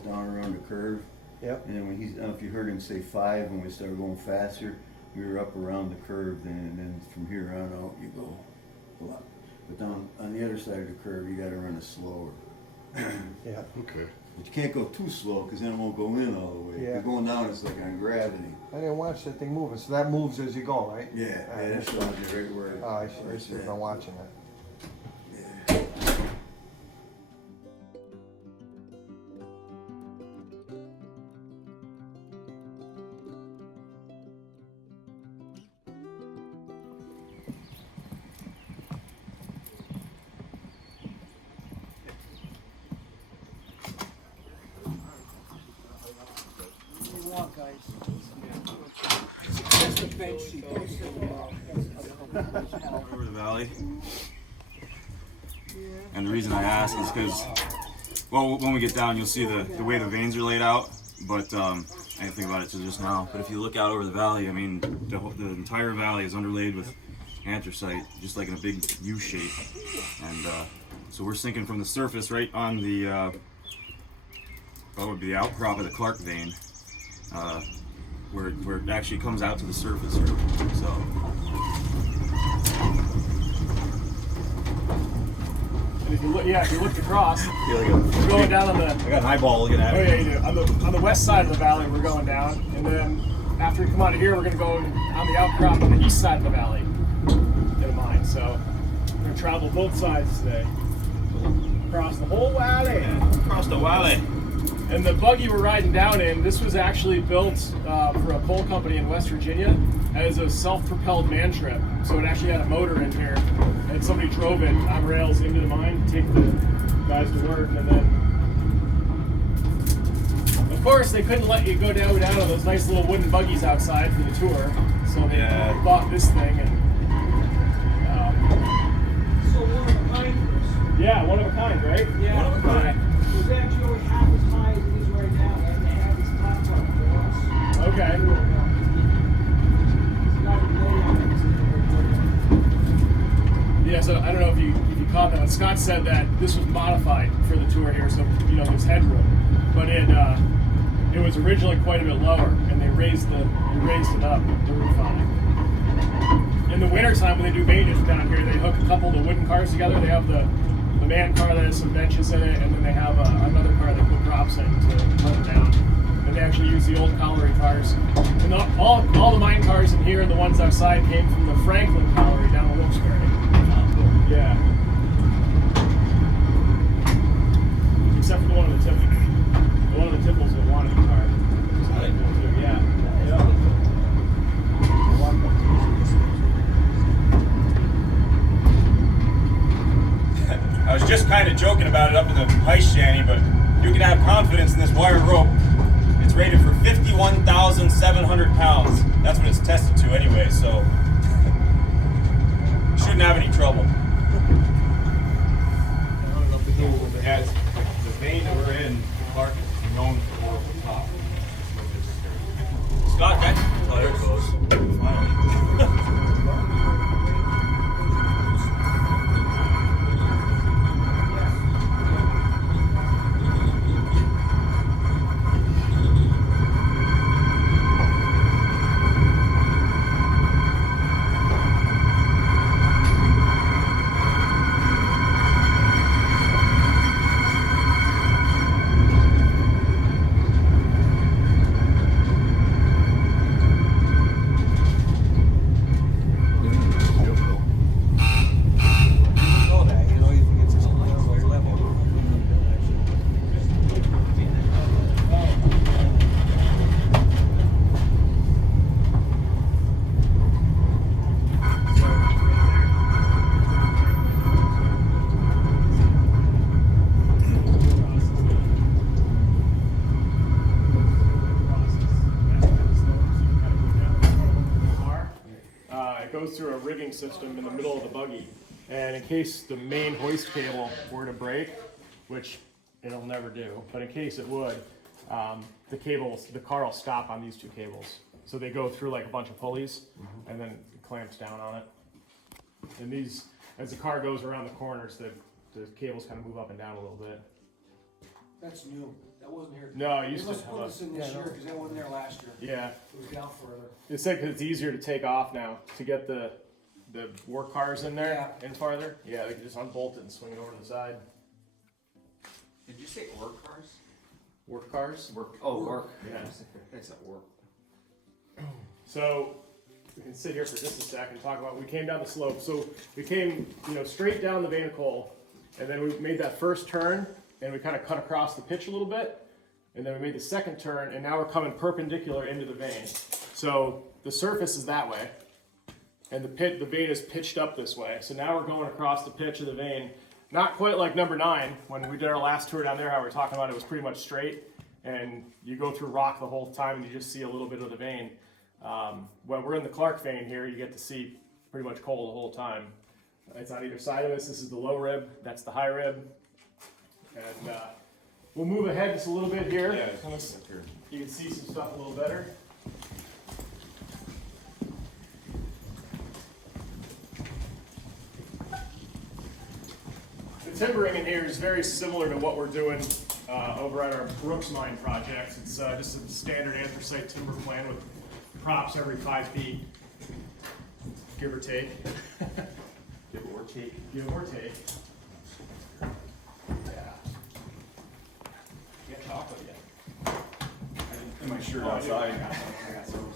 out down around the curve. Yep. And then when he's, I don't know if you heard him say 5, when we started going faster, we were up around the curve, and then from here on out you go a lot. But down on the other side of the curve, you gotta run it slower. Yeah. Okay. But you can't go too slow, because then it won't go in all the way. Yeah. If you're going down, it's like on gravity. I didn't watch that thing moving, so that moves as you go, right? Yeah, that shows you right where. Oh, I see if I'm watching it. Yeah. Over the valley. And the reason I ask is because, well, when we get down, you'll see the way the veins are laid out. But I didn't think about it till just now. But if you look out over the valley, I mean, the entire valley is underlaid with anthracite, just like in a big U shape. And so we're sinking from the surface right on the what would be the outcrop of the Clark vein, where it actually comes out to the surface. So. And if you look, if you looked across, We're going down on the. I got an eyeball looking at Oh it. yeah, you do. On the west side of the valley, we're going down, and then after we come out of here, we're going to go on the outcrop on the east side of the valley. Get a mine. So we're going to travel both sides today, across the whole valley. Across the valley. And the buggy we're riding down in, this was actually built for a coal company in West Virginia as a self-propelled man trip. So it actually had a motor in here, and somebody drove it on rails into the mine to take the guys to work. And then, of course, they couldn't let you go down on those nice little wooden buggies outside for the tour. So they bought this thing. And So one of a kind, Chris. yeah, one of a kind, right? Yeah. One of a kind. It was actually only half as high as it is right now, and they have this platform for us. Okay. It's not even low on Yeah, so I don't know if you caught that. Scott said that this was modified for the tour here, so there's headroom, but it was originally quite a bit lower, and they raised it up, the roof on it. In the wintertime, when they do maintenance down here, they hook a couple of the wooden cars together. They have the man car that has some benches in it, and then they have another car they put props in to hold it down. And they actually use the old colliery cars. And all the mine cars in here and the ones outside came from the Franklin colliery down in Wilkes-Barre. Yeah. Except for the one on the tip. The one on the tip was a wanted car. Yeah. I was just kind of joking about it up in the ice shanty, but you can have confidence in this wire rope. It's rated for 51,700 pounds. That's what it's tested to anyway, so you shouldn't have any trouble. Yeah, the vein that we're in, Clark, is known for horrible top. Scott, oh, there it goes. Finally. Goes through a rigging system in the middle of the buggy, and in case the main hoist cable were to break, which it'll never do, but in case it would, the car will stop on these two cables. So they go through like a bunch of pulleys, and then it clamps down on it. And these, as the car goes around the corners, the cables kind of move up and down a little bit. That's new. That wasn't here. No, it They used to must have put a, this in this Yeah, year, no. because I wasn't there last year. yeah. It was down further. They said because it's easier to take off now to get the work cars in there Yeah. and farther. Yeah, they can just unbolt it and swing it over to the side. Did you say work cars? Work cars? Work. Oh, work. Yeah. It's at work. So we can sit here for just a sec and talk about. We came down the slope. So we came, straight down the vein of coal, and then we made that first turn, and we kind of cut across the pitch a little bit, and then we made the second turn, and now we're coming perpendicular into the vein. So the surface is that way, and the vein is pitched up this way. So now we're going across the pitch of the vein. Not quite like number 9 when we did our last tour down there. How we were talking about it was pretty much straight, and you go through rock the whole time, and you just see a little bit of the vein. When we're in the Clark vein here, you get to see pretty much coal the whole time. It's on either side of us. This is the low rib. That's the high rib. And we'll move ahead just a little bit here. Yeah, You can see some stuff a little better. The timbering in here is very similar to what we're doing over at our Brooks Mine projects. It's just a standard anthracite timber plan with props every 5 feet, give or take. Give or take. Give or take. Yeah. Can't chocolate yet. In my shirt Oh, I do. outside. I got some.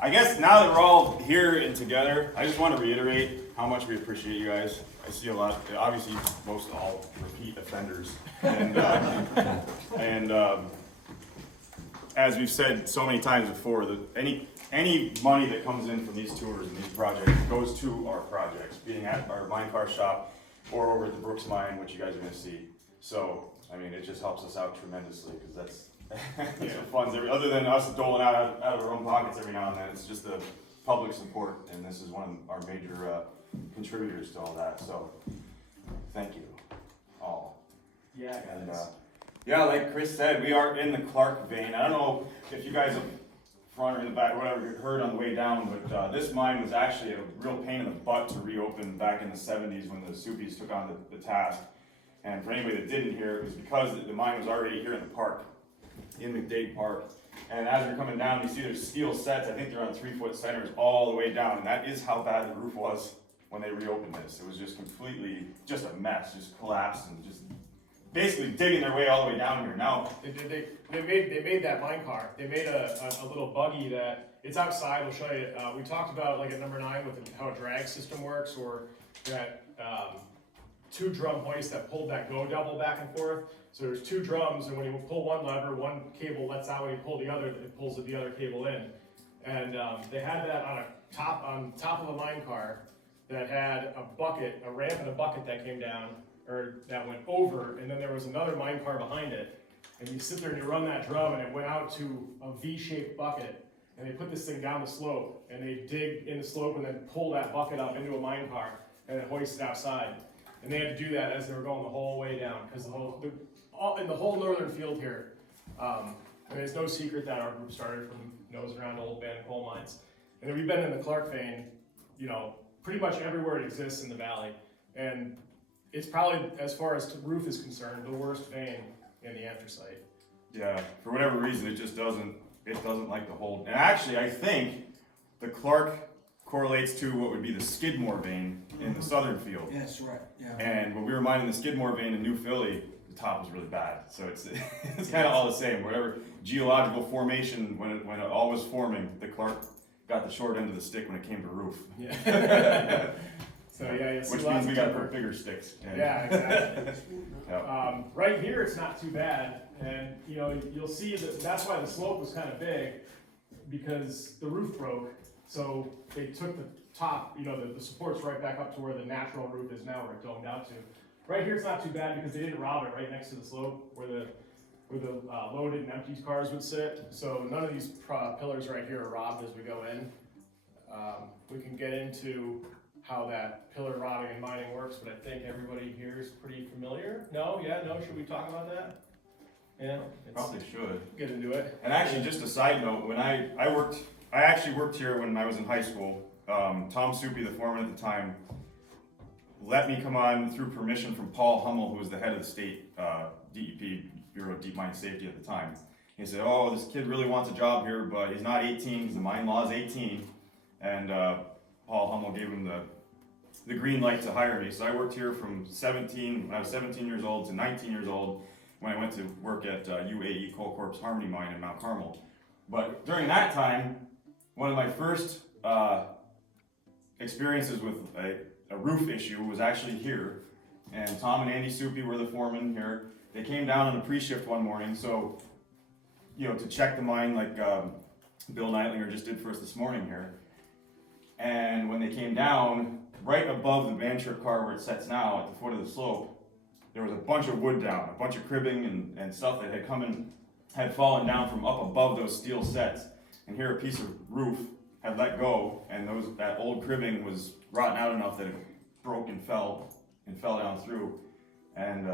I guess now that we're all here and together, I just want to reiterate how much we appreciate you guys. I see a lot, obviously most all repeat offenders. And as we've said so many times before, that any money that comes in from these tours and these projects goes to our projects, being at our mine car shop or over at the Brooks Mine, which you guys are going to see. So, I mean, it just helps us out tremendously because that's some funds. Other than us doling out of our own pockets every now and then, it's just the public support, and this is one of our major contributors to all that. So, thank you all. Yeah, And guys. yeah, like Chris said, we are in the Clark vein. I don't know if you guys have front or in the back, whatever you heard on the way down, but this mine was actually a real pain in the butt to reopen back in the 70s when the Suppies took on the task. And for anybody that didn't hear, it was because the mine was already here in the park, in McDade Park. And as you're coming down, you see there's steel sets. I think they're on 3-foot centers all the way down, and that is how bad the roof was when they reopened this. It was just completely, just a mess, just collapsed and just basically digging their way all the way down here. Now, They made that mine car. They made a little buggy that it's outside. We'll show you. We talked about like at number 9 with how a drag system works, or that 2 drum hoist that pulled that go double back and forth. So there's 2 drums, and when you pull one lever, one cable lets out. When you pull the other, it pulls the other cable in. And they had that on top of a mine car that had a bucket, a ramp and a bucket that came down, or that went over, and then there was another mine car behind it. And you sit there and you run that drum, and it went out to a V-shaped bucket. And they put this thing down the slope, and they dig in the slope and then pull that bucket up into a mine car, and then hoist it outside. And they had to do that as they were going the whole way down, because in the whole northern field here, I mean, it's no secret that our group started from nosing around old abandoned coal mines. And then we've been in the Clark vein, pretty much everywhere it exists in the valley. And it's probably, as far as roof is concerned, the worst vein in the anthracite. yeah, for whatever reason, it doesn't like to hold. And actually, I think the Clark correlates to what would be the Skidmore vein in the southern field. Yeah, that's right, yeah. And when we were mining the Skidmore vein in New Philly, the top was really bad. So it's kind of all the same. Whatever geological formation, when it all was forming, the Clark got the short end of the stick when it came to roof. Yeah. So yeah, you see Which lots means we of got to timber. put bigger sticks. Yeah, exactly. Yeah. Right here, it's not too bad, and you'll see that that's why the slope was kind of big, because the roof broke. So they took the top, the supports right back up to where the natural roof is now, where it domed out to. Right here, it's not too bad because they didn't rob it right next to the slope where the loaded and empty cars would sit. So none of these pillars right here are robbed as we go in. We can get into how that pillar robbing and mining works, but I think everybody here is pretty familiar. No? Yeah? No? Should we talk about that? Yeah? Probably should. Get into it. And actually, just a side note, when I actually worked here when I was in high school. Tom Suppi, the foreman at the time, let me come on through permission from Paul Hummel, who was the head of the state DEP Bureau of Deep Mine Safety at the time. He said, oh, this kid really wants a job here, but he's not 18 because the mine law is 18. And Paul Hummel gave him the green light to hire me. So I worked here from when I was 17 years old to 19 years old when I went to work at UAE Coal Corp's Harmony Mine in Mount Carmel. But during that time, one of my first experiences with a roof issue was actually here. And Tom and Andy Soupy were the foremen here. They came down on a pre-shift one morning, so, to check the mine like Bill Neitlinger just did for us this morning here. And when they came down, right above the van trip car where it sets now at the foot of the slope, there was a bunch of wood down, a bunch of cribbing and stuff that had fallen down from up above those steel sets. And here a piece of roof had let go, and that old cribbing was rotten out enough that it broke and fell down through. And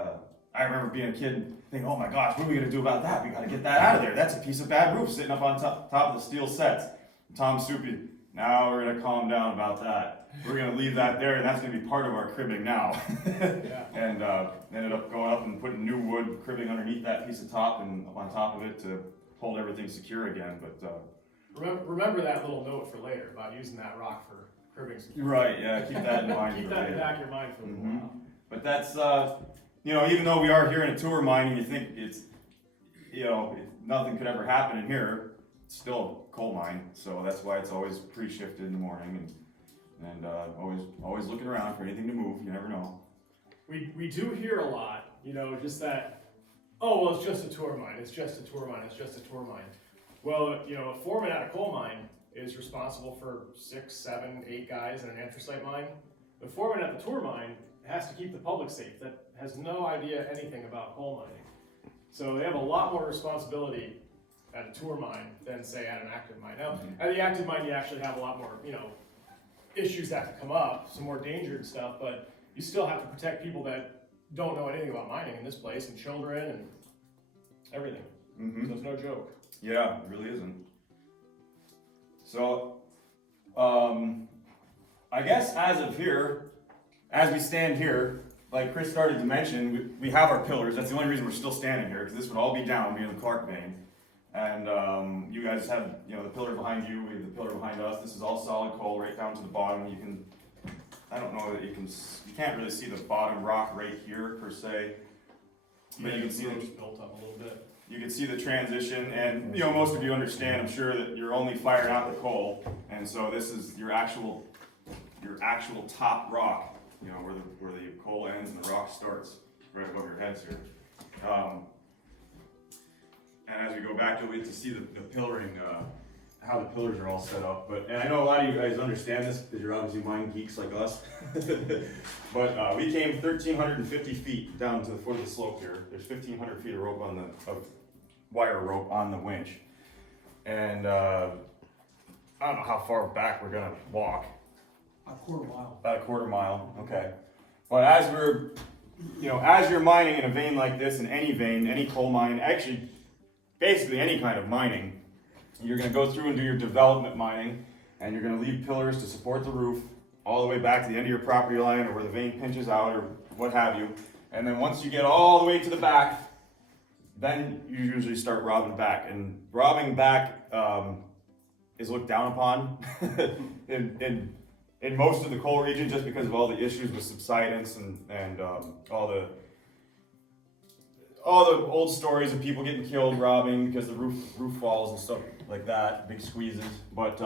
I remember being a kid thinking, oh my gosh, what are we gonna do about that? We gotta get that out of there. That's a piece of bad roof sitting up on top of the steel sets. Tom Soupy, now we're gonna calm down about that. We're gonna leave that there, and that's gonna be part of our cribbing now. Yeah. And ended up going up and putting new wood cribbing underneath that piece of top and up on top of it to hold everything secure again. But Remember that little note for later about using that rock for cribbing. right, yeah, keep that in mind. Keep that in the back of your mind for a little while. But that's even though we are here in a tour mine and you think it's nothing could ever happen in here, it's still a coal mine. So that's why it's always pre-shifted in the morning and always looking around for anything to move. You never know. We do hear a lot, just that, oh, well, it's just a tour mine, it's just a tour mine, it's just a tour mine. Well, a foreman at a coal mine is responsible for 6, 7, 8 guys in an anthracite mine. The foreman at the tour mine has to keep the public safe that has no idea anything about coal mining. So they have a lot more responsibility at a tour mine than, say, at an active mine. Now, at the active mine, you actually have a lot more, issues that have to come up, some more danger and stuff, but you still have to protect people that don't know anything about mining in this place, and children and everything. Mm-hmm. So it's no joke. Yeah, it really isn't. So, I guess as of here, as we stand here, like Chris started to mention, we have our pillars. That's the only reason we're still standing here, because this would all be down, be in the Clark vein. And you guys have, the pillar behind you, we have the pillar behind us. This is all solid coal right down to the bottom. I don't know that you can't really see the bottom rock right here per se, but you can see it's built up a little bit. You can see the transition, and most of you understand, I'm sure, that you're only firing out the coal, and so this is your actual top rock, where the coal ends and the rock starts, right above your heads here. And as we go back, you'll get to see the pillaring, how the pillars are all set up. And I know a lot of you guys understand this because you're obviously mine geeks like us. But we came 1,350 feet down to the foot of the slope here. There's 1,500 feet of rope of wire rope on the winch. And I don't know how far back we're gonna walk. A quarter mile. About a quarter mile, okay. But as as you're mining in a vein like this, in any vein, any coal mine, actually, basically any kind of mining, you're gonna go through and do your development mining, and you're gonna leave pillars to support the roof all the way back to the end of your property line, or where the vein pinches out, or what have you. And then once you get all the way to the back, then you usually start robbing back. And robbing back is looked down upon in most of the coal region, just because of all the issues with subsidence and all the old stories of people getting killed robbing because the roof falls and stuff like that, big squeezes. But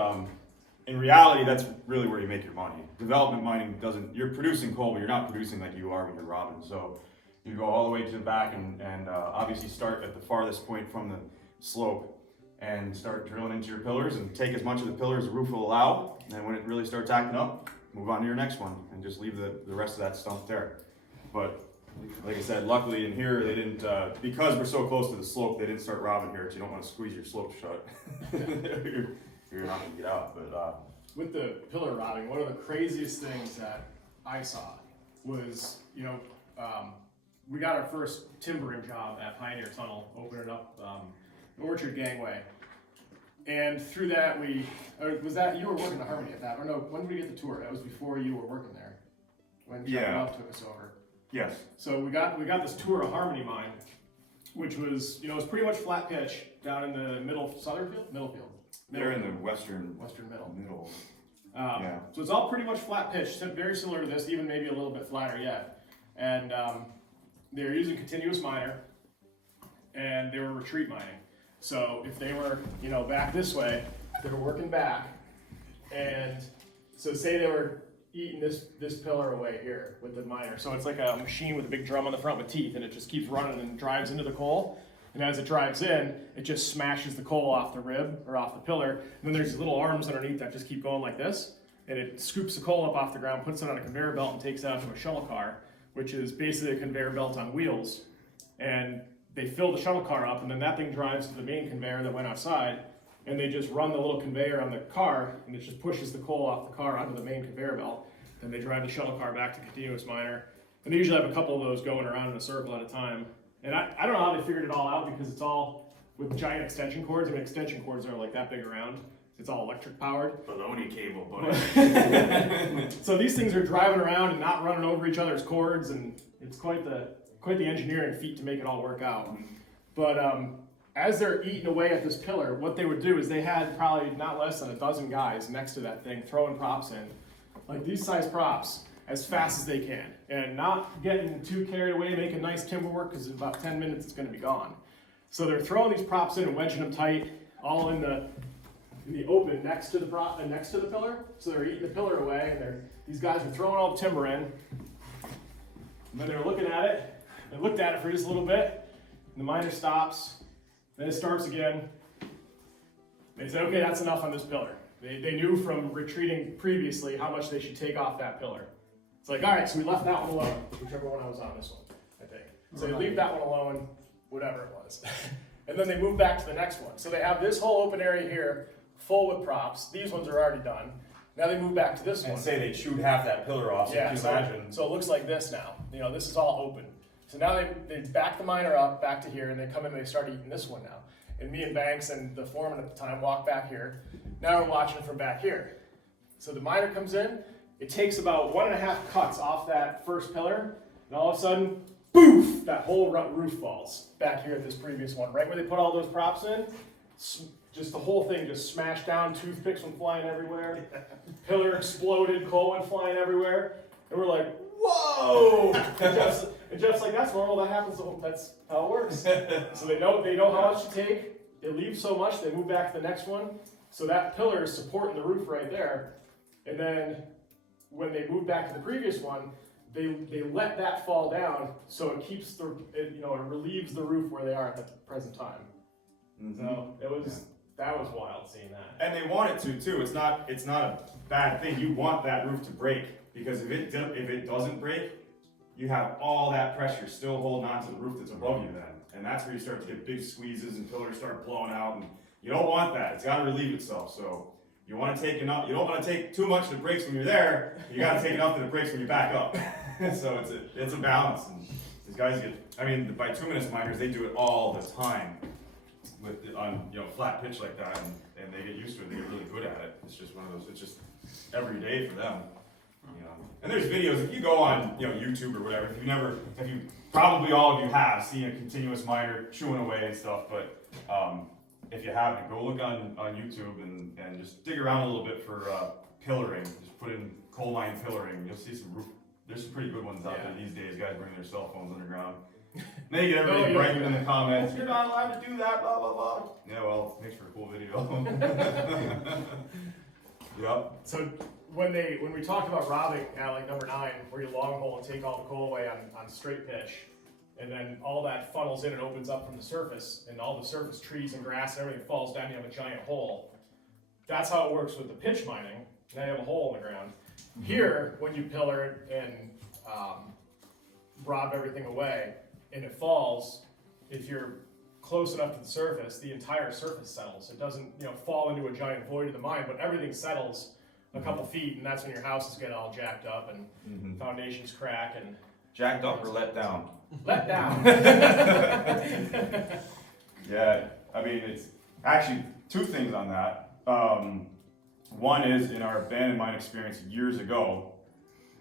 in reality, that's really where you make your money. Development mining you're producing coal, but you're not producing like you are when you're robbing. So you go all the way to the back and obviously start at the farthest point from the slope and start drilling into your pillars and take as much of the pillars the roof will allow. And then when it really starts acting up, move on to your next one and just leave the rest of that stump there. But like I said, luckily in here they didn't, because we're so close to the slope, they didn't start robbing here, because you don't want to squeeze your slope shut. you're not going to get out. But with the pillar robbing, one of the craziest things that I saw was, we got our first timbering job at Pioneer Tunnel, opening up Orchard Gangway. And through that, you were working at Harmony at that, or no, when did we get the tour? That was before you were working there, when John Love took us over. Yes. So we got this tour of Harmony Mine, which was, you know, it was pretty much flat pitch down in the southern field, middle field. They're in the western middle. Yeah. So it's all pretty much flat pitch, very similar to this, even maybe a little bit flatter yet. And they're using continuous miner, and they were retreat mining. So if they were, you know, back this way, they were working back, and so say they were eating this pillar away here with the miner. So it's like a machine with a big drum on the front with teeth, and it just keeps running and drives into the coal. And as it drives in, it just smashes the coal off the rib or off the pillar. And then there's these little arms underneath that just keep going like this. And it scoops the coal up off the ground, puts it on a conveyor belt, and takes it out to a shuttle car, which is basically a conveyor belt on wheels. And they fill the shuttle car up, and then that thing drives to the main conveyor that went outside. And they just run the little conveyor on the car, and it just pushes the coal off the car onto the main conveyor belt. Then they drive the shuttle car back to continuous miner. And they usually have a couple of those going around in a circle at a time. And I don't know how they figured it all out, because it's all with giant extension cords. I mean, extension cords are like that big around. It's all electric powered. Baloney cable, buddy. So these things are driving around and not running over each other's cords, and it's quite the engineering feat to make it all work out. But as they're eating away at this pillar, what they would do is they had probably not less than a dozen guys next to that thing throwing props in, like these size props, as fast as they can, and not getting too carried away, making nice timber work, because in about 10 minutes it's going to be gone. So they're throwing these props in and wedging them tight, all in the open next to the prop and next to the pillar. So they're eating the pillar away, and these guys are throwing all the timber in. And then they're looking at it. They looked at it for just a little bit, and the miner stops. Then it starts again. They said, okay, that's enough on this pillar. They knew from retreating previously how much they should take off that pillar. It's like, all right, so we left that one alone, whichever one I was on, this one, I think. So they leave that one alone, whatever it was. And then they move back to the next one. So they have this whole open area here full with props. These ones are already done. Now they move back to this one. And say they chewed half that pillar off, so Yeah, you can imagine. so it looks like this now. You know, this is all open. So now they back the miner up back to here, and they come in and they start eating this one now. And me and Banks and the foreman at the time walk back here. Now we're watching from back here. So the miner comes in. It takes about 1.5 cuts off that first pillar, and all of a sudden, boof, that whole roof falls back here at this previous one. Right where they put all those props in, just the whole thing just smashed down, toothpicks went flying everywhere, pillar exploded, coal went flying everywhere, and we're like, whoa! And Jeff's like, that's normal, that happens, that's how it works. So they know how much to take, it leaves so much, they move back to the next one, so that pillar is supporting the roof right there, and then when they move back to the previous one, they let that fall down, so it keeps it relieves the roof where they are at the present time. Mm-hmm. So that was wild seeing that. And they want it to too. It's not a bad thing. You want that roof to break, because if it doesn't break, you have all that pressure still holding onto the roof that's above you then, and that's where you start to get big squeezes and pillars start blowing out, and you don't want that. It's got to relieve itself. So you want to take enough. You don't want to take too much that it breaks when you're there. You got to take enough that it breaks when you back up. So it's a balance. And these guys by 2 minutes miners, they do it all the time on flat pitch like that, and they get used to it. They get really good at it. It's just one of those. It's just every day for them. And there's videos, if you go on YouTube or whatever, if you probably all of you have seen a continuous miner chewing away and stuff, but if you haven't, go look on YouTube and just dig around a little bit for pillaring. Just put in coal mine pillaring. You'll see there's some pretty good ones out there these days. Guys bring their cell phones underground. They get everybody griping in the comments. You're not allowed to do that, blah blah blah. Yeah, well, makes for a cool video. Yep. So when we talked about robbing at like number 9, where you long hole and take all the coal away on straight pitch, and then all that funnels in and opens up from the surface, and all the surface trees and grass and everything falls down, you have a giant hole. That's how it works with the pitch mining. Now you have a hole in the ground. Here, when you pillar and rob everything away, and it falls, if you're close enough to the surface, the entire surface settles. It doesn't, fall into a giant void of the mine, but everything settles a couple feet, and that's when your houses get all jacked up and foundations crack and Jacked up or let down? let down. Yeah, it's actually 2 things on that. One is in our abandoned mine experience years ago.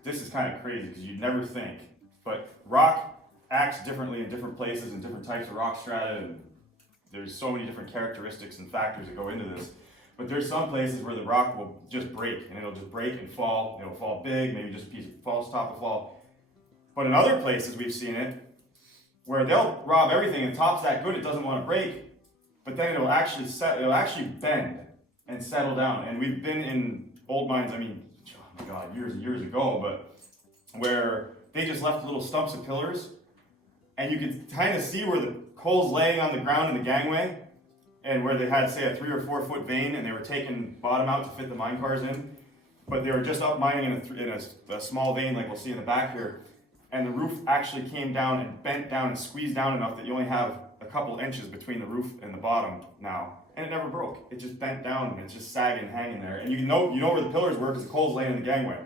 This is kind of crazy because you'd never think, but rock acts differently in different places and different types of rock strata, and there's so many different characteristics and factors that go into this. But there's some places where the rock will just break, and it'll just break and fall. It'll fall big, maybe just a piece of false top will fall. But in other places we've seen it, where they'll rob everything and the top's that good it doesn't want to break, but then it'll actually bend and settle down. And we've been in old mines, I mean, oh my God, years and years ago, but where they just left little stumps of pillars, and you could kind of see where the coal's laying on the ground in the gangway, and where they had, say, a 3 or 4 foot vein, and they were taking bottom out to fit the mine cars in, but they were just up mining in a small vein like we'll see in the back here, and the roof actually came down and bent down and squeezed down enough that you only have a couple inches between the roof and the bottom now, and it never broke. It just bent down and it's just sagging, hanging there, and you know where the pillars were because the coal's laying in the gangway.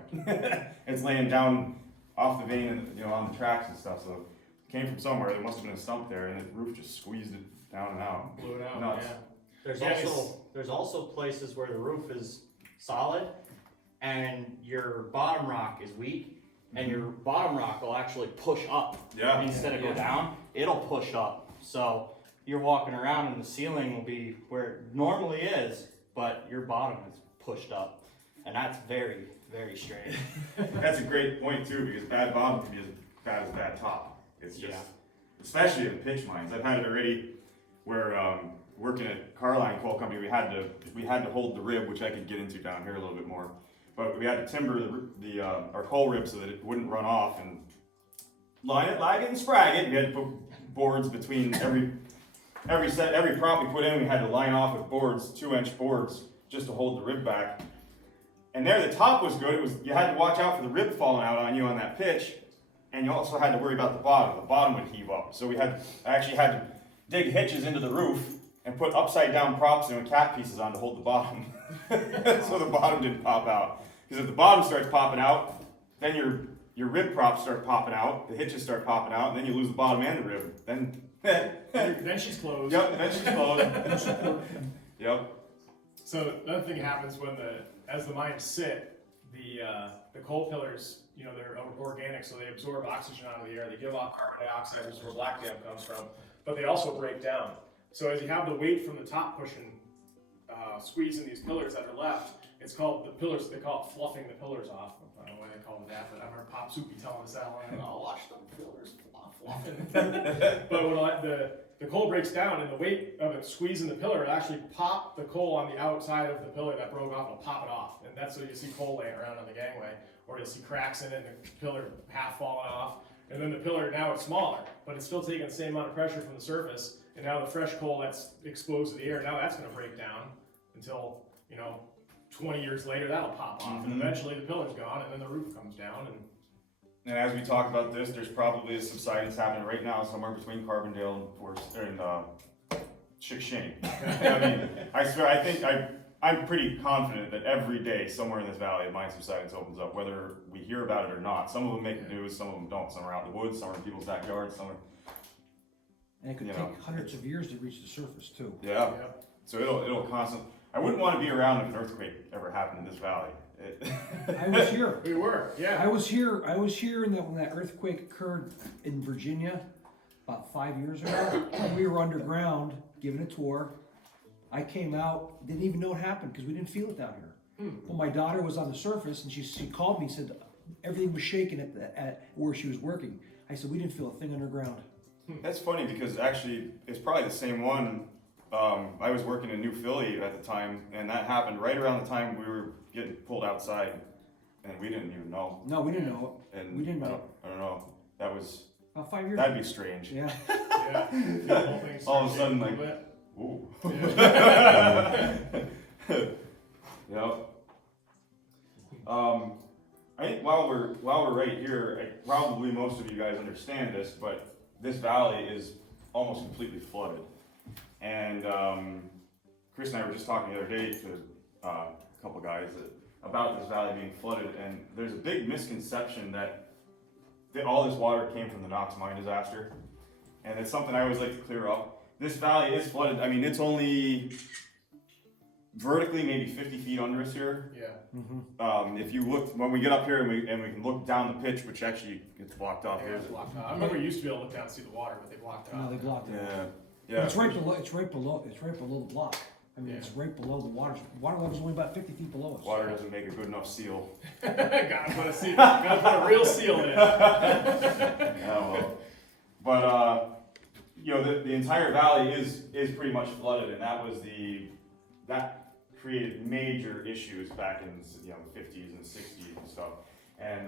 It's laying down off the vein and on the tracks and stuff. So it came from somewhere. There must have been a stump there, and the roof just squeezed it down and out. Blew it out. Nuts. Yeah. There's also places where the roof is solid and your bottom rock is weak, and your bottom rock will actually push up instead of go down. It'll push up. So you're walking around and the ceiling will be where it normally is, but your bottom is pushed up, and that's very, very strange. That's a great point too, because bad bottom can be as bad as bad top. It's just, especially in pitch mines. I've had it already where working at Carline Coal Company, we had to hold the rib, which I could get into down here a little bit more. But we had to timber our coal rib so that it wouldn't run off and line it, lag it, and sprag it. We had to put boards between every prop we put in. We had to line off with boards, 2-inch boards, just to hold the rib back. And there, the top was good. You had to watch out for the rib falling out on you on that pitch, and you also had to worry about the bottom. The bottom would heave up. So I actually had to dig hitches into the roof and put upside down props and cat pieces on to hold the bottom, so the bottom didn't pop out. Because if the bottom starts popping out, then your rib props start popping out, the hitches start popping out, and then you lose the bottom and the rib. Then she's closed. Yep, then she's closed. Yep. So another thing happens as the mines sit, the coal pillars, they're organic, so they absorb oxygen out of the air. They give off carbon dioxide, which is where black damp comes from, but they also break down. So as you have the weight from the top pushing, squeezing these pillars that are left, it's called the pillars. They call it fluffing the pillars off. I don't know why they call it that, but I remember Pop Soupy telling us that one. I'll watch the pillars fluffing. But when the coal breaks down and the weight of it squeezing the pillar, it actually pop the coal on the outside of the pillar that broke off. Will pop it off, and that's what you see coal laying around on the gangway, or you'll see cracks in it and the pillar half falling off. And then the pillar, now it's smaller, but it's still taking the same amount of pressure from the surface. And now the fresh coal that's exposed to the air, now that's going to break down until 20 years later, that'll pop off, and eventually the pillar's gone, and then the roof comes down. And as we talk about this, there's probably a subsidence happening right now somewhere between Carbondale and Chickshane. I mean, I swear, I'm pretty confident that every day somewhere in this valley a mine subsidence opens up, whether we hear about it or not. Some of them make the news, some of them don't. Some are out in the woods, some are in people's backyards, some are... And it could take hundreds of years to reach the surface too. Yeah. So it'll constantly... I wouldn't want to be around if an earthquake ever happened in this valley. I was here. We were, yeah. I was here when that earthquake occurred in Virginia about 5 years ago. We were underground giving a tour. I came out, didn't even know it happened because we didn't feel it down here. Well, my daughter was on the surface and she called me and said everything was shaking at where she was working. I said, we didn't feel a thing underground. That's funny because actually it's probably the same one. I was working in New Philly at the time, and that happened right around the time we were getting pulled outside, and we didn't even know. No, we didn't know it. And we didn't know. I don't know. That was About 5 years. That'd be strange. Yeah. Yeah. All of a sudden, like, ooh. Yep. I think while we're right here, probably most of you guys understand this, but this valley is almost completely flooded. And Chris and I were just talking the other day to a couple guys about this valley being flooded, and there's a big misconception that all this water came from the Knox mine disaster, and it's something I always like to clear up. This valley is flooded. I mean, it's only vertically maybe 50 feet under us here. Yeah. If you look, when we get up here and we can look down the pitch, which actually gets blocked off Yeah, here. it's blocked off. I remember you used to be able to look down and see the water, but they blocked it No, off. they blocked it. Yeah, But yeah. it's right below. It's right below. It's right below the block. I mean, it's right below the water. Water level's only about 50 feet below us. Water doesn't make a good enough seal. Gotta put a seal. Gotta put a real seal in it. Yeah, well. But you know, the entire valley is pretty much flooded, and that created major issues back in the 50s and 60s and stuff. And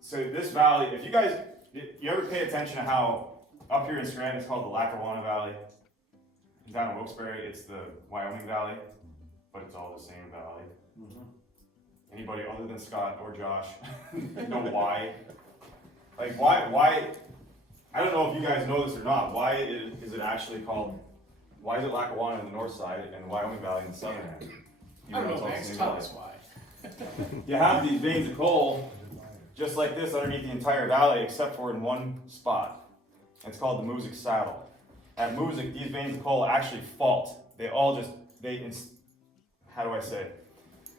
so this valley, if you ever pay attention to how up here in Scranton it's called the Lackawanna Valley. Down in Wilkes-Barre, it's the Wyoming Valley, but it's all the same valley. Anybody other than Scott or Josh know why? Like why? I don't know if you guys know this or not. Why is it actually called? Why is it Lackawanna on the north side and Wyoming Valley in the southern end? I don't know, it's all the Banks. same Tell valley. us why. You have these veins of coal, just like this, underneath the entire valley, except for in one spot. It's called the Music Saddle. At Music, these veins of coal actually fault. How do I say it?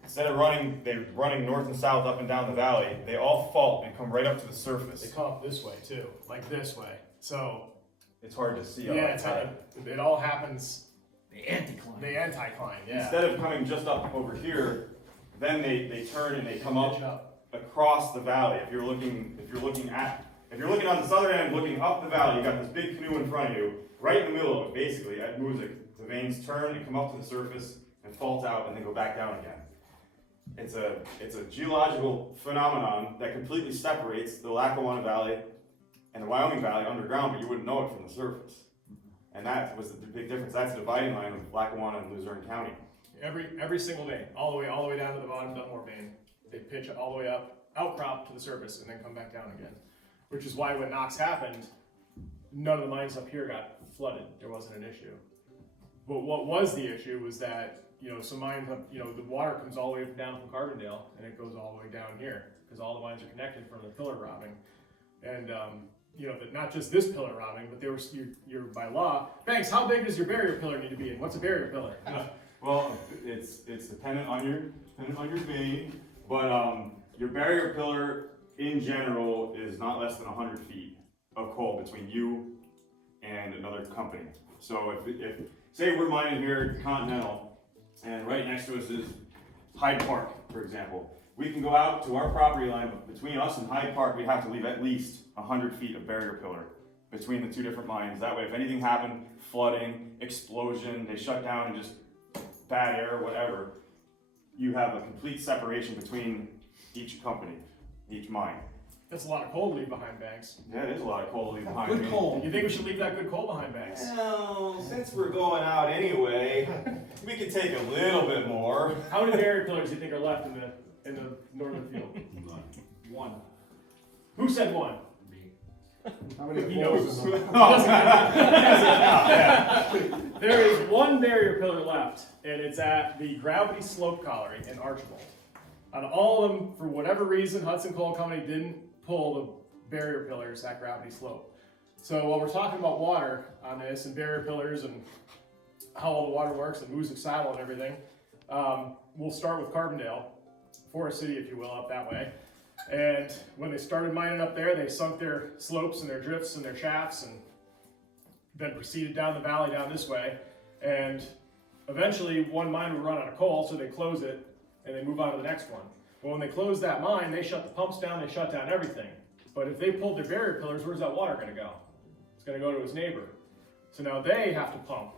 Instead of running north and south up and down the valley, they all fault and come right up to the surface. They come up this way too, like this way. So It's hard to see. yeah, it all happens. The anticline. The anticline, yeah. Instead of coming just up over here, then they turn and they come Pitch up across the valley. If you're looking on the southern end, looking up the valley, you got this big canoe in front of you. Right in the middle of it, basically, at Music, the veins turn and come up to the surface and fault out and then go back down again. It's a geological phenomenon that completely separates the Lackawanna Valley and the Wyoming Valley underground, but you wouldn't know it from the surface. And that was the big difference. That's the dividing line of Lackawanna and Luzerne County. Every single vein, all the way down to the bottom Dunmore vein. They pitch all the way up, outcrop to the surface, and then come back down again. Which is why when Knox happened, none of the mines up here got flooded. There wasn't an issue. But what was the issue was that, some mines, the water comes all the way down from Carbondale and it goes all the way down here because all the mines are connected from the pillar robbing. And, but not just this pillar robbing, but you're by law. Banks, how big does your barrier pillar need to be? And what's a barrier pillar? Well, it's dependent on your vein, but your barrier pillar in general is not less than 100 feet of coal between you and another company. So if say we're mining here at Continental, and right next to us is Hyde Park, for example, we can go out to our property line, but between us and Hyde Park, we have to leave at least 100 feet of barrier pillar between the two different mines. That way, if anything happened, flooding, explosion, they shut down and just bad air, whatever, you have a complete separation between each company, each mine. That's a lot of coal to leave behind, Banks. Yeah, it is a lot of coal to leave behind. Good coal. You think we should leave that good coal behind, Banks? Well, since we're going out anyway, we could take a little bit more. How many barrier pillars do you think are left in the northern field? One. Who said one? How many He holes knows. in them? There is one barrier pillar left, and it's at the gravity slope colliery in Archibald. Out of all of them, for whatever reason, Hudson Coal Company didn't pull the barrier pillars at gravity slope. So while we're talking about water on this and barrier pillars and how all the water works and Music Saddle and everything, we'll start with Carbondale, Forest City, if you will, up that way. And when they started mining up there, they sunk their slopes and their drifts and their shafts and then proceeded down the valley down this way. And eventually one mine would run out of coal, so they close it and they move on to the next one. Well, when they close that mine, they shut the pumps down, they shut down everything. But if they pulled their barrier pillars, where's that water gonna go? It's gonna go to his neighbor. So now they have to pump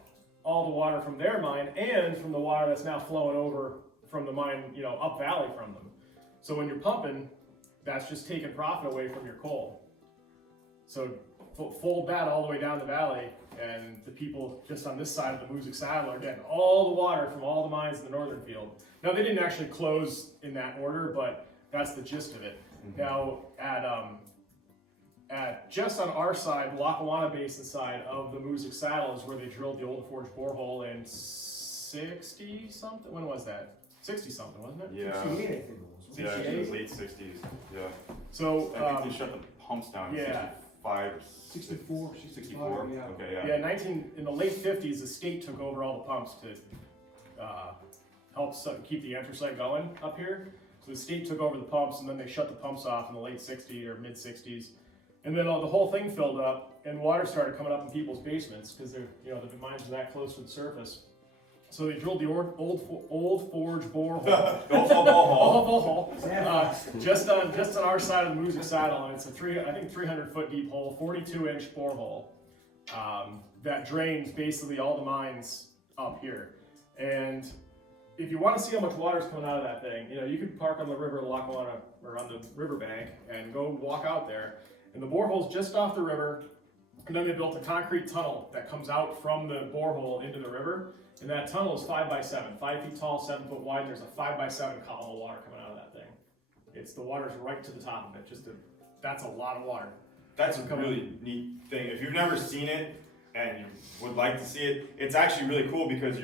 all the water from their mine and from the water that's now flowing over from the mine, up valley from them. So when you're pumping, that's just taking profit away from your coal. So fold that all the way down the valley, and the people just on this side of the Music Saddle are getting all the water from all the mines in the northern field. Now, they didn't actually close in that order, but that's the gist of it. Mm-hmm. Now, at just on our side, Lackawanna Basin side of the Music Saddle is where they drilled the Old Forge borehole in 60-something. When was that? 60-something, wasn't it? Yeah. 68, I think it was. Yeah, it was late 60s. Yeah. So, I think they shut the pumps down in yeah. 5, 64, 64. yeah. Okay, Yeah, in the late 50s, the state took over all the pumps to help keep the anthracite going up here. So the state took over the pumps, and then they shut the pumps off in the late 60s or mid 60s. And then the whole thing filled up, and water started coming up in people's basements because the mines were that close to the surface. So they drilled the old Forge borehole. Just on our side of the Music Saddle, and it's a 300-foot deep hole, 42-inch borehole that drains basically all the mines up here. And if you want to see how much water is coming out of that thing, you could park on the river Lackawanna or on the riverbank and go walk out there. And the borehole's just off the river, and then they built a concrete tunnel that comes out from the borehole into the river. And that tunnel is 5 by 7, 5 feet tall, 7 foot wide. There's a 5 by 7 column of water coming out of that thing. The water's right to the top of it. That's a lot of water. That's a really neat thing. If you've never seen it and you would like to see it, it's actually really cool because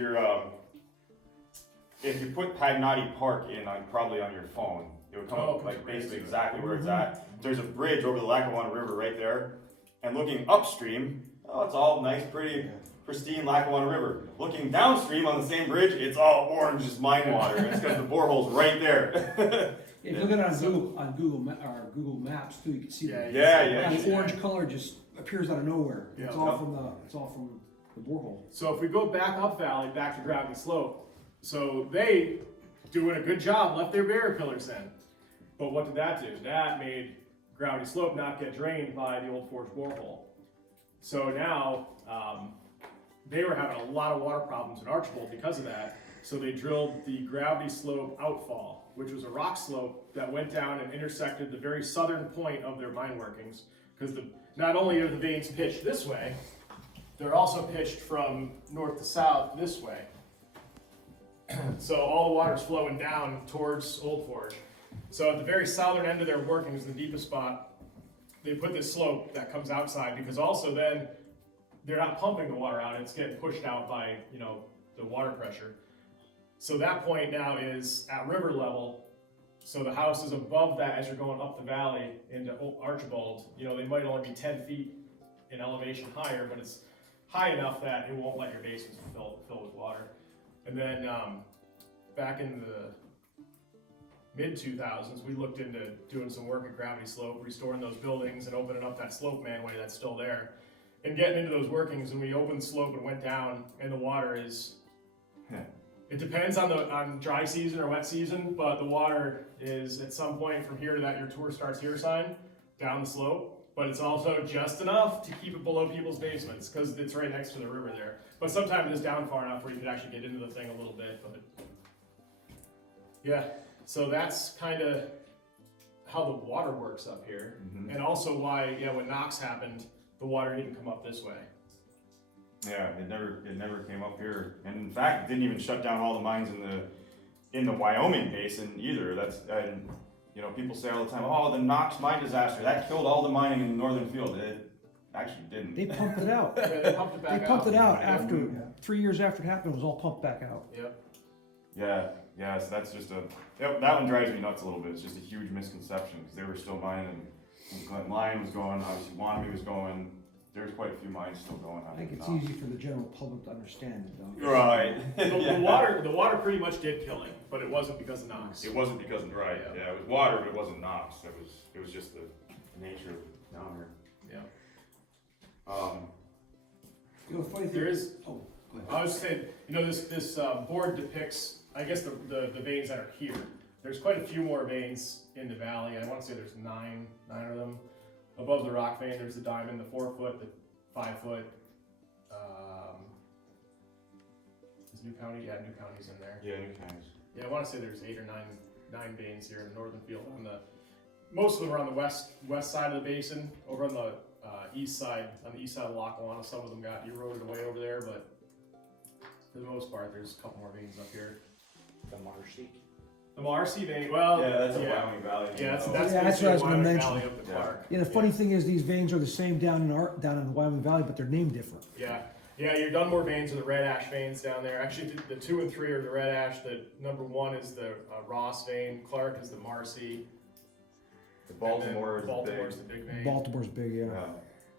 if you put Pagnotty Park in probably on your phone, it would come up like basically exactly where it's at. There's a bridge over the Lackawanna River right there, and looking upstream, it's all nice, pretty, pristine Lackawanna River. Looking downstream on the same bridge, it's all orange, just mine water. It's because the borehole's right there. If you look at it on Google Maps too, you can see that. Yeah. The orange color just appears out of nowhere. Yeah. It's all from the borehole. So if we go back up valley, back to Gravity Slope, so they, doing a good job, left their barrier pillars in. But what did that do? That made Gravity Slope not get drained by the old Forge borehole. So now they were having a lot of water problems in Archibald because of that. So they drilled the Gravity Slope outfall, which was a rock slope that went down and intersected the very southern point of their mine workings. Because not only are the veins pitched this way, they're also pitched from north to south this way. So all the water's flowing down towards Old Forge. So at the very southern end of their workings, the deepest spot, they put this slope that comes outside, because also then they're not pumping the water out, it's getting pushed out by, the water pressure. So that point now is at river level. So the house is above that as you're going up the valley into Archibald. They might only be 10 feet in elevation higher, but it's high enough that it won't let your basements fill with water. And then back in the mid-2000s, we looked into doing some work at Gravity Slope, restoring those buildings and opening up that slope manway that's still there. And getting into those workings, and we opened the slope and went down, and the water is... It depends on dry season or wet season, but the water is at some point from here to that your tour starts here sign, down the slope. But it's also just enough to keep it below people's basements, because it's right next to the river there. But sometimes it's down far enough where you could actually get into the thing a little bit. But yeah, so that's kind of how the water works up here. Mm-hmm. And also why, when Knox happened, the water didn't come up this way. Yeah, it never came up here, and in fact, it didn't even shut down all the mines in the Wyoming basin either. People say all the time, "Oh, the Knox mine disaster that killed all the mining in the northern field." It actually didn't. They pumped it out. They pumped it back out. They pumped it out after 3 years after it happened. It was all pumped back out. Yep. Yeah. So that's just that one drives me nuts a little bit. It's just a huge misconception, because they were still mining. Glen Lyon was going, obviously Wannabe was going. There's quite a few mines still going on. I think it's easy for the general public to understand it, though. Right. The water pretty much did kill him, but it wasn't because of Knox. It wasn't because of it was water, but it wasn't Knox. It was just the nature of down here. Yeah. The funny thing There is. Oh, go ahead. I was saying, this board depicts, I guess, the veins that are here. There's quite a few more veins in the valley. I want to say there's nine of them. Above the rock vein, there's the diamond, the 4 foot, the 5 foot. Is New County? Yeah, New County's in there. Yeah, New County's. Yeah, I want to say there's 8 or 9 veins here in the northern field. Most of them are on the west side of the basin. Over on the east side of Lackawanna, some of them got eroded away over there, but for the most part, there's a couple more veins up here. The Marcy. The Marcy vein, well, that's a Wyoming Valley. Yeah, that's what I was basically gonna Wyoming mention. Valley up to Clark. Yeah, the funny thing is these veins are the same down in the Wyoming Valley, but they're named different. Yeah, your Dunmore veins are the red ash veins down there. Actually, the 2 and 3 are the red ash. The number 1 is the Ross vein. Clark is the Marcy. The Baltimore's the big vein. Baltimore's big, yeah.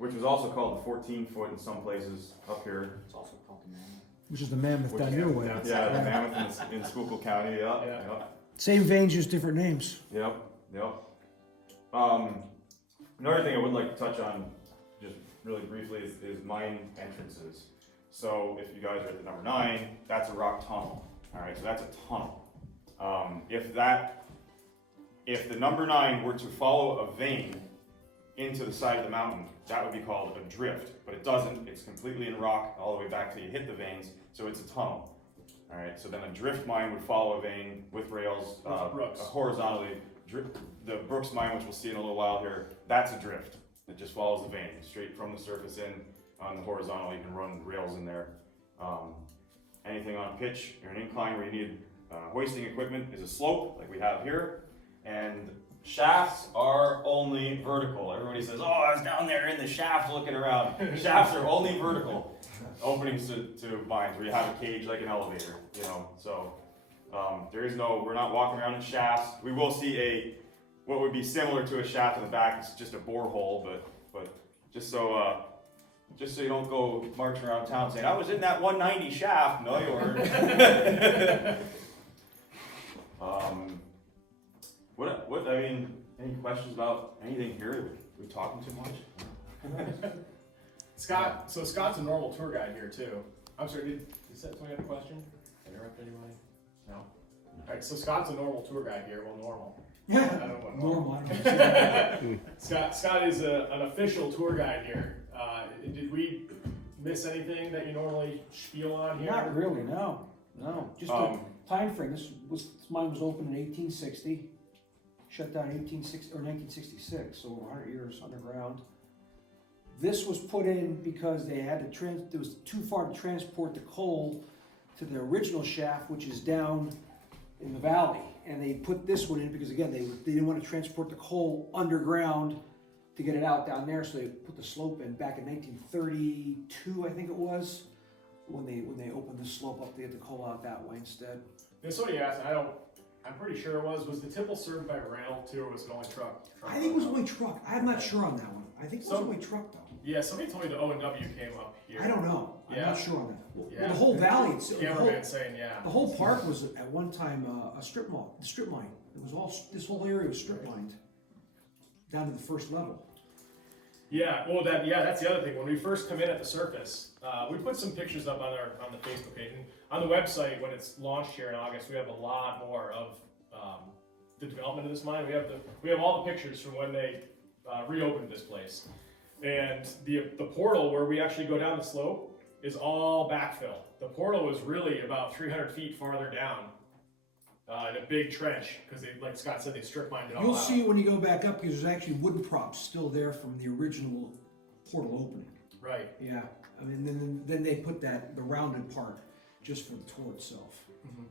which was also called the 14-foot in some places up here. It's also called the Mammoth. Which is the Mammoth down your way. Yeah, the Mammoth in Schuylkill County, yeah. Same veins, just different names. Yep. Another thing I would like to touch on, just really briefly, is mine entrances. So if you guys are at the number 9, that's a rock tunnel. All right, so that's a tunnel. If the number 9 were to follow a vein into the side of the mountain, that would be called a drift, but it doesn't. It's completely in rock all the way back till you hit the veins, so it's a tunnel. All right, so then a drift mine would follow a vein with rails horizontally. The Brooks mine, which we'll see in a little while here, that's a drift. It just follows the vein straight from the surface in on the horizontal. You can run rails in there. Anything on pitch or an incline where you need hoisting equipment is a slope like we have here, and shafts are only vertical. Everybody says, "Oh, I was down there in the shaft looking around." Shafts are only vertical openings to mines where you have a cage like an elevator, you know. So we're not walking around in shafts. We will see what would be similar to a shaft in the back. It's just a borehole, but just so you don't go marching around town saying, "I was in that 190 shaft." No, you weren't. Any questions about anything here? We're talking too much? Scott, so Scott's a normal tour guide here too. I'm sorry, did somebody have a question? Interrupt anybody? No? Alright, so Scott's a normal tour guide here, well, normal. Yeah, I don't know what normal. Scott is an official tour guide here. Did we miss anything that you normally spiel on here? Not really, no. Just the time frame. This mine was opened in 1860, shut down in 1966, so over 100 years underground. This was put in because they had to it was too far to transport the coal to the original shaft, which is down in the valley. And they put this one in because, again, they didn't want to transport the coal underground to get it out down there, so they put the slope in back in 1932, I think it was, when they opened the slope up to get the coal out that way instead. This one you asked, I'm pretty sure it was the tipple served by rail too, or was it only truck? I think it was only truck. I'm not sure on that one. I think it was only truck though. Yeah, somebody told me the O&W came up here. I don't know. I'm Yeah. not sure on that. Well, Yeah. the whole valley, Cameraman saying, yeah. the whole park was at one time a strip mall, the strip mine. It was all, this whole area was strip mined down to the first level. Yeah, well, that's the other thing. When we first come in at the surface, we put some pictures up on the Facebook page. And on the website, when it's launched here in August, we have a lot more of the development of this mine. We have all the pictures from when they reopened this place. And the portal where we actually go down the slope is all backfill. The portal was really about 300 feet farther down in a big trench, because they, like Scott said, they strip mined it all out. You'll see when you go back up, because there's actually wooden props still there from the original portal opening. Right. Yeah, I mean, then they put the rounded part just for the tour itself. Mm-hmm.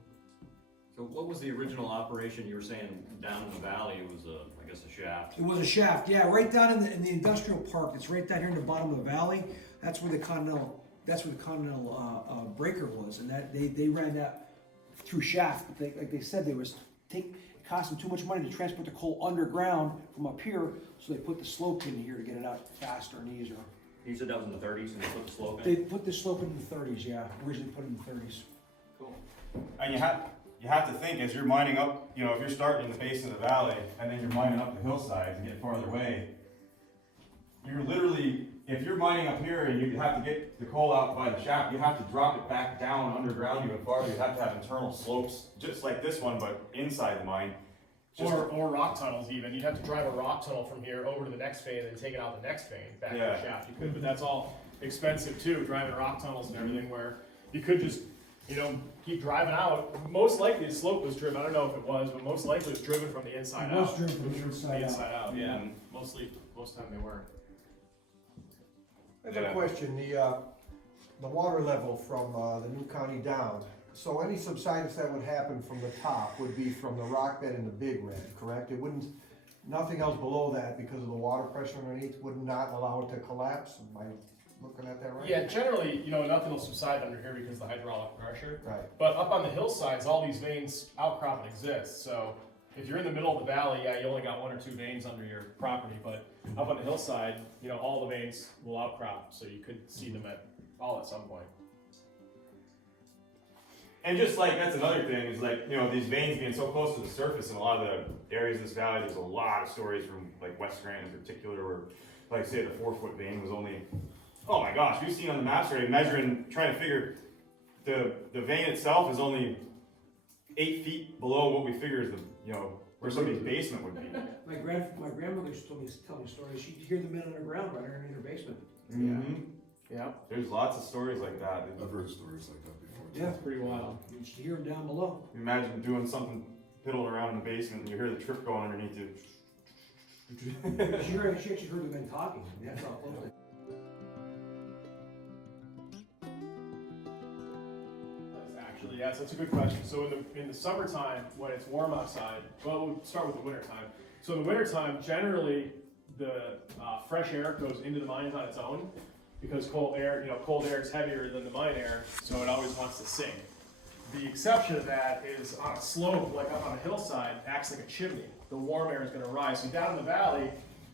So what was the original operation? You were saying down in the valley, it was I guess a shaft. It was a shaft, yeah, right down in the industrial park. It's right down here in the bottom of the valley. That's where the Continental breaker was, and that they ran that through shaft. But like they said, it cost them too much money to transport the coal underground from up here, so they put the slope in here to get it out faster and easier. You said that was in the 30s, and they put the slope in? They put the slope in the 30s, yeah. Originally put it in the 30s. Cool. And you have to think, as you're mining up, you know, if you're starting in the base of the valley and then you're mining up the hillsides and get farther away, you're literally, if you're mining up here and you have to get the coal out by the shaft, you have to drop it back down underground even farther. You have to have internal slopes, just like this one, but inside the mine. Or rock tunnels even. You'd have to drive a rock tunnel from here over to the next vein and then take it out the next vein back to the shaft. You could, but that's all expensive too, driving rock tunnels and everything, where you could just, keep driving out. Most likely the slope was driven, I don't know if it was, but most likely it was driven from the inside out. It was driven from the inside out. Yeah. Most time they were. I have a question. The water level from the new county down. So any subsidence that would happen from the top would be from the rock bed in the Big Red, correct? It wouldn't, nothing else below that, because of the water pressure underneath, would not allow it to collapse? Am I looking at that right? Yeah, generally, nothing will subside under here because of the hydraulic pressure. Right. But up on the hillsides, all these veins outcrop and exist. So if you're in the middle of the valley, yeah, you only got 1 or 2 veins under your property, but up on the hillside, you know, all the veins will outcrop, so you could see them at some point. And just like, that's another thing, is like, you know, these veins being so close to the surface in a lot of the areas of this valley, there's a lot of stories from like West Grant in particular, where, like say the 4-foot vein was only, oh my gosh, we've seen on the maps already, measuring, trying to figure, the vein itself is only 8 feet below what we figure is the, you know, where somebody's basement would be. My grandmother used to tell me stories. She'd hear the men underground right underneath her basement. Mm-hmm. Yeah. There's lots of stories like that. I've heard stories like that before. Yeah, It's pretty wild. you should hear them down below. Imagine doing something piddling around in the basement and you hear the trip going underneath you. She actually heard the men talking. That's how close they. Actually, yes, that's a good question. So in the summertime, when it's warm outside, well, we'll start with the wintertime. So in the wintertime, generally, the fresh air goes into the mines on its own, because cold air is heavier than the mine air, so it always wants to sink. The exception to that is on a slope, like up on a hillside, acts like a chimney. The warm air is going to rise. So down in the valley,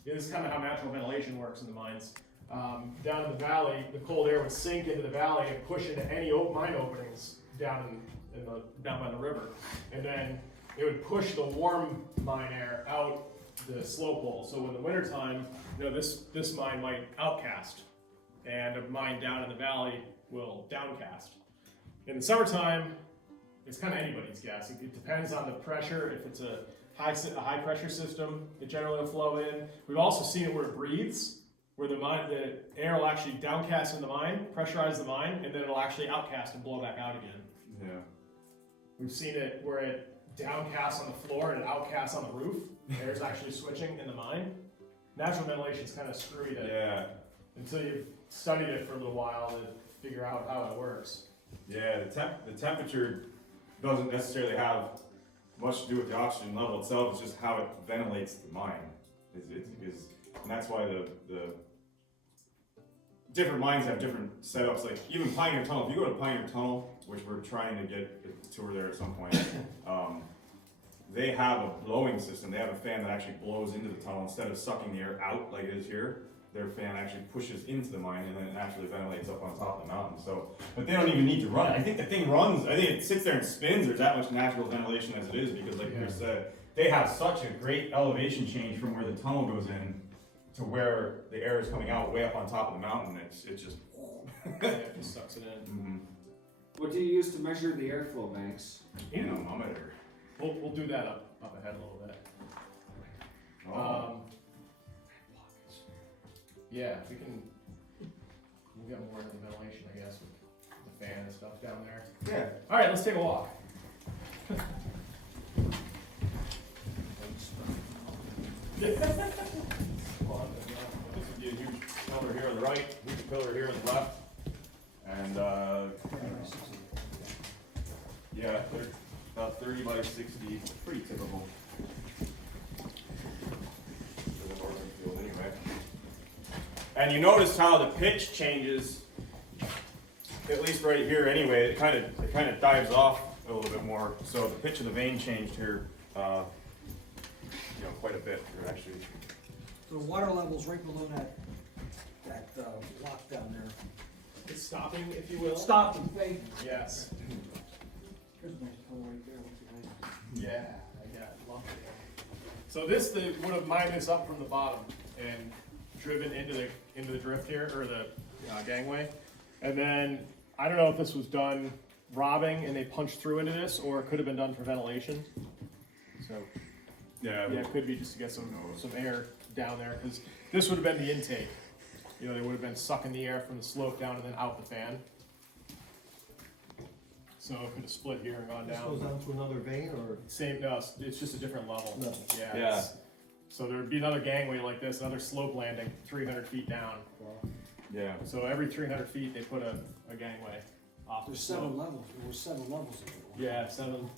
this is kind of how natural ventilation works in the mines. Down in the valley, the cold air would sink into the valley and push into any mine openings down by the river, and then it would push the warm mine air out the slope hole. So in the wintertime, you know, this mine might outcast, and a mine down in the valley will downcast. In the summertime, it's kind of anybody's guess. It depends on the pressure. If it's a high pressure system, it generally will flow in. We've also seen it where it breathes, where the air will actually downcast in the mine, pressurize the mine, and then it'll actually outcast and blow back out again. Yeah. We've seen it where it downcasts on the floor and it outcasts on the roof. Air's actually switching in the mine. Natural ventilation's kind of screwy until you've studied it for a little while to figure out how it works. Yeah, the temperature doesn't necessarily have much to do with the oxygen level itself. It's just how it ventilates the mine. And that's why the different mines have different setups. Like even Pioneer Tunnel. If you go to Pioneer Tunnel, which we're trying to get a tour there at some point, they have a blowing system. They have a fan that actually blows into the tunnel instead of sucking the air out like it is here. Their fan actually pushes into the mine and then it actually ventilates up on top of the mountain. So, but they don't even need to run it. I think the thing runs. I think it sits there and spins. There's that much natural ventilation as it is because, like Chris said, they have such a great elevation change from where the tunnel goes in to where the air is coming out way up on top of the mountain. It's just It just sucks it in. mm-hmm. What do you use to measure the airflow, Max? Anemometer. We'll do that up ahead a little bit. Yeah, we'll get more into the ventilation, I guess, with the fan and stuff down there. Yeah. All right, let's take a walk. This would be a huge pillar here on the right, huge pillar here on the left, and yeah, they're about 30 by 60, pretty typical for the northern field anyway. And you notice how the pitch changes, at least right here anyway. It kind of dives off a little bit more. So the pitch of the vein changed here, quite a bit. Here actually. So the water level's right below that block down there. It's stopping, if you will. Stop and fade. Yes. Here's a nice color right there. What's it nice? Yeah, I got lumped it. So this would have mined this up from the bottom and driven into the drift here, or the gangway. And then, I don't know if this was done robbing and they punched through into this, or it could have been done for ventilation. So, yeah, it could be just to get some air down there, because this would have been the intake. You know, they would have been sucking the air from the slope down and then out the fan. So it could have split here and gone This down. goes on to another vein, or? Same, no, it's just a different level. No. Yeah. Yeah. So there would be another gangway like this, another slope landing, 300 feet down. Yeah. So every 300 feet, they put a gangway off the There's slope. 7 levels. There were 7 levels of it. Yeah, seven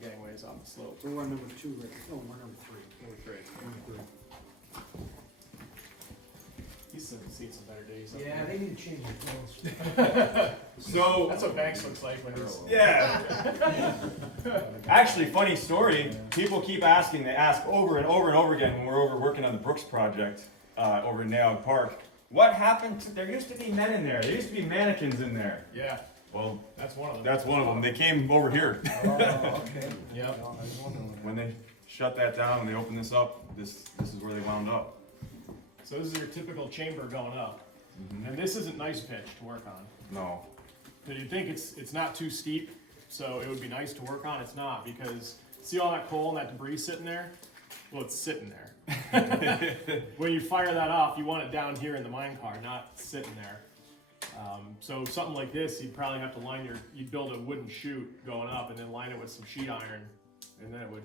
gangways off the slope. So we're on number 2 right now. No, we're number 3. Number three. Number 3. He's seen some better days. up Yeah, there. they need to change their clothes. So That's what Banks looks like when he's. yeah. Actually, funny story. People keep asking. They ask over and over and over again when we're over working on the Brooks project over in Naog Park. What happened to? There used to be men in there. There used to be mannequins in there. Yeah, Well, that's one of them. that's one of them. They came over here. Oh, okay. Yep. When they shut that down and they opened this up, this is where they wound up. So this is your typical chamber going up, and this isn't nice pitch to work on. No. So you'd think it's not too steep, so it would be nice to work on. It's not, because see all that coal and that debris sitting there? Well, it's sitting there. When you fire that off, you want it down here in the mine car, not sitting there. So something like this, you'd probably have to you'd build a wooden chute going up and then line it with some sheet iron, and then it would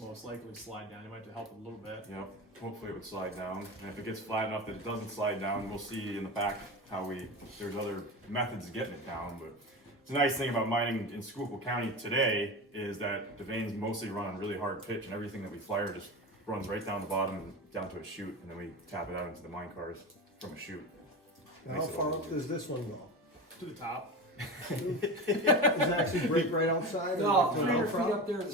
most likely slide down. You might have to help it a little bit. Yep. Hopefully it would slide down. And if it gets flat enough that it doesn't slide down, we'll see in the back how there's other methods of getting it down. But it's a nice thing about mining in Schuylkill County today is that the veins mostly run on really hard pitch, and everything that we fire just runs right down the bottom and down to a chute, and then we tap it out into the mine cars from a chute. How far up does this one go? To the top. Does it actually break right outside? No, or 300 feet front? up there, the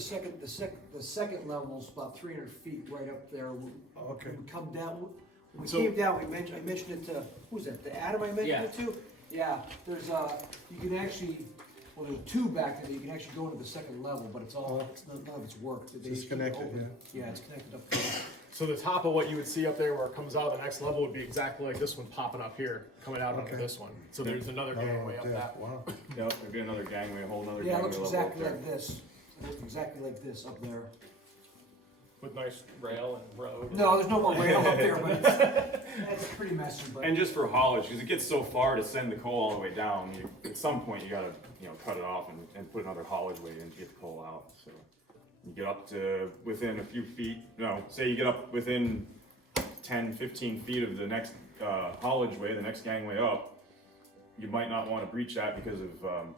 second level's about 300 feet right up there. Okay. We come down, when we So- came down, I mentioned it to, who was that, the Adam I mentioned it to? Yeah, there's you can actually, well, there's a tube back there, you can actually go into the second level, but it's all, none of it's worked. They It's keep it connected, open. Yeah, it's connected up there. So the top of what you would see up there where it comes out, the next level would be exactly like this one popping up here, coming out onto Okay. this one. So there's another gangway up yeah, that. wow. Yep. There'd be another gangway, a whole nother Yeah, it gangway looks level up exactly there. like this. It looks exactly like this up there. With nice rail and road. No, there's no more rail up there, but it's pretty messy, but. And just for haulage, because it gets so far to send the coal all the way down, at some point you gotta, cut it off and put another haulage way in to get the coal out. So you get up to within a few feet, say you get up within 10, 15 feet of the next haulage way, the next gangway up, you might not want to breach that because of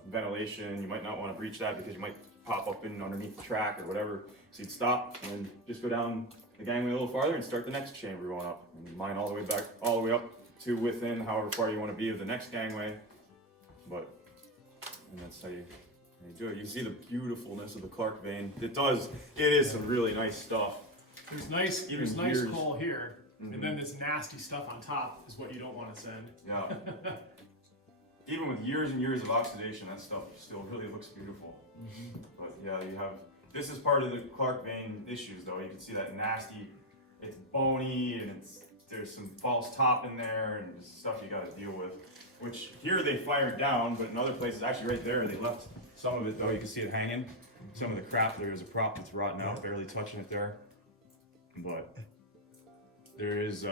ventilation. You might not want to breach that because you might pop up in underneath the track or whatever. So you'd stop and then just go down the gangway a little farther and start the next chamber going up. And mine all the way back, all the way up to within however far you want to be of the next gangway. And that's how you do it. You see the beautifulness of the Clark vein. It is some really nice stuff. There's nice Even nice years. coal here, Mhm. and then this nasty stuff on top is what you don't want to send. Yeah. Even with years and years of oxidation, that stuff still really looks beautiful. But yeah, this is part of the Clark vein issues though. You can see that nasty, it's bony and there's some false top in there and just stuff you gotta deal with. Which here they fired down, but in other places, actually right there, they left some of it though. You can see it hanging. Some of the crap, there's a prop that's rotten out, barely touching it there. But there is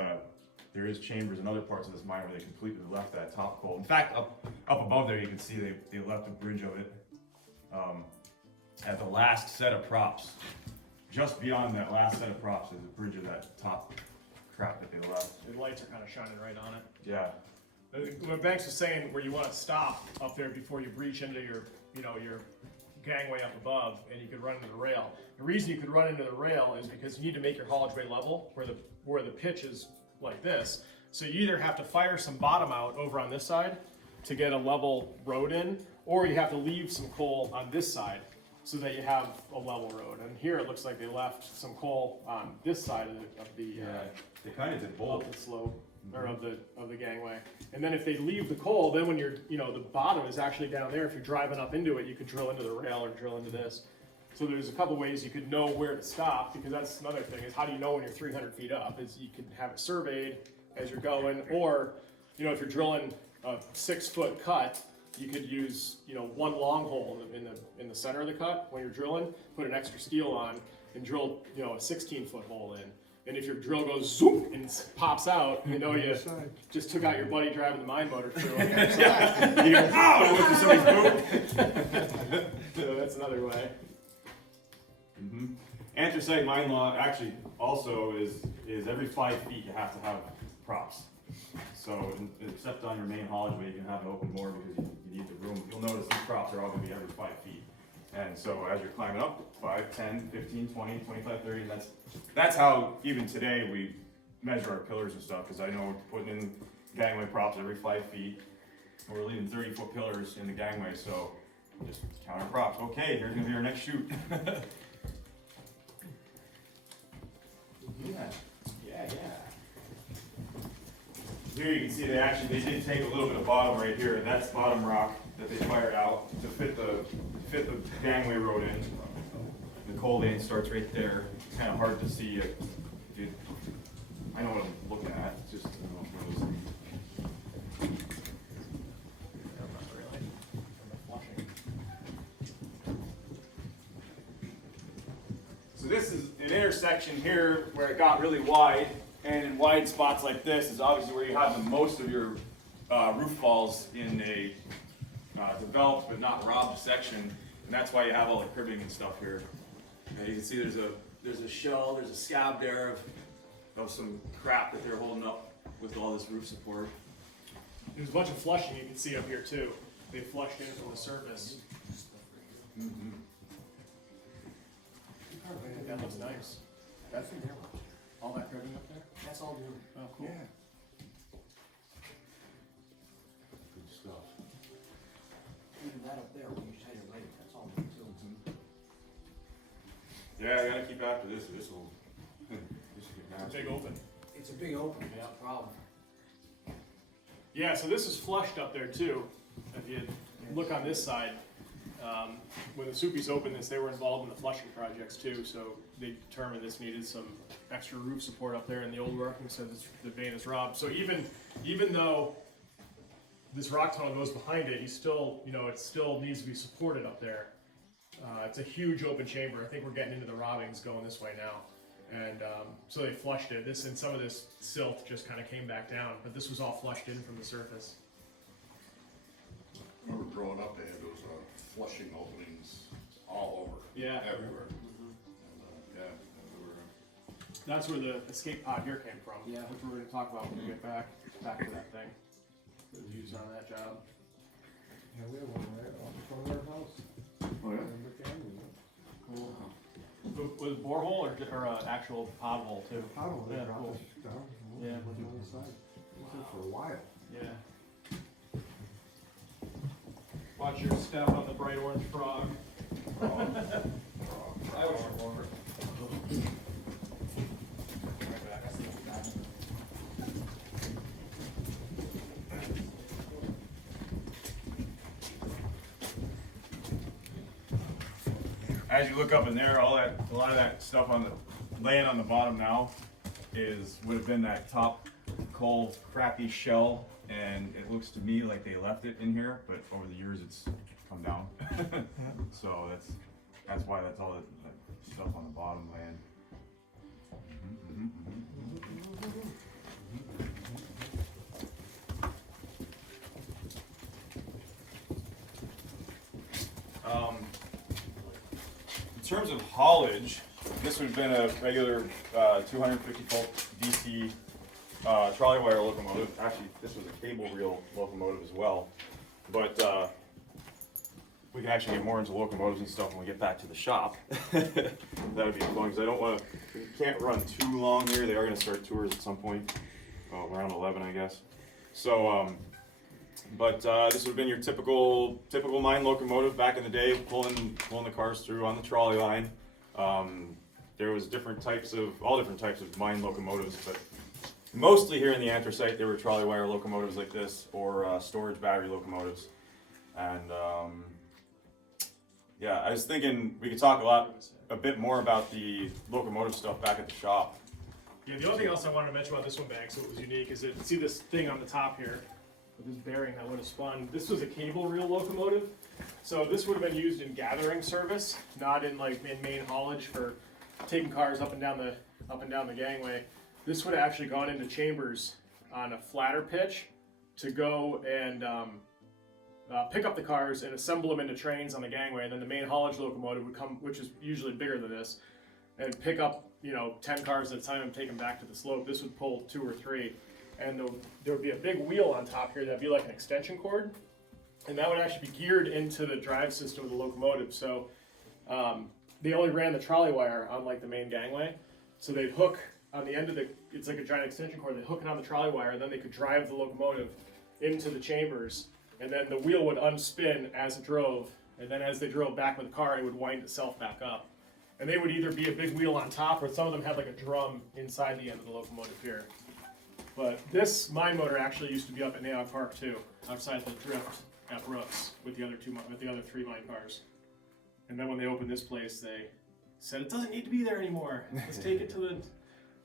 chambers in other parts of this mine where they completely left that top coal. In fact, up above there, you can see they left a bridge of it at the last set of props. Just beyond that last set of props, there's a bridge of that top crap that they left. The lights are kind of shining right on it. Yeah. What Banks was saying, where you want to stop up there before you breach into your gangway up above, and you could run into the rail. The reason you could run into the rail is because you need to make your haulage way level, where the pitch is like this. So you either have to fire some bottom out over on this side to get a level road in, or you have to leave some coal on this side so that you have a level road. And here it looks like they left some coal on this side of the They kind of did both. of the slope or of the gangway. And then if they leave the coal, then when you're the bottom is actually down there. If you're driving up into it, you could drill into the rail or drill into this. So there's a couple ways you could know where to stop, because that's another thing is how do you know when you're 300 feet up? Is you can have it surveyed as you're going, or if you're drilling a 6-foot cut, you could use one long hole in the center of the cut when you're drilling, put an extra steel on, and drill a 16-foot hole in. And if your drill goes zoom and pops out, you just took out your buddy driving the mine motor through on the other side. You go, oh, it went through somebody's boot. So that's another way. Anthracite mine law actually also is every 5 feet you have to have props. So except on your main haulage way, you can have an open bore because you need the room. You'll notice these props are all going to be every 5 feet. And so as you're climbing up, 5, 10, 15, 20, 25, 30, that's how even today measure our pillars and stuff, because I know we're putting in gangway props every 5 feet. And we're leaving 30-foot pillars in the gangway, so just count our props. Okay, here's gonna be our next shoot. Yeah. Here you can see they did take a little bit of bottom right here, and that's bottom rock that they fired out to fit the gangway road in. The coal lane starts right there. It's kind of hard to see it. I know what I'm looking at. It's just So this is an intersection here where it got really wide, and in wide spots like this is obviously where you have the most of your roof falls in a developed but not robbed section, and that's why you have all the cribbing and stuff here. And you can see there's a shell, there's a scab there of some crap that they're holding up with all this roof support. There's a bunch of flushing you can see up here too. They flushed in from the surface. Mm-hmm. I think that looks nice. That's all that cribbing up there? That's all new. Oh, cool. Good stuff. Even that up there, when you shine your light, that's all new too. Yeah, I gotta keep after this. This will get nasty. Big open. It's a big open, that's the problem. Yeah, so this is flushed up there too. If you look on this side, when the Soupies opened this, they were involved in the flushing projects too, so they determined this needed some extra roof support up there in the old working, so the vein is robbed. So even though this rock tunnel goes behind it, you still, it still needs to be supported up there. It's a huge open chamber. I think we're getting into the robbings going this way now. And so they flushed it. And some of this silt just kind of came back down, but this was all flushed in from the surface. I remember growing up, they had those flushing openings all over. Yeah. Everywhere. Mm-hmm. And, That's where the escape pod here came from, Yeah. which we're going to talk about when we get back to that thing. It was used on that job. Yeah, we have one right off in front of our house. Oh, yeah? Cool. Was it borehole or actual pothole too? Pothole, they Yeah, dropped cool. us down. Yeah. Went on the side. Was there for a while. Yeah. Watch your step on the bright orange frog. I was over. Right back. As you look up in there, a lot of that stuff laying on the bottom now would have been that top coal crappy shell, and it looks to me like they left it in here, but over the years it's come down. So that's why that's all that stuff on the bottom laying. In terms of haulage, this would have been a regular 250 volt DC trolley wire locomotive. Actually, this was a cable reel locomotive as well. But we can actually get more into locomotives and stuff when we get back to the shop. That would be fun, because we can't run too long here. They are going to start tours at some point, around 11, I guess. So, this would have been your typical mine locomotive back in the day, pulling the cars through on the trolley line. There was all different types of mine locomotives, but mostly here in the anthracite there were trolley wire locomotives like this, or storage battery locomotives. And yeah, I was thinking we could talk a bit more about the locomotive stuff back at the shop. Yeah, the only thing else I wanted to mention about this one, Banks, so it was unique, is that see this thing on the top here, with this bearing that would have spun. This was a cable reel locomotive, so this would have been used in gathering service, not in main haulage for taking cars up and down the gangway. This would have actually gone into chambers on a flatter pitch to go and pick up the cars and assemble them into trains on the gangway, and then the main haulage locomotive would come, which is usually bigger than this, and pick up 10 cars at a time and take them back to the slope. This would pull 2 or 3. And there would be a big wheel on top here that'd be like an extension cord, and that would actually be geared into the drive system of the locomotive. So they only ran the trolley wire on the main gangway, so they'd hook on the end of it's like a giant extension cord. They hook it on the trolley wire, and then they could drive the locomotive into the chambers, and then the wheel would unspin as it drove, and then as they drove back with the car, it would wind itself back up. And they would either be a big wheel on top, or some of them had like a drum inside the end of the locomotive here. But this mine motor actually used to be up at Nayog Park too, outside the drift at Brooks with the other 3 mine cars. And then when they opened this place, they said it doesn't need to be there anymore. Let's take it to the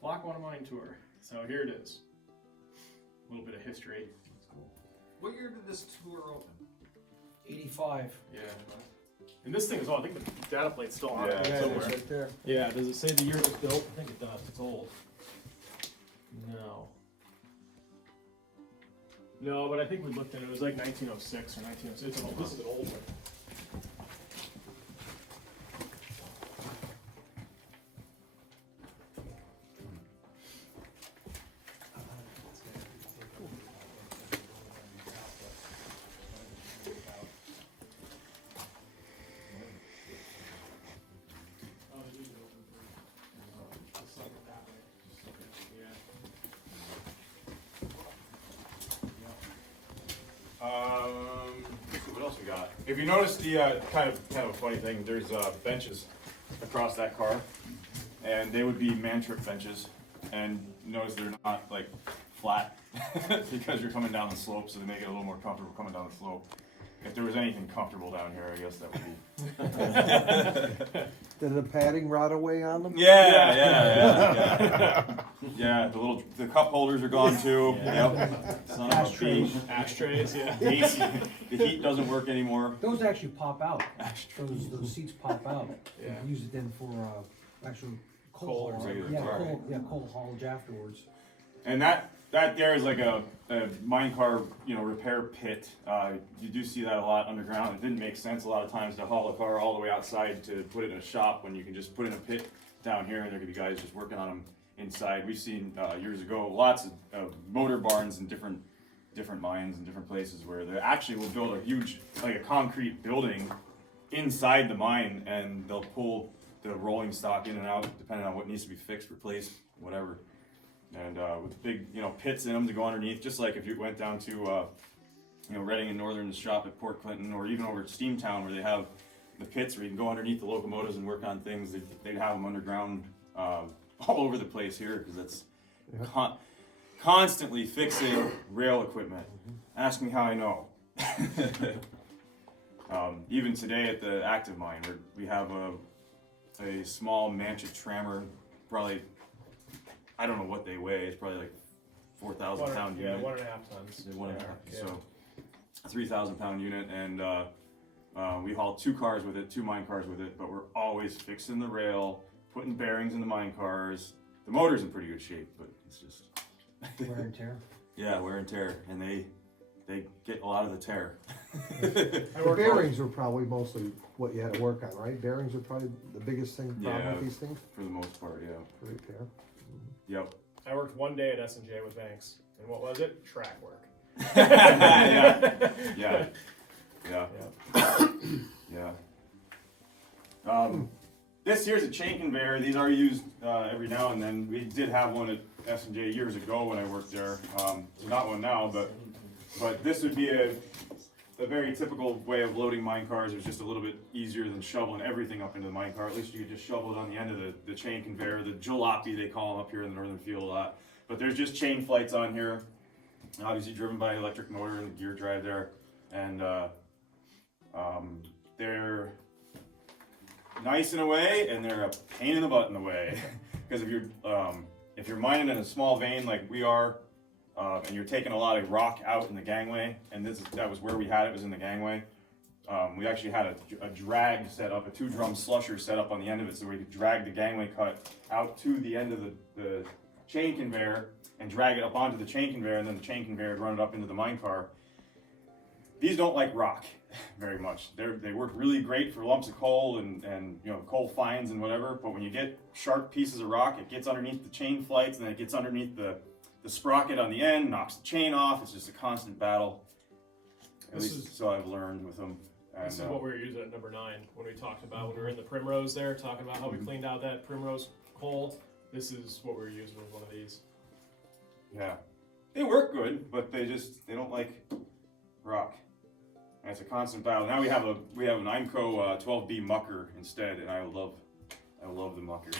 Lackawanna Mine Tour. So here it is. A little bit of history. What year did this tour open? 85. Yeah. And this thing is old. I think the data plate's still on it Yeah, somewhere. it's right there. Yeah, does it say the year it was built? I think it does. It's old. No. No, but I think we looked at it. It was like 1906 or 1906. It's old. This is an old one. What else we got? If you notice the kind of a funny thing, there's benches across that car, and they would be man trip benches, and notice they're not like flat because you're coming down the slope, so they make it a little more comfortable coming down the slope. If there was anything comfortable down here, I guess that would be. Did the padding rot away on them? Yeah. Yeah, the cup holders are gone too. Yep. Son of a bitch. Ashtrays, yeah. The heat doesn't work anymore. Those actually pop out. Those seats pop out. Yeah. You use it then for actual Coal coal or haulage. regular Yeah, car. coal haulage afterwards. And that there is like a mine car, repair pit. You do see that a lot underground. It didn't make sense a lot of times to haul a car all the way outside to put it in a shop when you can just put in a pit down here, and there could be guys just working on them inside. We've seen years ago lots of motor barns in different mines and different places where they actually will build a huge, like a concrete building inside the mine, and they'll pull the rolling stock in and out depending on what needs to be fixed, replaced, whatever. And with big, pits in them to go underneath, just like if you went down to, Reading and Northern to shop at Port Clinton, or even over at Steamtown where they have the pits where you can go underneath the locomotives and work on things. They'd have them underground all over the place here because it's constantly fixing rail equipment. Ask me how I know. Even today at the active mine, we have a small Manchett trammer, probably. I don't know what they weigh. It's probably like 4,000 pound unit. Yeah, 1.5 tons. 1.5. So, a 3,000 pound unit, and we haul 2 cars with it, 2 mine cars with it. But we're always fixing the rail, putting bearings in the mine cars. The motor's in pretty good shape, but it's just Wear and tear. Yeah, wear and tear, and they get a lot of the tear. The bearings were probably mostly what you had to work on, right? Bearings are probably the biggest problem with these things? For the most part, yeah. For repair. Yep. I worked one day at S&J with Banks, and what was it? Track work. Yeah. This here's a chain conveyor. These are used every now and then. We did have one at S&J years ago when I worked there. Not one now, but this would be a very typical way of loading mine cars. It was just a little bit easier than shoveling everything up into the mine car. At least you could just shovel it on the end of the chain conveyor, the jalopy they call them up here in the northern field a lot. But there's just chain flights on here, obviously driven by electric motor and gear drive there. And they're nice in a way, and they're a pain in the butt in a way. Because if you're mining in a small vein like we are, and you're taking a lot of rock out in the gangway, and that was where we had it, was in the gangway. We actually had a drag set up, a 2-drum slusher set up on the end of it, so we could drag the gangway cut out to the end of the chain conveyor and drag it up onto the chain conveyor, and then the chain conveyor would run it up into the mine car. These don't like rock very much. They work really great for lumps of coal and coal fines and whatever, but when you get sharp pieces of rock, it gets underneath the chain flights, and then it gets underneath the sprocket on the end, knocks the chain off. It's just a constant battle. At least so I've learned with them. And, this is what we were using at number 9 when we talked about when we were in the Primrose there, talking about how we cleaned out that Primrose coal this is what we were using with one of these. Yeah, they work good, but they don't like rock. And it's a constant battle. Now we have an Imco 12B mucker instead, and I love the mucker.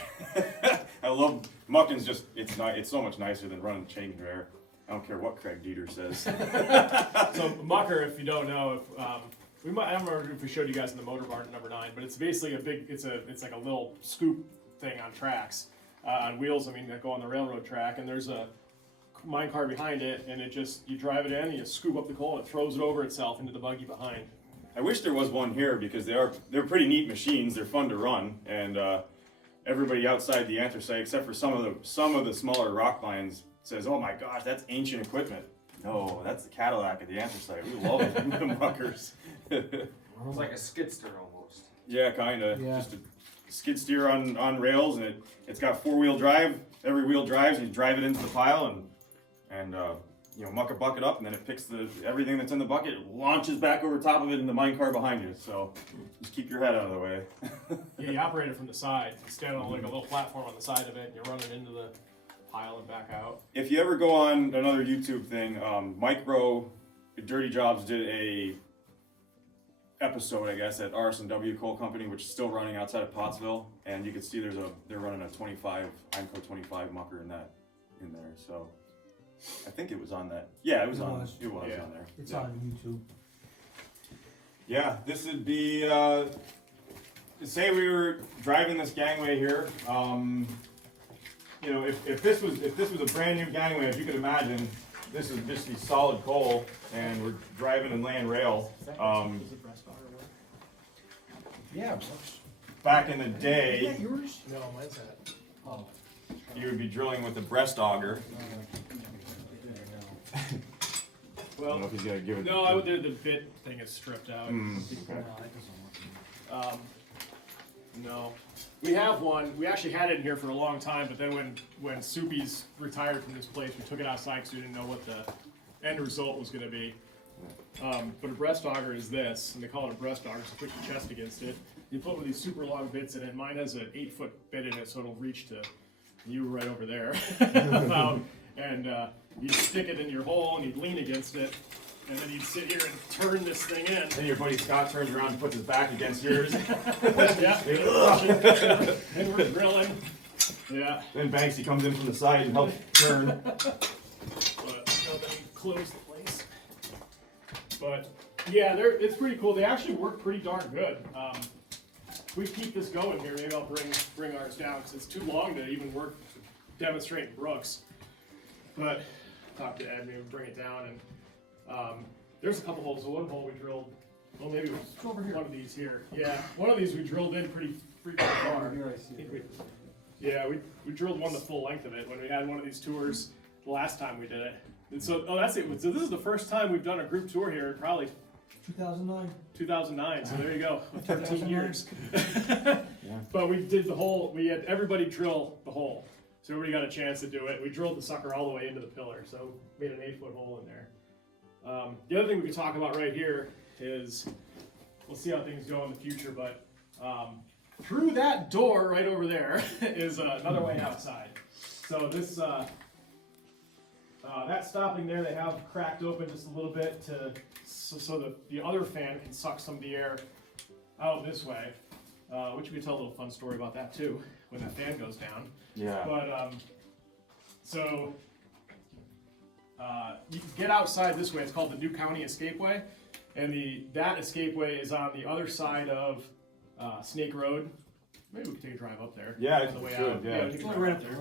I love mucking's it's so much nicer than running chain conveyor. I don't care what Craig Dieter says. So mucker, if you don't know, I don't remember if we showed you guys in the motor barn at number 9, but it's basically it's like a little scoop thing on tracks, on wheels. I mean, that go on the railroad track, and there's a mine car behind it, and you drive it in, and you scoop up the coal, and it throws it over itself into the buggy behind. I wish there was one here because they're pretty neat machines. They're fun to run, and everybody outside the anthracite, except for some of the smaller rock mines, says, "Oh my gosh, that's ancient equipment." No, that's the Cadillac of the anthracite. We love the muckers. It was like a skid steer almost. Yeah, kinda. Yeah. Just a skid steer on rails, and it's got 4-wheel drive. Every wheel drives, and you drive it into the pile, and muck a bucket up, and then it picks everything that's in the bucket, launches back over top of it in the mine car behind you. So just keep your head out of the way. Yeah, you operate it from the side. You stand on like a little platform on the side of it, and you run it into the pile and back out. If you ever go on another YouTube thing, Micro Dirty Jobs did a episode, I guess, at RS&W Coal Company, which is still running outside of Pottsville, and you can see they're running a 25 Imco 25 mucker in there. So I think it was on that. Yeah, it was on there. It's on YouTube. Yeah, this would be say we were driving this gangway here. If this was a brand new gangway, as you could imagine, this would just be solid coal, and we're driving and laying rail. Yeah. Back in the day, Is that yours? No, mine's that. Oh. you would be drilling with a breast auger. I don't know if he's gonna give it. No, the bit thing is stripped out. No. We have one. We actually had it in here for a long time, but then when Soupy's retired from this place, we took it outside because we didn't know what the end result was going to be. But a breast auger is this, and they call it a breast auger, so put your chest against it. You put one of these super long bits in it. Mine has an 8-foot bit in it, so it'll reach to you right over there. And you'd stick it in your hole, and you'd lean against it, and then you'd sit here and turn this thing in. Then your buddy Scott turns around and puts his back against yours. Yeah. And we're drilling. Yeah. Then Banksy comes in from the side and helps turn. But nobody closed the place. But yeah, it's pretty cool. They actually work pretty darn good. If we keep this going here, maybe I'll bring ours down because it's too long to even demonstrate Brooks. But talk to Ed, maybe bring it down, and there's a couple holes. So one hole we drilled. Well, maybe it was over here. One of these here. Yeah, one of these we drilled in pretty far. We drilled one the full length of it when we had one of these tours the last time we did it. And so, that's it. So this is the first time we've done a group tour here in probably 2009. So there you go, 13 years. But we did we had everybody drill the hole. So everybody got a chance to do it. We drilled the sucker all the way into the pillar, so made an 8-foot hole in there. The other thing we can talk about right here is, we'll see how things go in the future, but through that door right over there is another way outside. So this, that stopping there, they have cracked open just a little bit so that the other fan can suck some of the air out this way, which we can tell a little fun story about that too, when that fan goes down. Yeah. But, you can get outside this way. It's called the New County Escapeway, and that escapeway is on the other side of Snake Road. Maybe we can take a drive up there. Yeah, on the way should, out. yeah. We can drive up there.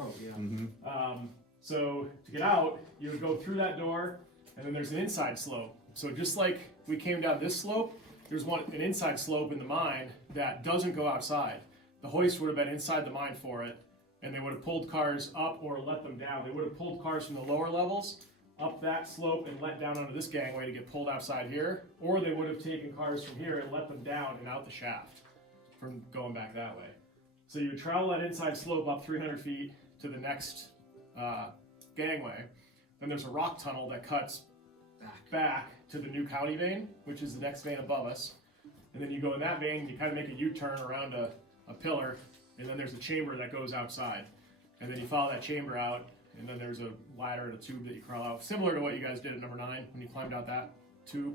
So to get out, you would go through that door, and then there's an inside slope. So just like we came down this slope, there's an inside slope in the mine that doesn't go outside. The hoist would have been inside the mine for it, and they would have pulled cars up or let them down. They would have pulled cars from the lower levels up that slope and let down onto this gangway to get pulled outside here, or they would have taken cars from here and let them down and out the shaft from going back that way. So you would travel that inside slope up 300 feet to the next gangway. Then there's a rock tunnel that cuts back to the New County vein, which is the next vein above us. And then you go in that vein, you kind of make a U-turn around a pillar, and then there's a chamber that goes outside. and then you follow that chamber out, and then there's a ladder and a tube that you crawl out, similar to what you guys did at number 9 when you climbed out that tube.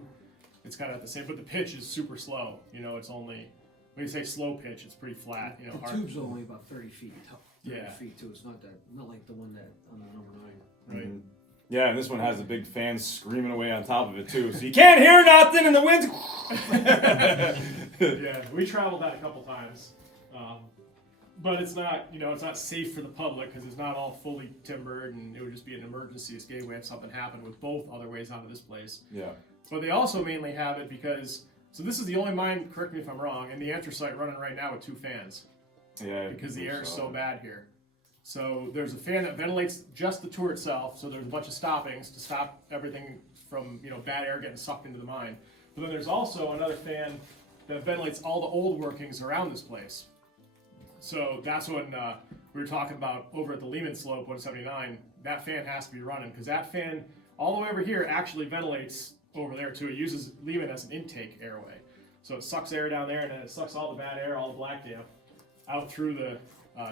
It's kind of at the same, but the pitch is super slow. You know, it's only, when you say slow pitch, it's pretty flat. You know, The hard. tube's only about 30 feet tall. 30 Yeah. feet too. It's not like the one that on the number 9. Right. Mhm. Yeah, and this one has a big fan screaming away on top of it too, so you can't hear nothing, and the wind's. Yeah, we traveled that a couple times, but it's not, you know, it's not safe for the public because it's not all fully timbered, and it would just be an emergency escapeway if something happened with both other ways out of this place. Yeah. But they also mainly have it because, so this is the only mine, correct me if I'm wrong, in the anthracite running right now with 2 fans. Yeah. Because the air is so bad here. So there's a fan that ventilates just the tour itself, so there's a bunch of stoppings to stop everything from, you know, bad air getting sucked into the mine. But then there's also another fan that ventilates all the old workings around this place. So that's when we were talking about over at the Lehman Slope 179, that fan has to be running because that fan all the way over here actually ventilates over there too. It uses Lehman as an intake airway. So it sucks air down there and then it sucks all the bad air, all the black damp out through the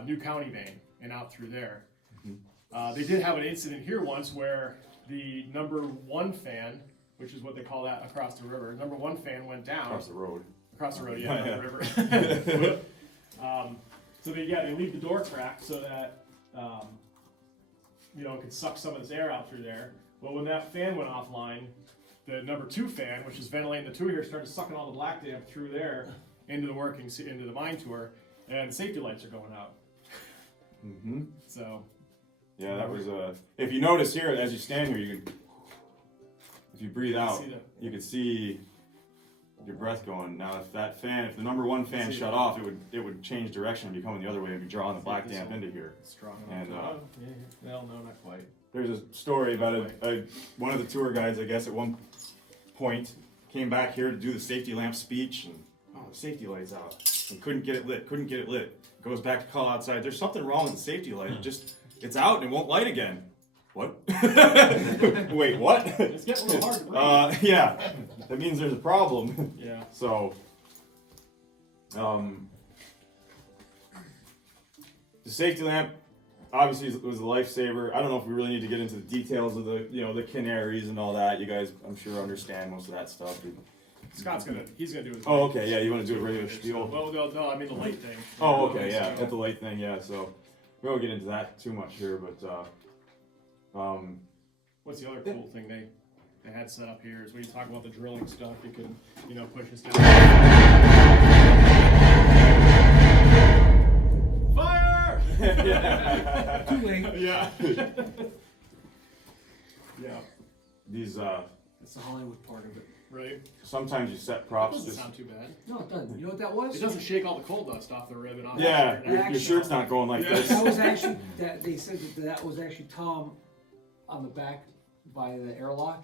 New County vein and out through there. They did have an incident here once where the number 1 fan, which is what they call that across the river, number 1 fan went down. Across the road. Across the road, yeah, not the river. So they leave the door cracked so that you know, it could suck some of this air out through there. Well, when that fan went offline, the number 2 fan, which is ventilating the tour here, started sucking all the black damp through there into the workings, into the mine tour, and safety lights are going out. Mm-hmm. So. Yeah, that was if you notice here, as you stand here, you can, if you breathe out, you can see your breath going. Now, if that fan, if the number 1 fan shut off, it would change direction and be coming the other way and be drawing the black damp into here. Strong and well, no, not quite. There's a story about one of the tour guides, I guess, at one point came back here to do the safety lamp speech, and the safety light's out, and couldn't get it lit. Goes back to call outside. There's something wrong with the safety light. It's out and it won't light again. What? Wait, what? It's getting a little hard to breathe. Yeah, that means there's a problem. Yeah. So, the safety lamp obviously was a lifesaver. I don't know if we really need to get into the details of the canaries and all that. You guys, I'm sure, understand most of that stuff. Scott's he's gonna do his. Oh, okay, yeah, you want to do a regular spiel? Well, no, I mean the light thing. Oh, okay, yeah, at the light thing, yeah. So we won't get into that too much here, but what's the other cool thing they had set up here is when you talk about the drilling stuff, you can, you know, push this down. Fire! Yeah. Too late. Yeah. Yeah. These That's the Hollywood part of it. Right. sometimes you set That props. doesn't Just sound too bad. No, it doesn't. You know what that was? It doesn't shake all the coal dust off the rib and off. yeah, the your shirt's not going like Yeah. this. That was actually, they said that was actually Tom on the back by the airlock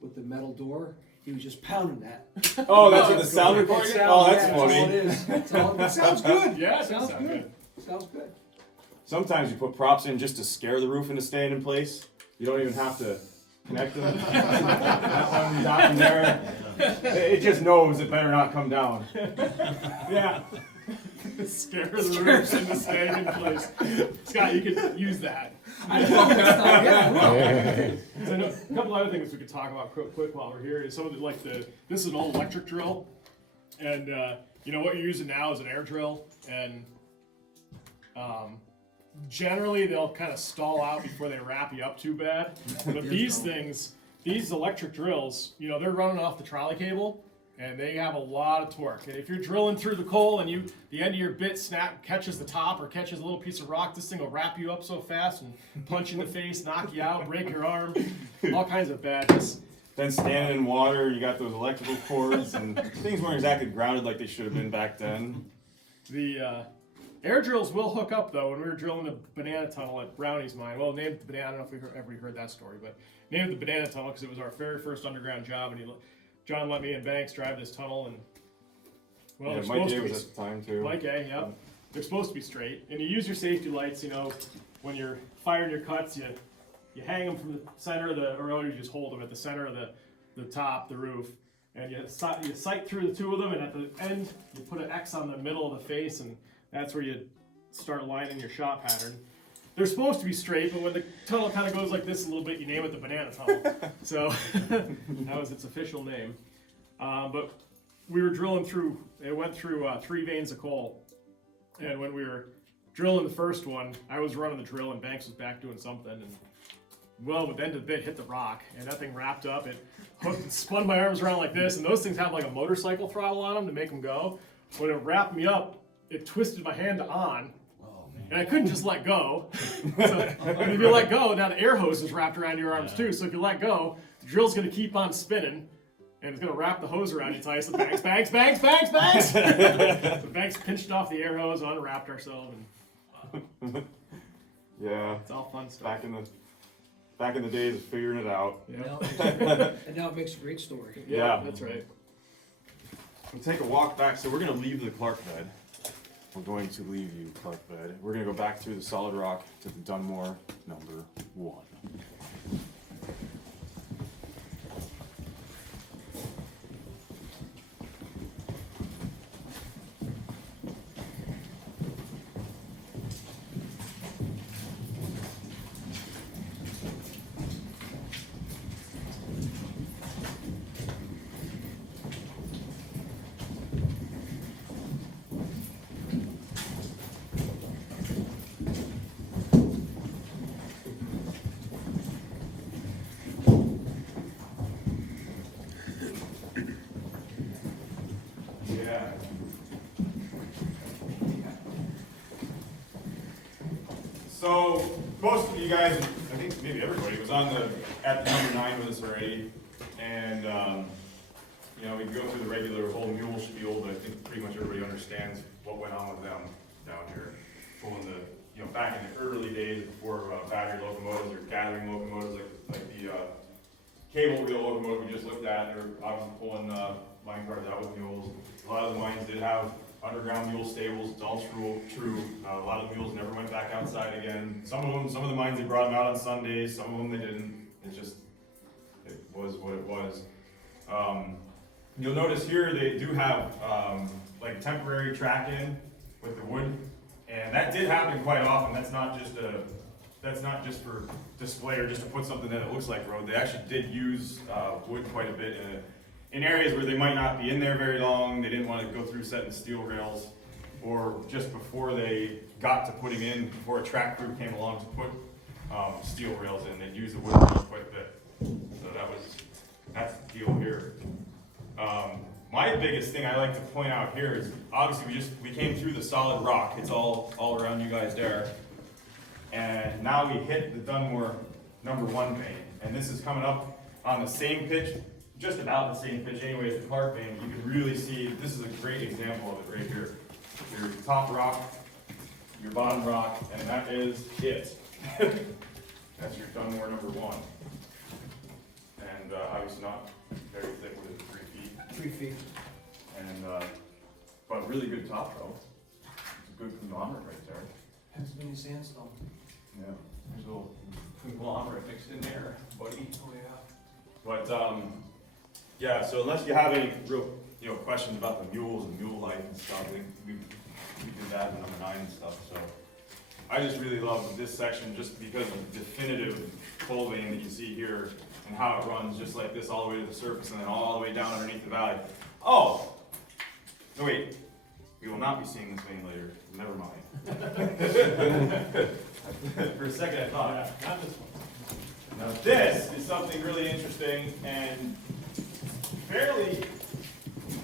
with the metal door. He was just pounding that. Oh, that's what the sound That recording. sound, Oh, that's yeah, funny. all it is. That's all- That sounds good. Yeah, it sounds sound good. Sounds good. Sometimes you put props in just to scare the roof into staying in place. You don't even have to connect them. That one down there, it just knows it better not come down. Yeah. Scare the roofs into staying in place. Scott, you could use that. I love that stuff. Yeah, I will. So a couple other things we could talk about quick while we're here is some of this is an old electric drill, and you know what you're using now is an air drill, and generally they'll kind of stall out before they wrap you up too bad. But these electric drills, you know, they're running off the trolley cable, and they have a lot of torque. And if you're drilling through the coal and the end of your bit catches the top or catches a little piece of rock, this thing will wrap you up so fast and punch you in the face, knock you out, break your arm, all kinds of badness. Then standing in water, you got those electrical cords, and things weren't exactly grounded like they should have been back then. The air drills will hook up though. When we were drilling the banana tunnel at Brownie's mine, well, named the banana. I don't know if we ever heard that story, but named the banana tunnel because it was our very first underground job, and John let me and Banks drive this tunnel, and well, Yeah, they're Mike supposed A to be was at the time too. Mike A, yep. They're supposed to be straight, and you use your safety lights. You know, when you're firing your cuts, you hang them from the center of or you just hold them at the center of the top, the roof, and you sight through the two of them, and at the end you put an X on the middle of the face, and that's where you start lining your shot pattern. they're supposed to be straight, but when the tunnel kind of goes like this a little bit, you name it the banana tunnel. So that was its official name. But we were drilling through, it went through 3 veins of coal. And when we were drilling the first one, I was running the drill and Banks was back doing something. And well, with the end of the bit hit the rock and that thing wrapped up. It hooked and spun my arms around like this. And those things have like a motorcycle throttle on them to make them go. When it wrapped me up, it twisted my hand to on. And I couldn't just let go. So if you let go, now the air hose is wrapped around your arms too. So if you let go, the drill's gonna keep on spinning and it's gonna wrap the hose around you tight. So bangs, bangs, bangs, bangs, bangs. So Banks pinched off the air hose, unwrapped ourselves, and Yeah. it's all fun stuff. Back in the days of figuring it out. And now it makes a great story. Yeah, that's right. We'll take a walk back. So we're gonna leave the Clark bed. We're going to leave you Clark bed. We're gonna go back through the solid rock to the Dunmore number 1. So most of you guys, I think maybe everybody, was at the number 9 with us already, and you know, we can go through the regular whole mule spiel, but I think pretty much everybody understands what went on with them down here, pulling the, you know, back in the early days before battery locomotives or gathering locomotives like the cable wheel locomotive we just looked at. They were obviously pulling mine cars out with mules. A lot of the mines did have underground mule stables. It's all true. A lot of the mules never went back outside again. Some of the mines, they brought them out on Sundays. Some of them they didn't. It was what it was. You'll notice here they do have like temporary track in with the wood, and that did happen quite often. That's not just for display or just to put something that it looks like road. They actually did use wood quite a bit in areas where they might not be in there very long. They didn't want to go through setting steel rails, or just before they got to putting in, before a track crew came along to put steel rails in, they'd use the wood quite a bit. So that's the deal here. My biggest thing I like to point out here is obviously we came through the solid rock. It's all around you guys there. And now we hit the Dunmore number 1 vein. And this is coming up on the same pitch, just about the same pitch anyway as the Clark vein. You can really see, this is a great example of it right here. Your top rock, your bottom rock, and that is it. That's your Dunmore number 1. And obviously not very thick with it, 3 feet. 3 feet. And, but really good top though. It's a good conglomerate right there. Pennsylvania sandstone. Yeah, there's a little conglomerate mixed in there, buddy. Oh, yeah. But, yeah, so unless you have any real, questions about the mules and mule life and stuff, we did that in number 9 and stuff, so. I just really love this section just because of the definitive coal vein that you see here and how it runs just like this all the way to the surface and then all the way down underneath the valley. Oh! No, wait. We will not be seeing this vein later. Never mind. For a second I thought. Yeah, not this one. Now this is something really interesting and fairly,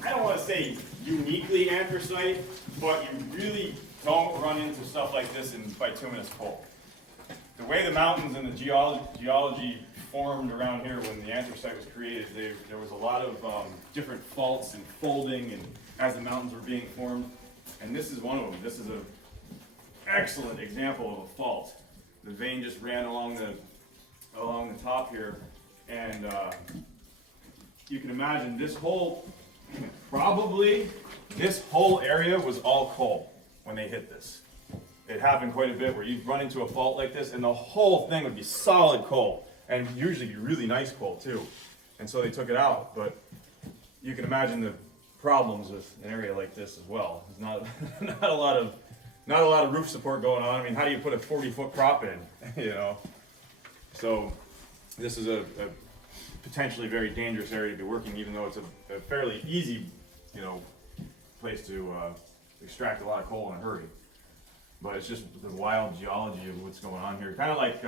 I don't want to say uniquely anthracite, but you really don't run into stuff like this in bituminous coal. The way the mountains and the geology formed around here when the anthracite was created, there was a lot of different faults and folding and as the mountains were being formed, and this is one of them. This is an excellent example of a fault. The vein just ran along the top here, and you can imagine this whole area was all coal when they hit this. It happened quite a bit where you'd run into a fault like this and the whole thing would be solid coal, and usually be really nice coal too. And so they took it out, but you can imagine the problems with an area like this as well. There's not a lot of not a lot of roof support going on. I mean, how do you put a 40-foot prop in, you know? So this is a potentially very dangerous area to be working, even though it's a fairly easy, you know, place to extract a lot of coal in a hurry. But it's just the wild geology of what's going on here. Kind of like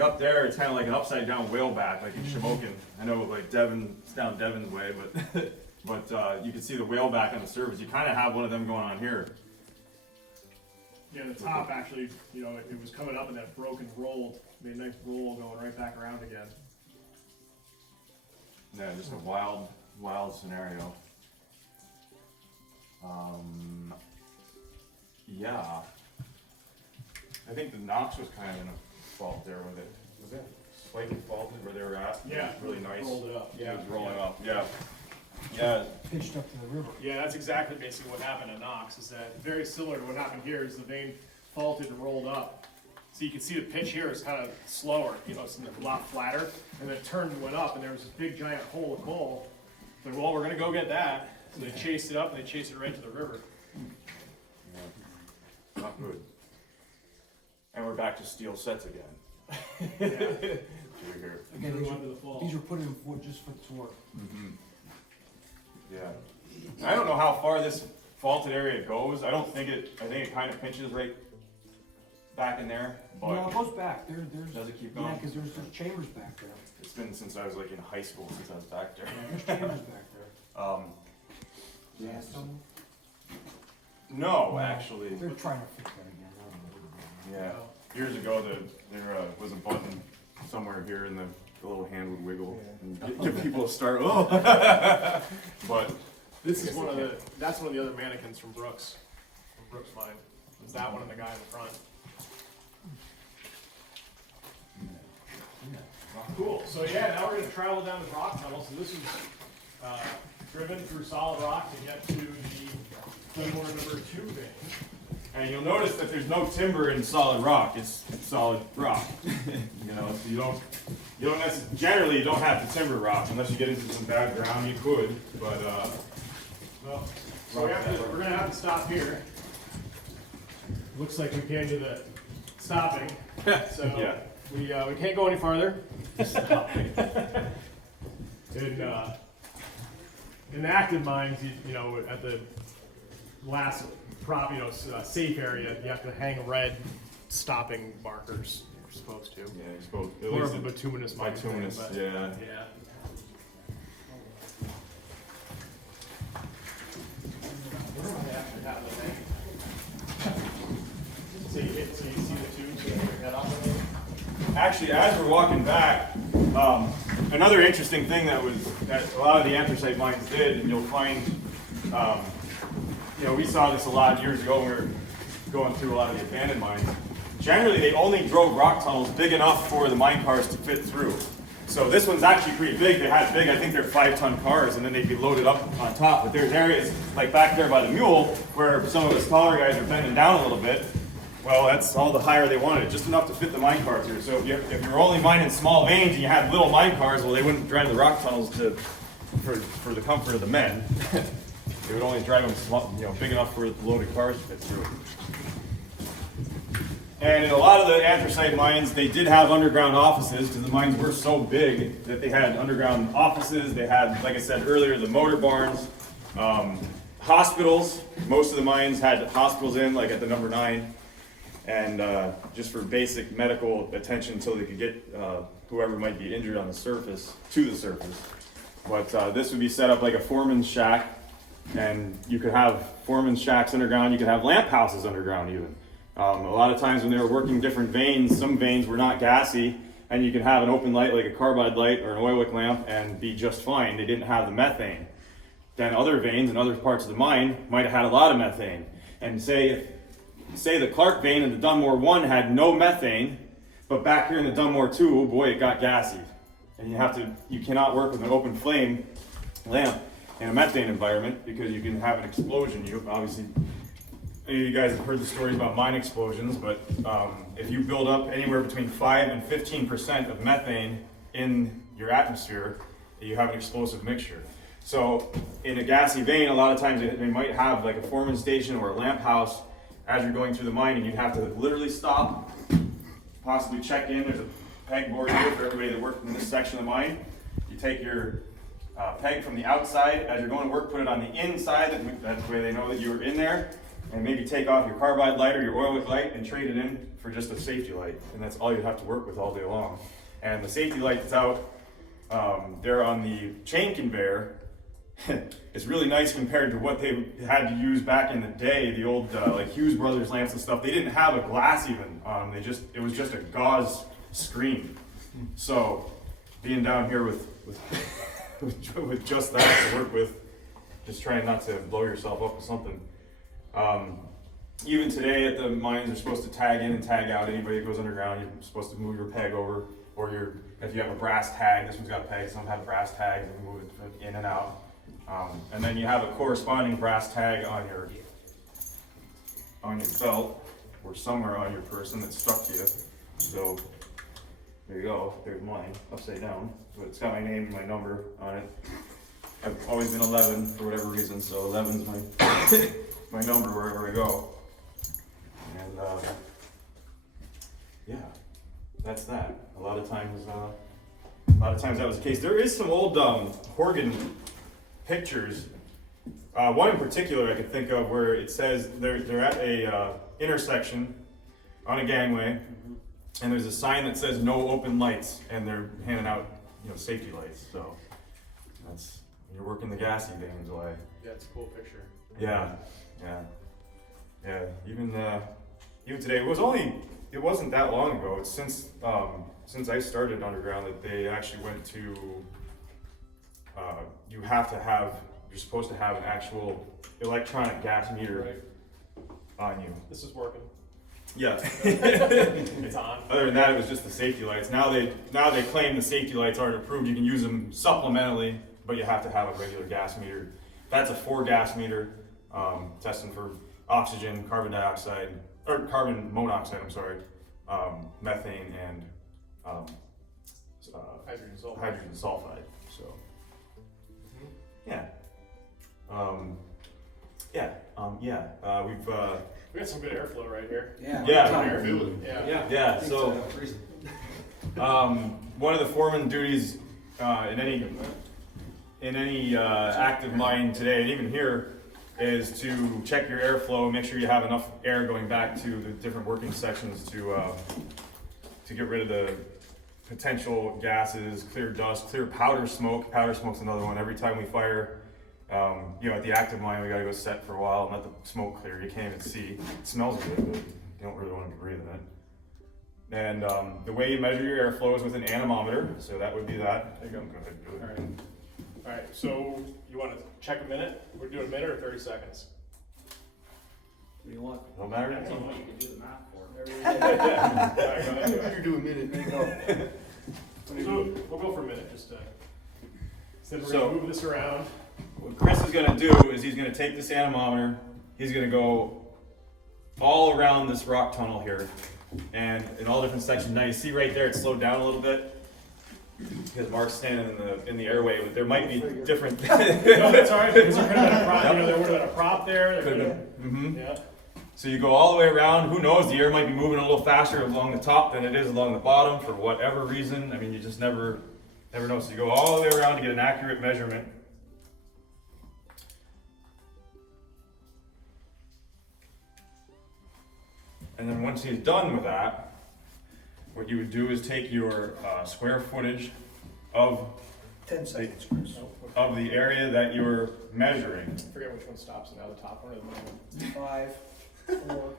up there, it's kind of like an upside down whaleback, like in Shamokin. I know like Devon, it's down Devon's way, but you can see the whaleback on the surface. You kind of have one of them going on here. Yeah, the top actually, you know, it was coming up and that broke and rolled. Made a nice roll going right back around again. Yeah, just a wild scenario. Yeah. I think the Knox was kind of in a fault there with it. Was it slightly faulted where they were at? Yeah. It was really nice. Rolled it up. Yeah, it was rolling up. Yeah. Yeah. Pitched up to the river. Yeah, that's exactly basically what happened at Knox, is that very similar to what happened here is the vein faulted and rolled up. So you can see the pitch here is kind of slower, you know, it's a lot flatter, and then it turned and went up, and there was this big giant hole of coal. So, well, we're gonna go get that. So they chased it up, and they chased it right to the river. Yeah. Not good. And we're back to steel sets again. Yeah. Again, these were put in for just for the tour. Mm-hmm. Yeah. I don't know how far this faulted area goes. I think it kind of pinches right back in there. But No, it goes back. There's does it keep going? Yeah, because there's chambers back there. It's been since I was like in high school since I was back there. Yeah, there's chambers back there. Yeah. Some- No, actually. They're trying to fix that again. I don't know. Yeah. Years ago, there was a button somewhere here in the little hand would wiggle and get people to start. Oh. But This is that's one of the other mannequins from Brooks mine. It's that one and the guy in the front. Cool. So yeah, now we're going to travel down the rock tunnel. So this is driven through solid rock to get to the Glenmore number 2 vein. And you'll notice that there's no timber in solid rock. It's solid rock. You know, so you don't necessarily, generally you don't have to timber rock unless you get into some bad ground. You could, but well, so we're going to have to stop here. Looks like we came to the stopping. So yeah. we can't go any farther. In the active mines, you know, at the last safe area, you have to hang red stopping markers. You're supposed to. Yeah, you're supposed to. More of a bituminous mine. Bituminous, thing, yeah. Yeah. So you see the tubes so you head off of it? Actually, as we're walking back, another interesting thing that a lot of the anthracite mines did, and you'll find, you know, we saw this a lot years ago when we were going through a lot of the abandoned mines. Generally, they only drove rock tunnels big enough for the mine cars to fit through. So this one's actually pretty big. They had big, I think they're 5-ton cars, and then they'd be loaded up on top. But there's areas like back there by the Mule where some of the smaller guys are bending down a little bit. Well, that's all the higher they wanted, just enough to fit the mine car through. So if you're only mining small veins and you had little mine cars, well, they wouldn't drive the rock tunnels for the comfort of the men. They would only drive them small, you know, big enough for the loaded cars to fit through. And in a lot of the anthracite mines, they did have underground offices because the mines were so big that they had underground offices. They had, like I said earlier, the motor barns, hospitals. Most of the mines had hospitals in, like at the number 9. And just for basic medical attention until they could get whoever might be injured on the surface to the surface. But this would be set up like a foreman's shack, and you could have foreman's shacks underground. You could have lamp houses underground even. A lot of times when they were working different veins, some veins were not gassy, and you could have an open light like a carbide light or an oil wick lamp and be just fine. They didn't have the methane. Then other veins in other parts of the mine might have had a lot of methane. And say the Clark vein in the Dunmore 1 had no methane, but back here in the Dunmore 2, oh boy, it got gassy. And you cannot work with an open flame lamp in a methane environment because you can have an explosion. You obviously, you guys have heard the stories about mine explosions, but if you build up anywhere between 5 and 15% of methane in your atmosphere, you have an explosive mixture. So in a gassy vein, a lot of times they might have like a foreman station or a lamp house as you're going through the mine, and you'd have to literally stop, possibly check in. There's a peg board here for everybody that worked in this section of the mine. You take your peg from the outside as you're going to work, put it on the inside, that's the way they know that you were in there, and maybe take off your carbide light or your oil wick light and trade it in for just a safety light, and that's all you have to work with all day long. And the safety light that's out there on the chain conveyor is really nice compared to what they had to use back in the day, the old like Hughes Brothers lamps and stuff. They didn't have a glass even on them. It was just a gauze screen. So being down here with with just that to work with, just trying not to blow yourself up with something. Even today at the mines, you're supposed to tag in and tag out. Anybody that goes underground, you're supposed to move your peg over, or if you have a brass tag, this one's got pegs, some have brass tags, and move it in and out. And then you have a corresponding brass tag on your belt, or somewhere on your person that's stuck to you. So there you go, there's mine, upside down. So it's got my name and my number on it. I've always been 11 for whatever reason, so 11's my number wherever I go. And yeah, that's that. A lot of times that was the case. There is some old Horgan pictures. One in particular I could think of where it says they're at a intersection on a gangway, and there's a sign that says no open lights, and they're handing out, safety lights. So that's, you're working the gassy veins away. Yeah, it's a cool picture. Yeah. Even today, it wasn't that long ago. It's since I started underground that they actually went to, you're supposed to have an actual electronic gas meter on you. This is working. Yeah. It's on. Other than that, it was just the safety lights. Now they claim the safety lights aren't approved. You can use them supplementally, but you have to have a regular gas meter. That's a 4 gas meter, testing for oxygen, carbon dioxide, or carbon monoxide, methane, and hydrogen sulfide. So, We got some good airflow right here. Yeah. So, one of the foreman duties in any active mine today, and even here, is to check your airflow, make sure you have enough air going back to the different working sections to get rid of the potential gases, clear dust, clear powder smoke. Powder smoke's another one. Every time we fire, at the active mine, we gotta go set for a while and let the smoke clear. You can't even see. It smells good, but you don't really want to be breathing it. And the way you measure your airflow is with an anemometer, so that would be that. There you go. Go ahead, do it. All right, so you want to check a minute? We're doing a minute or 30 seconds? What do you want? No matter. That's all you can do the math for. You're doing a minute, there you go. So we'll go for a minute, just so we're gonna move this around. What Chris is gonna do is he's gonna take this anemometer, he's gonna go all around this rock tunnel here, and in all different sections. Now you see right there, it's slowed down a little bit because Mark's standing in the airway, but there might be different. No, that's all right, because there could have been a prop. There would have been a prop there. Yeah. So you go all the way around. Who knows? The air might be moving a little faster along the top than it is along the bottom for whatever reason. I mean, you just never know. So you go all the way around to get an accurate measurement. And then once he's done with that, what you would do is take your square footage of 10 seconds, Chris. of the area that you're measuring. I forget which one stops now, the top one or the bottom. 5, 4,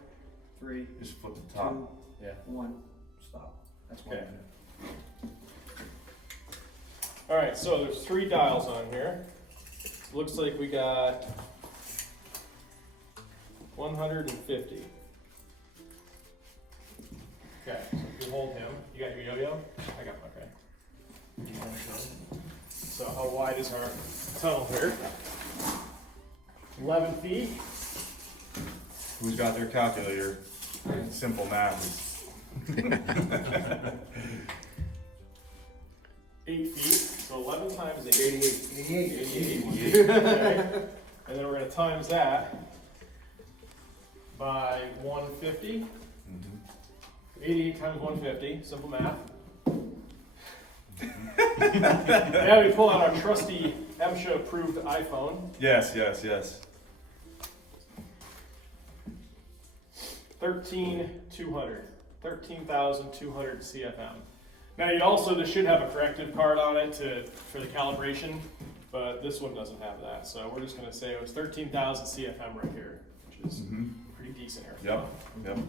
3, Just flip the top. 2, 1, stop. That's 1 minute. All right, so there's 3 dials on here. Looks like we got 150. Okay, so if you hold him, you got your yo-yo? I got my, okay. So how wide is our tunnel here? 11 feet. Who's got their calculator? Simple math. 8 feet, so 11 times 8. 88. Okay. And then we're gonna times that by 150. 88 times 150, simple math. Now we pull out our trusty MSHA approved iPhone. Yes. 13,200 CFM. Now you also, this should have a corrective card on it for the calibration, but this one doesn't have that. So we're just gonna say it was 13,000 CFM right here, which is pretty decent here. Yep.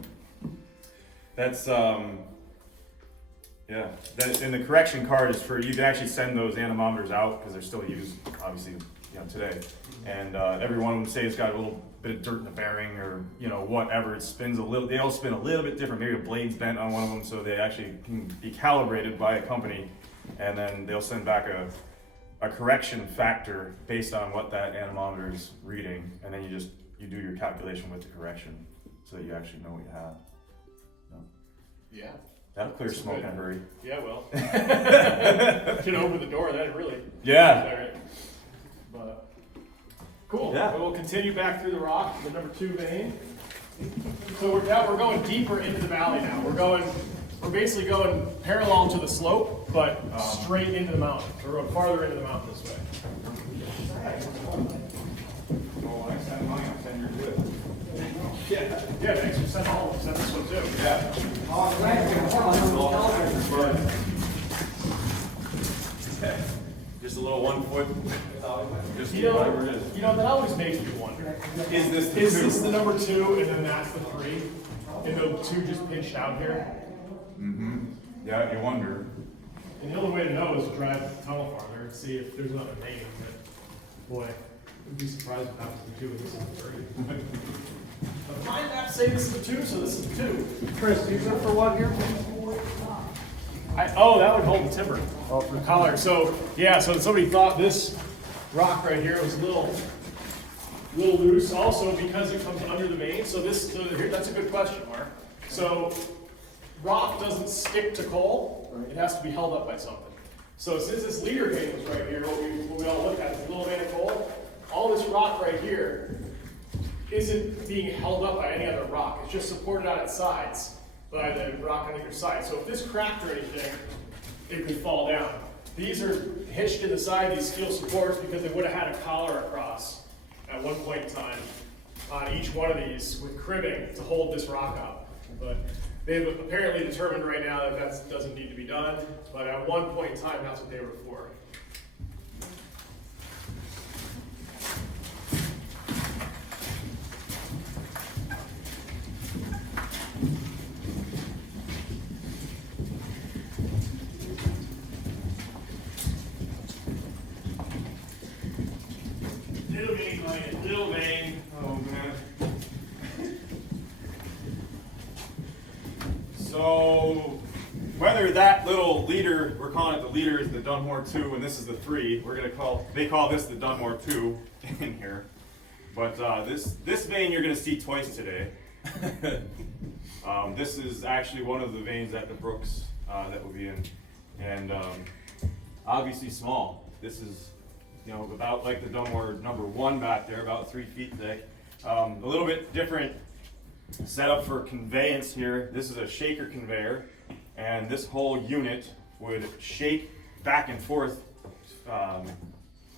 That's yeah. And the correction card is for, you can actually send those anemometers out because they're still used, obviously, today. And every one of them, say it's got a little bit of dirt in the bearing or whatever, it spins a little. They all spin a little bit different. Maybe a blade's bent on one of them, so they actually can be calibrated by a company, and then they'll send back a correction factor based on what that anemometer is reading, and then you do your calculation with the correction so that you actually know what you have. Yeah. That'll clear smoke in a hurry. Yeah, well. Can open the door, that really. Yeah. Right. But cool. Yeah. We'll continue back through the rock, the number 2 vein. So we're going deeper into the valley now. We're basically going parallel to the slope, but straight into the mountain. We're going farther into the mountain this way. Well, next time I'm send your good. Yeah, thanks for sending all of us. That's one too. Yeah. Just a little 1 foot. Just whatever it is. That always makes me wonder. Is this the number 2 and then that's the 3? And the 2 just pinched out here? Yeah, you wonder. And the only way to know is to drive the tunnel farther and see if there's another name. But boy, I'd be surprised if that was the 2 and this is the 3. But my maps say this is the 2, so this is the 2. Chris, these are for what here? That would hold the timber. Oh, for the collar. So somebody thought this rock right here was a little loose, also because it comes under the main. So here, that's a good question, Mark. So rock doesn't stick to coal; it has to be held up by something. So since this leader vein was right here, what we all look at is a little vein of coal. All this rock right here isn't being held up by any other rock. It's just supported on its sides by the rock on either side. So if this cracked or anything, it could fall down. These are hitched to the side, these steel supports, because they would have had a collar across at one point in time on each one of these with cribbing to hold this rock up. But they've apparently determined right now that that doesn't need to be done, but at one point in time, that's what they were for. Little vein. Oh man. So whether that little leader, we're calling it the leader, is the Dunmore 2, and this is the 3. They call this the Dunmore 2 in here. But this vein you're gonna see twice today. This is actually one of the veins at the brooks that we'll be in, and obviously small. This is about like the Dunmore number 1 back there, about 3 feet thick. A little bit different setup for conveyance here. This is a shaker conveyor, and this whole unit would shake back and forth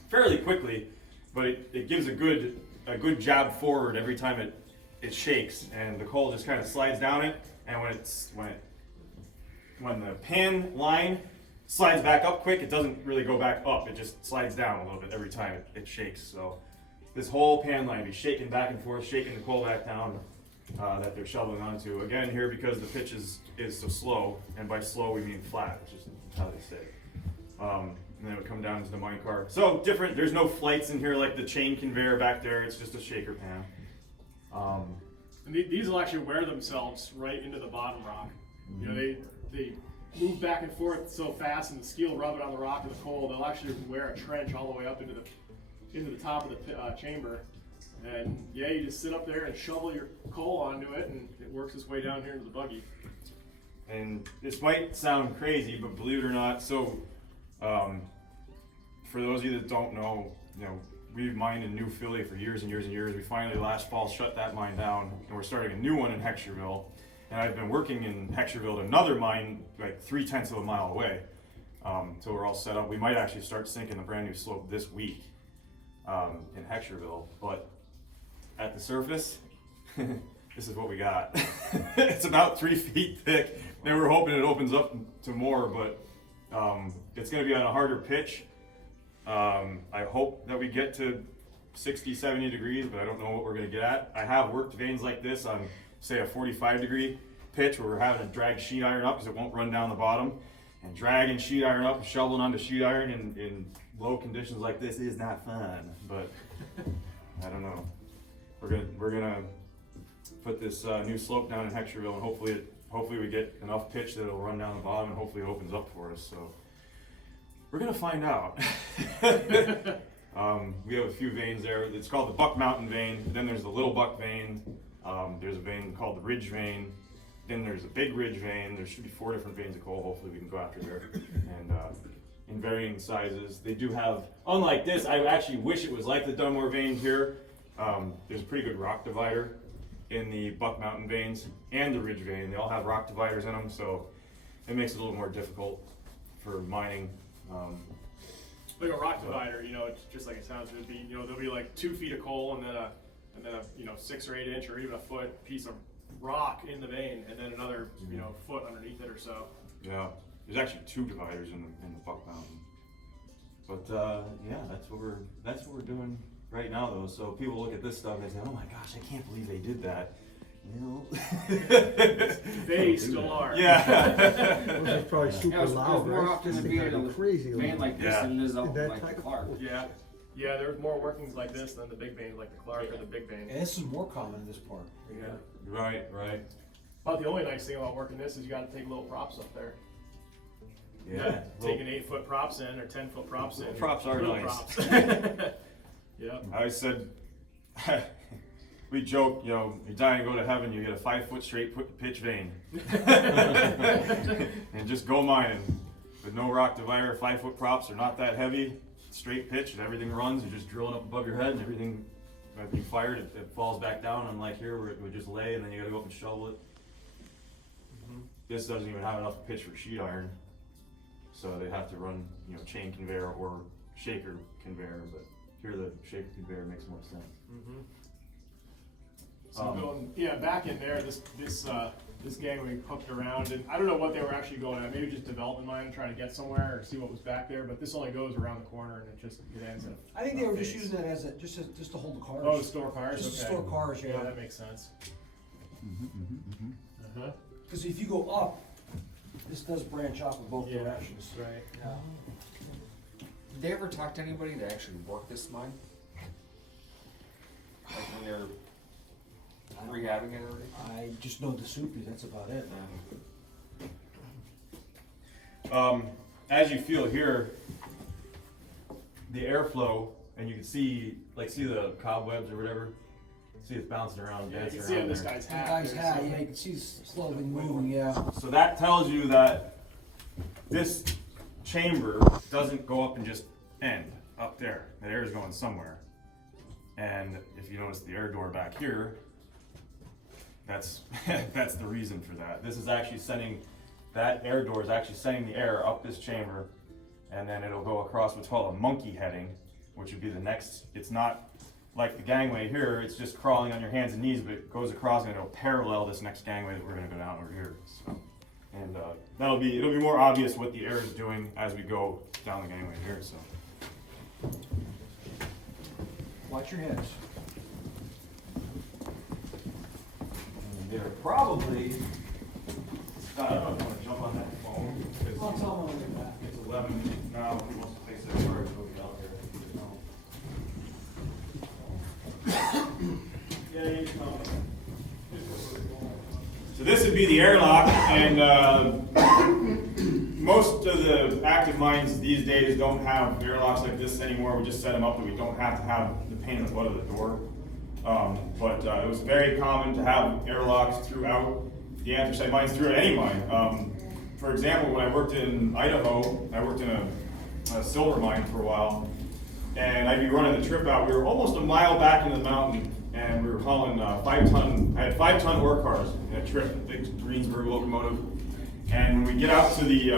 fairly quickly, but it gives a good jab forward every time it shakes, and the coal just kind of slides down it, and when the pan line slides back up quick, it doesn't really go back up, it just slides down a little bit every time it shakes. So this whole pan line be shaking back and forth, shaking the coal back down that they're shoveling onto. Again here, because the pitch is so slow, and by slow we mean flat, which is how they say it. And then it would come down to the mine car. So different, there's no flights in here like the chain conveyor back there, it's just a shaker pan. And these will actually wear themselves right into the bottom rock. They move back and forth so fast, and the steel rub it on the rock and the coal. They'll actually wear a trench all the way up into the top of the chamber. And yeah, you just sit up there and shovel your coal onto it, and it works its way down here into the buggy. And this might sound crazy, but believe it or not, so for those of you that don't know, we've mined in New Philly for years and years and years. We finally last fall shut that mine down, and we're starting a new one in Hectorville. And I've been working in Hectorville at another mine like 3/10 of a mile away. So we're all set up. We might actually start sinking a brand new slope this week in Hectorville. But at the surface, this is what we got. It's about 3 feet thick, and we're hoping it opens up to more, but it's going to be on a harder pitch. I hope that we get to 60, 70 degrees, but I don't know what we're going to get at. I have worked veins like this on, say, a 45-degree pitch where we're having to drag sheet iron up because it won't run down the bottom. And dragging sheet iron up and shoveling onto sheet iron in low conditions like this is not fun, but I don't know. We're gonna put this new slope down in Hectorville, and hopefully we get enough pitch that it'll run down the bottom, and hopefully it opens up for us. So we're gonna find out. We have a few veins there. It's called the Buck Mountain vein. Then there's the Little Buck vein. There's a vein called the Ridge vein. Then there's a Big Ridge vein. There should be 4 different veins of coal. Hopefully we can go after there. And in varying sizes. They do have, unlike this, I actually wish it was like the Dunmore vein here. There's a pretty good rock divider in the Buck Mountain veins and the Ridge vein. They all have rock dividers in them, so it makes it a little more difficult for mining. Like a rock divider, you know, it's just like it sounds. It'd be, you know, there'll be like 2 feet of coal and then a you know 6 or 8 inch or even a foot piece of rock in the vein, and then another you know foot underneath it or so. Yeah, there's actually 2 dividers in the Buck Mountain. But yeah, that's what we're doing right now though. So people look at this stuff and they say, "Oh my gosh, I can't believe they did that." You know, they still are. Yeah. Those are probably super loud, more right? often This to thing be gotta in be a crazy vein loud. like this Yeah. than it is In out that like the type- Clark. Yeah, yeah. There's more workings like this than the big vein, like the Clark or the big vein. And this is more common in this part. Yeah. Right. But the only nice thing about working this is you got to take little props up there. You Yeah. gotta take an 8-foot props in or 10-foot props in. Props are Little nice. props. Yeah. I said, we joke, you know, you're dying to go to heaven, you get a 5-foot straight pitch vein. And just go mining. With no rock divider, 5-foot props are not that heavy, straight pitch, and everything runs, you're just drilling up above your head, and everything, if you fired, it falls back down, unlike here where it would just lay, and then you gotta go up and shovel it. This doesn't even have enough pitch for sheet iron, so they have to run, you know, chain conveyor or shaker conveyor, but here the shaker conveyor makes more sense. So going, yeah, back in there, this gangway hooked around, and I don't know what they were actually going at. Maybe just development mine, trying to get somewhere or see what was back there. But this only goes around the corner, and it ends at. I think they were just using that as just to hold the cars. Oh, to store cars. Just to Okay. store cars, Yeah, yeah. that makes sense. Because if you go up, this does branch off in both Yeah, directions. right. Yeah. Did they ever talk to anybody to actually work this mine? Like when they're rehabbing it already? I just know the Soupy, that's about it. As you feel here, the airflow, and you can see the cobwebs or whatever. See it's bouncing around, Yeah, you dancing can see around on this there. guy's The hat. guy's there's hat, some- yeah, you can see slowly moving, yeah. So that tells you that this chamber doesn't go up and just end up there. The air is going somewhere. And if you notice the air door back here, that's that's the reason for that. This is actually that air door is actually sending the air up this chamber, and then it'll go across what's called a monkey heading, which would be the next. It's not like the gangway here, it's just crawling on your hands and knees, but it goes across and it'll parallel this next gangway that we're gonna go down over here. So, and it'll be more obvious what the air is doing as we go down the gangway here. So. Watch your heads. They're probably. I don't know if you want to jump on that phone. I'll tell them when we get back. It's 11 now. If he wants to place it charge, he'll be out there. Yeah, you can come. So this would be the airlock, and most of the active mines these days don't have airlocks like this anymore. We just set them up and we don't have to have the pain in the butt of the door. But it was very common to have airlocks throughout the anthracite mines, throughout any mine. For example, when I worked in Idaho, I worked in a silver mine for a while. and I'd be running the trip out. We were almost a mile back into the mountain, and we were hauling 5-ton. I had 5-ton ore cars in a trip, big Greensburg locomotive. And when we get out to the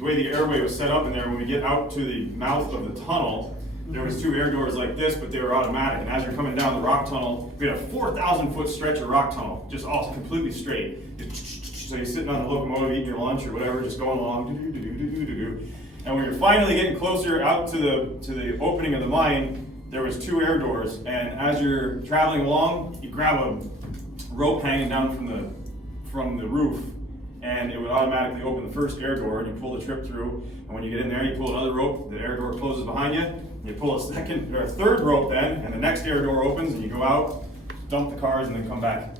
way the airway was set up in there, when we get out to the mouth of the tunnel, there was 2 air doors like this, but they were automatic. And as you're coming down the rock tunnel, we had a 4,000-foot stretch of rock tunnel, just all completely straight. So you're sitting on the locomotive eating your lunch or whatever, just going along, and when you're finally getting closer out to the opening of the mine, there was 2 air doors. And as you're traveling along, you grab a rope hanging down from the roof, and it would automatically open the first air door, and you pull the trip through. And when you get in there, you pull another rope, the air door closes behind you. You pull a second or a third rope then, and the next air door opens, and you go out, dump the cars, and then come back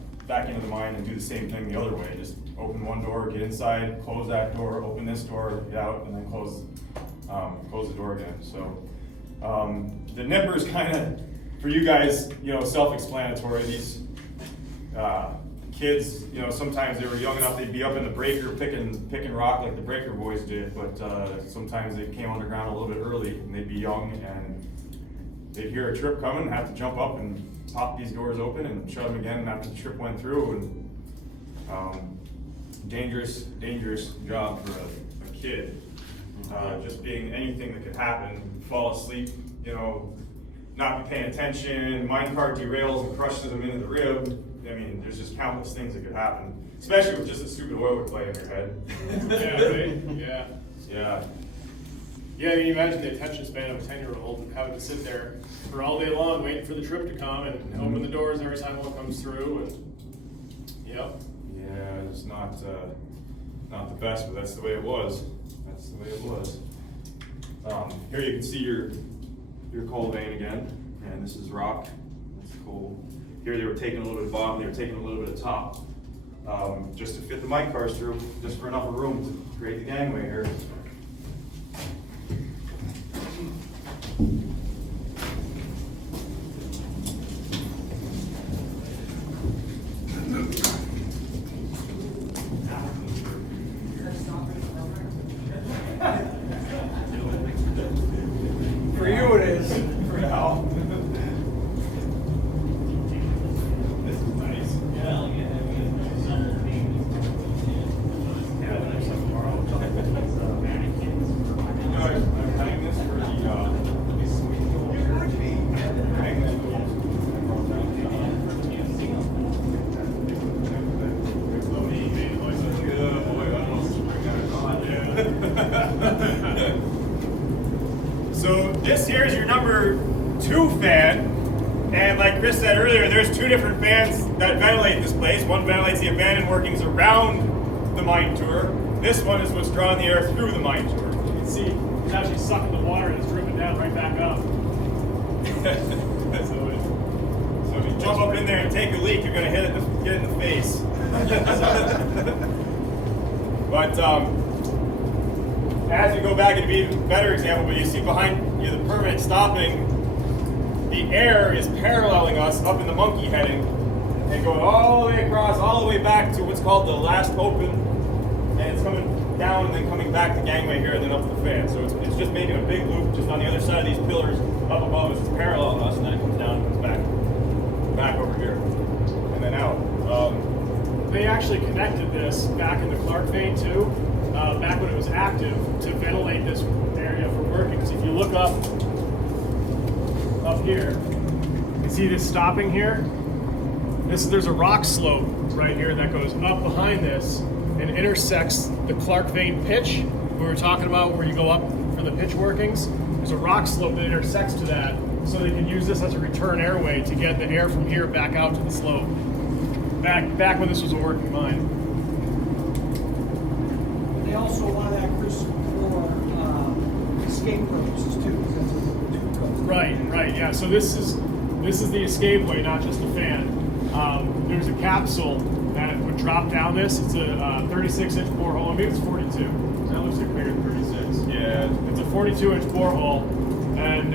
into the mine and do the same thing the other way. Just open one door, get inside, close that door, open this door, get out, and then close the door again. So the nipper is kind of, for you guys, self-explanatory. These kids, sometimes they were young enough, they'd be up in the breaker picking rock like the breaker boys did, but sometimes they came underground a little bit early, and they'd be young, and they'd hear a trip coming, and have to jump up and pop these doors open and shut them again after the trip went through. And dangerous job for a kid. Just being anything that could happen, fall asleep, not be paying attention, minecart derails and crushes them into the rib. I mean, there's just countless things that could happen, especially with just a stupid oil clay in your head. Yeah, right? Yeah. Yeah. Yeah, I mean, imagine the attention span of a 10-year-old having to sit there for all day long waiting for the trip to come and open the doors every time one comes through. And yep. Yeah, it's not the best, but that's the way it was. Here you can see your coal vein again, and this is rock. That's coal. Here they were taking a little bit of bottom, they were taking a little bit of top, just to fit the mic cars through, just for enough room to create the gangway here. For you it is, for now. This is nice. So this here is your number 2 fan, and like Chris said earlier, there's 2 different fans that ventilate this place. One ventilates the abandoned workings around the mine tour. This one is what's drawing the air through the mine tour. You can see it's actually sucking the water and it's dripping down right back up. So if you jump up in there and take a leak, you're going to get it in the face. But as you go back, it'd be an even better example, but you see behind you the permanent stopping, the air is paralleling us up in the monkey heading and going all the way across, all the way back to what's called the last open, and it's coming down and then coming back to gangway here and then up to the fan. So it's just making a big loop just on the other side of these pillars up above us. It's paralleling us, and then it comes down and comes back over here and then out. They actually connected this back in the Clark vein too, back when it was active, to ventilate this area for workings. If you look up here, you see this stopping here? There's a rock slope right here that goes up behind this and intersects the Clark vein pitch we were talking about, where you go up for the pitch workings. There's a rock slope that intersects to that, so they can use this as a return airway to get the air from here back out to the slope. Back when this was a working mine. They also allow that, Chris, for escape purposes too, because that's what the two goes. Right, yeah. So this is the escape way, not just the fan. There's a capsule that would drop down this. It's a 36-inch borehole. Maybe it's 42. That looks like bigger than 36. Yeah. It's a 42-inch borehole, and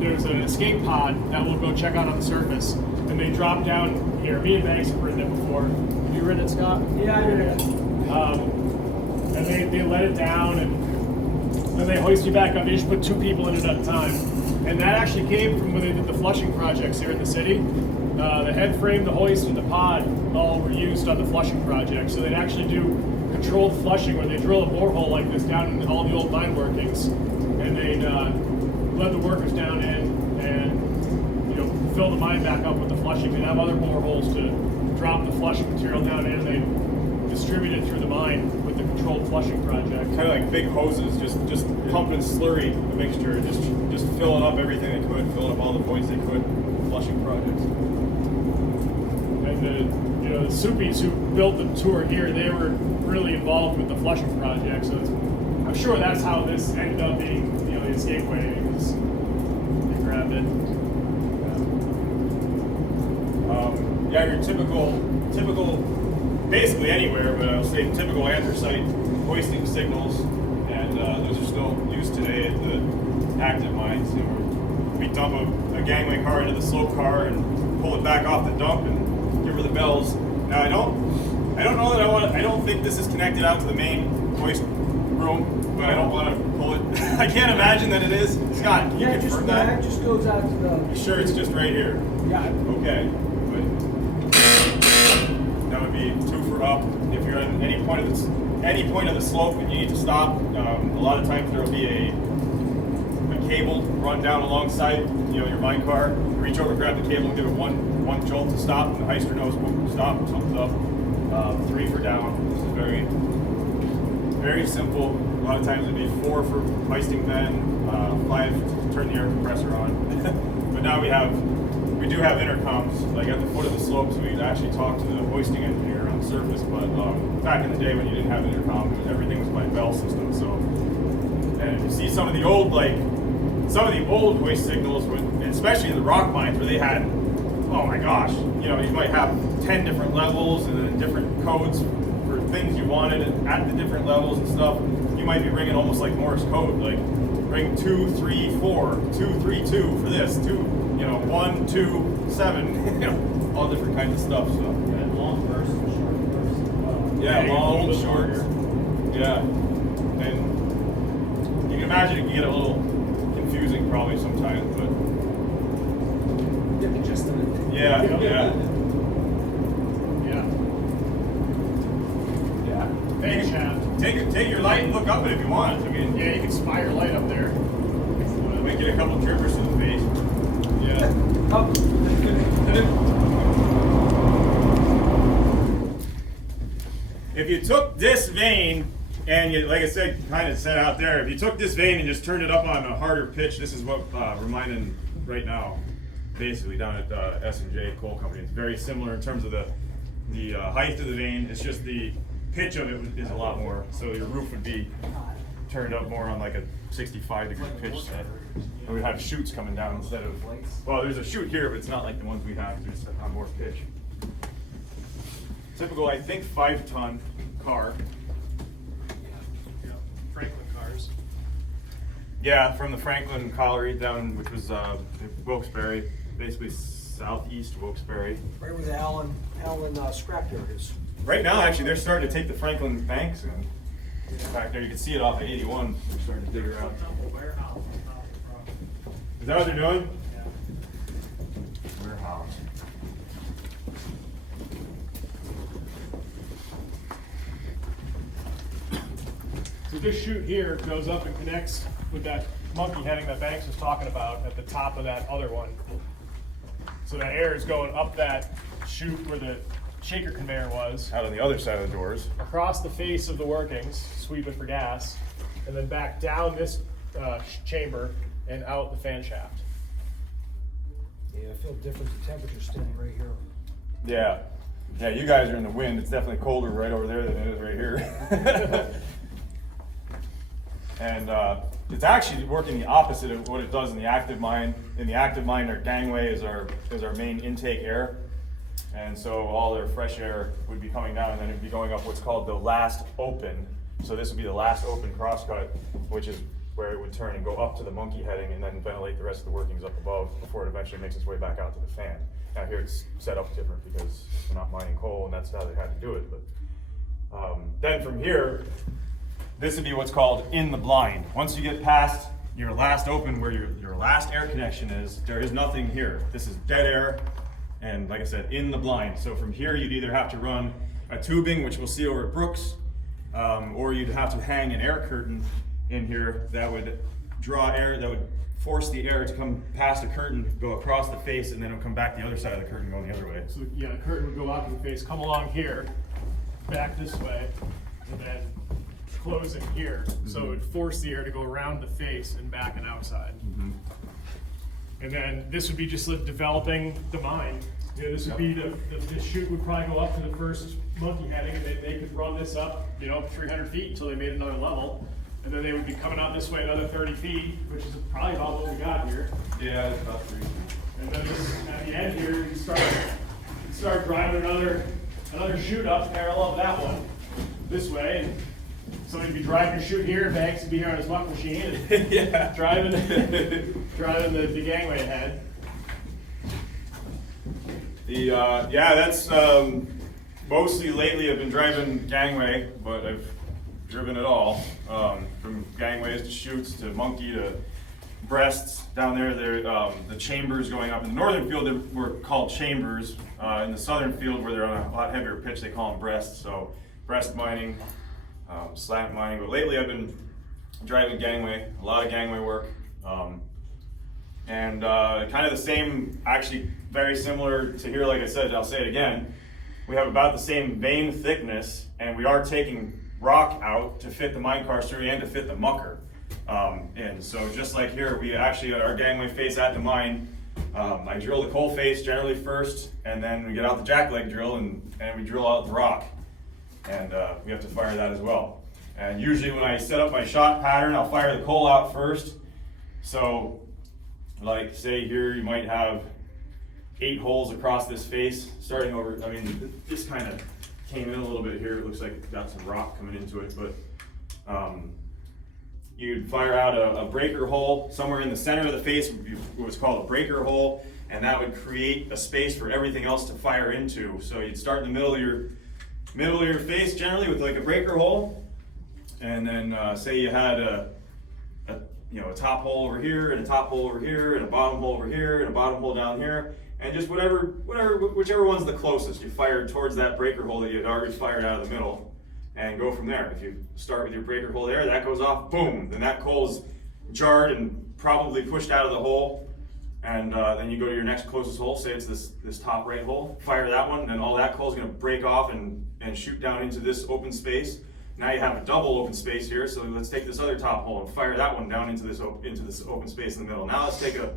there's an escape pod that we'll go check out on the surface. And they drop down here. Me and Banks have ridden it before. Have you ridden it, Scott? Yeah, I did it. And they let it down, and Then they hoist you back up. You just put 2 people in it at a time. And that actually came from when they did the flushing projects here in the city. The head frame, the hoist, and the pod all were used on the flushing project. So they'd actually do controlled flushing where they drill a borehole like this down in all the old mine workings, and they'd let the workers down in and fill the mine back up with the flushing. They'd have other boreholes to drop the flushing material down in, and they'd distribute it through the mine with the controlled flushing project. Kind of like big hoses, just pumping slurry, the mixture, just filling up everything they could, filling up all the points they could, flushing projects. And the Soupies who built the tour here, they were really involved with the flushing project. So I'm sure that's how this ended up being, the escapeway, because they grabbed it. Yeah, your typical, basically anywhere, but I'll say typical anthracite hoisting signals, and those are still used today at the active mines. We dump a gangway car into the slope car and pull it back off the dump and give her the bells. Now I don't know that I don't think this is connected out to the main hoist room, but I don't want to pull it. I can't imagine that it is. Scott, can you confirm that? It just goes out to the. You sure it's just right here? Yeah. Okay. That would be 2 for up. If you're at any point of the slope and you need to stop, a lot of times there will be a cable run down alongside, your mine car. Reach over, grab the cable, and give it one jolt to stop. And the heister knows, stop, thumbs up. 3 for down. This is very, very simple. A lot of times it'd be 4 for hoisting men, 5 to turn the air compressor on. But now we do have intercoms, like at the foot of the slopes. We actually talk to the hoisting engineer on the surface, but back in the day when you didn't have intercom, everything was by bell system. So, and if you see some of the old hoist signals, especially in the rock mines where they had, oh my gosh, you might have 10 different levels and then different codes for things you wanted at the different levels and stuff. You might be ringing almost like Morse code, like ring 2, 3, 4, 2, 3, 2 for this, 2. 1, 2, 7, all different kinds of stuff. So And long bursts and short bursts. yeah, long, short. Yeah, and you can imagine it can get a little confusing probably sometimes, but Get the gist of it. yeah. Fan shaft. Take your light and look up it if you want. I mean, Yeah, you can spy your light up there. might get a couple drippers to the face. Yeah. If you took this vein and you, like I said, kind of set out there, if you took this vein and just turned it up on a harder pitch, this is what we're mining right now, basically down at S&J Coal Company. It's very similar in terms of the height of the vein. It's just the pitch of it is a lot more. So your roof would be turned up more on like a 65-degree pitch set. And we have chutes coming down instead of, well, there's a chute here, but it's not like the ones we have. There's on more pitch. Typical, I think, 5-ton car. Franklin cars. Yeah, from the Franklin Colliery down, which was Wilkes-Barre, basically southeast Wilkes-Barre. Right where the Allen scrapyard is. Right now, actually, they're starting to take the Franklin banks and back there. You can see it off of 81. They're starting to dig her out. Is that what they're doing? Warehouse. So this chute here goes up and connects with that monkey heading that Banks was talking about at the top of that other one. So that air is going up that chute where the shaker conveyor was, Out on the other side of the doors. across the face of the workings, sweeping for gas, and then back down this chamber and out the fan shaft. Yeah, I feel different, the temperature standing right here. Yeah. Yeah, you guys are in the wind. It's definitely colder right over there than it is right here. And it's actually working the opposite of what it does in the active mine. In the active mine, our gangway is our main intake air. And so all their fresh air would be coming down and then it'd be going up what's called the last open. So this would be the last open crosscut, which is where it would turn and go up to the monkey heading and then ventilate the rest of the workings up above before it eventually makes its way back out to the fan. Now here it's set up different because we're not mining coal and that's how they had to do it. But then from here, this would be what's called in the blind. Once you get past your last open where your last air connection is, there is nothing here. This is dead air, and like I said, in the blind. So from here, you'd either have to run a tubing, which we'll see over at Brooks, or you'd have to hang an air curtain in here that would draw air, that would force the air to come past the curtain, go across the face, and then it'll come back the other side of the curtain going the other way. So yeah, the curtain would go out to the face, come along here, back this way, and then close in here. So it would force the air to go around the face and back and outside. And then this would be just like developing the mine. You know, this would be the chute would probably go up to the first monkey heading, and they could run this up, 300 feet until they made another level. And then they would be coming out this way another 30 feet, which is probably about what we got here. Yeah, it's about 3. And then this, at the end here, you start driving another chute up parallel to that one this way. And somebody would be driving your chute here, and Banks would be here on his muck machine and Yeah. driving the gangway ahead. That's mostly lately I've been driving gangway, but I've driven it all, from gangways to chutes to monkey to breasts down there. The chambers going up in the northern field they were called chambers. In the southern field where they're on a lot heavier pitch, they call them breasts. So breast mining, slant mining. But lately I've been driving gangway, a lot of gangway work, and kind of the same, actually very similar to here. Like I said, I'll say it again. We have about the same vein thickness, and we are taking rock out to fit the mine cars through and to fit the mucker in. So just like here, we actually, our gangway face at the mine, I drill the coal face generally first, and then we get out the jackleg drill and we drill out the rock. And we have to fire that as well. And usually when I set up my shot pattern, I'll fire the coal out first. So like say here, you might have 8 holes across this face, starting over, this kind of came in a little bit here. It looks like it's got some rock coming into it, but you'd fire out a breaker hole somewhere in the center of the face, what's called a breaker hole, and that would create a space for everything else to fire into. So you'd start in the middle of your face generally with like a breaker hole, and then say you had a top hole over here, and a top hole over here, and a bottom hole over here, and a bottom hole down here. And just whichever one's the closest, you fire towards that breaker hole that you had already fired out of the middle, and go from there. If you start with your breaker hole there, that goes off, boom, then that coal's jarred and probably pushed out of the hole, and then you go to your next closest hole, say it's this top right hole, fire that one, and then all that coal's gonna break off and shoot down into this open space. Now you have a double open space here, so let's take this other top hole and fire that one down into this open space in the middle. Now let's take a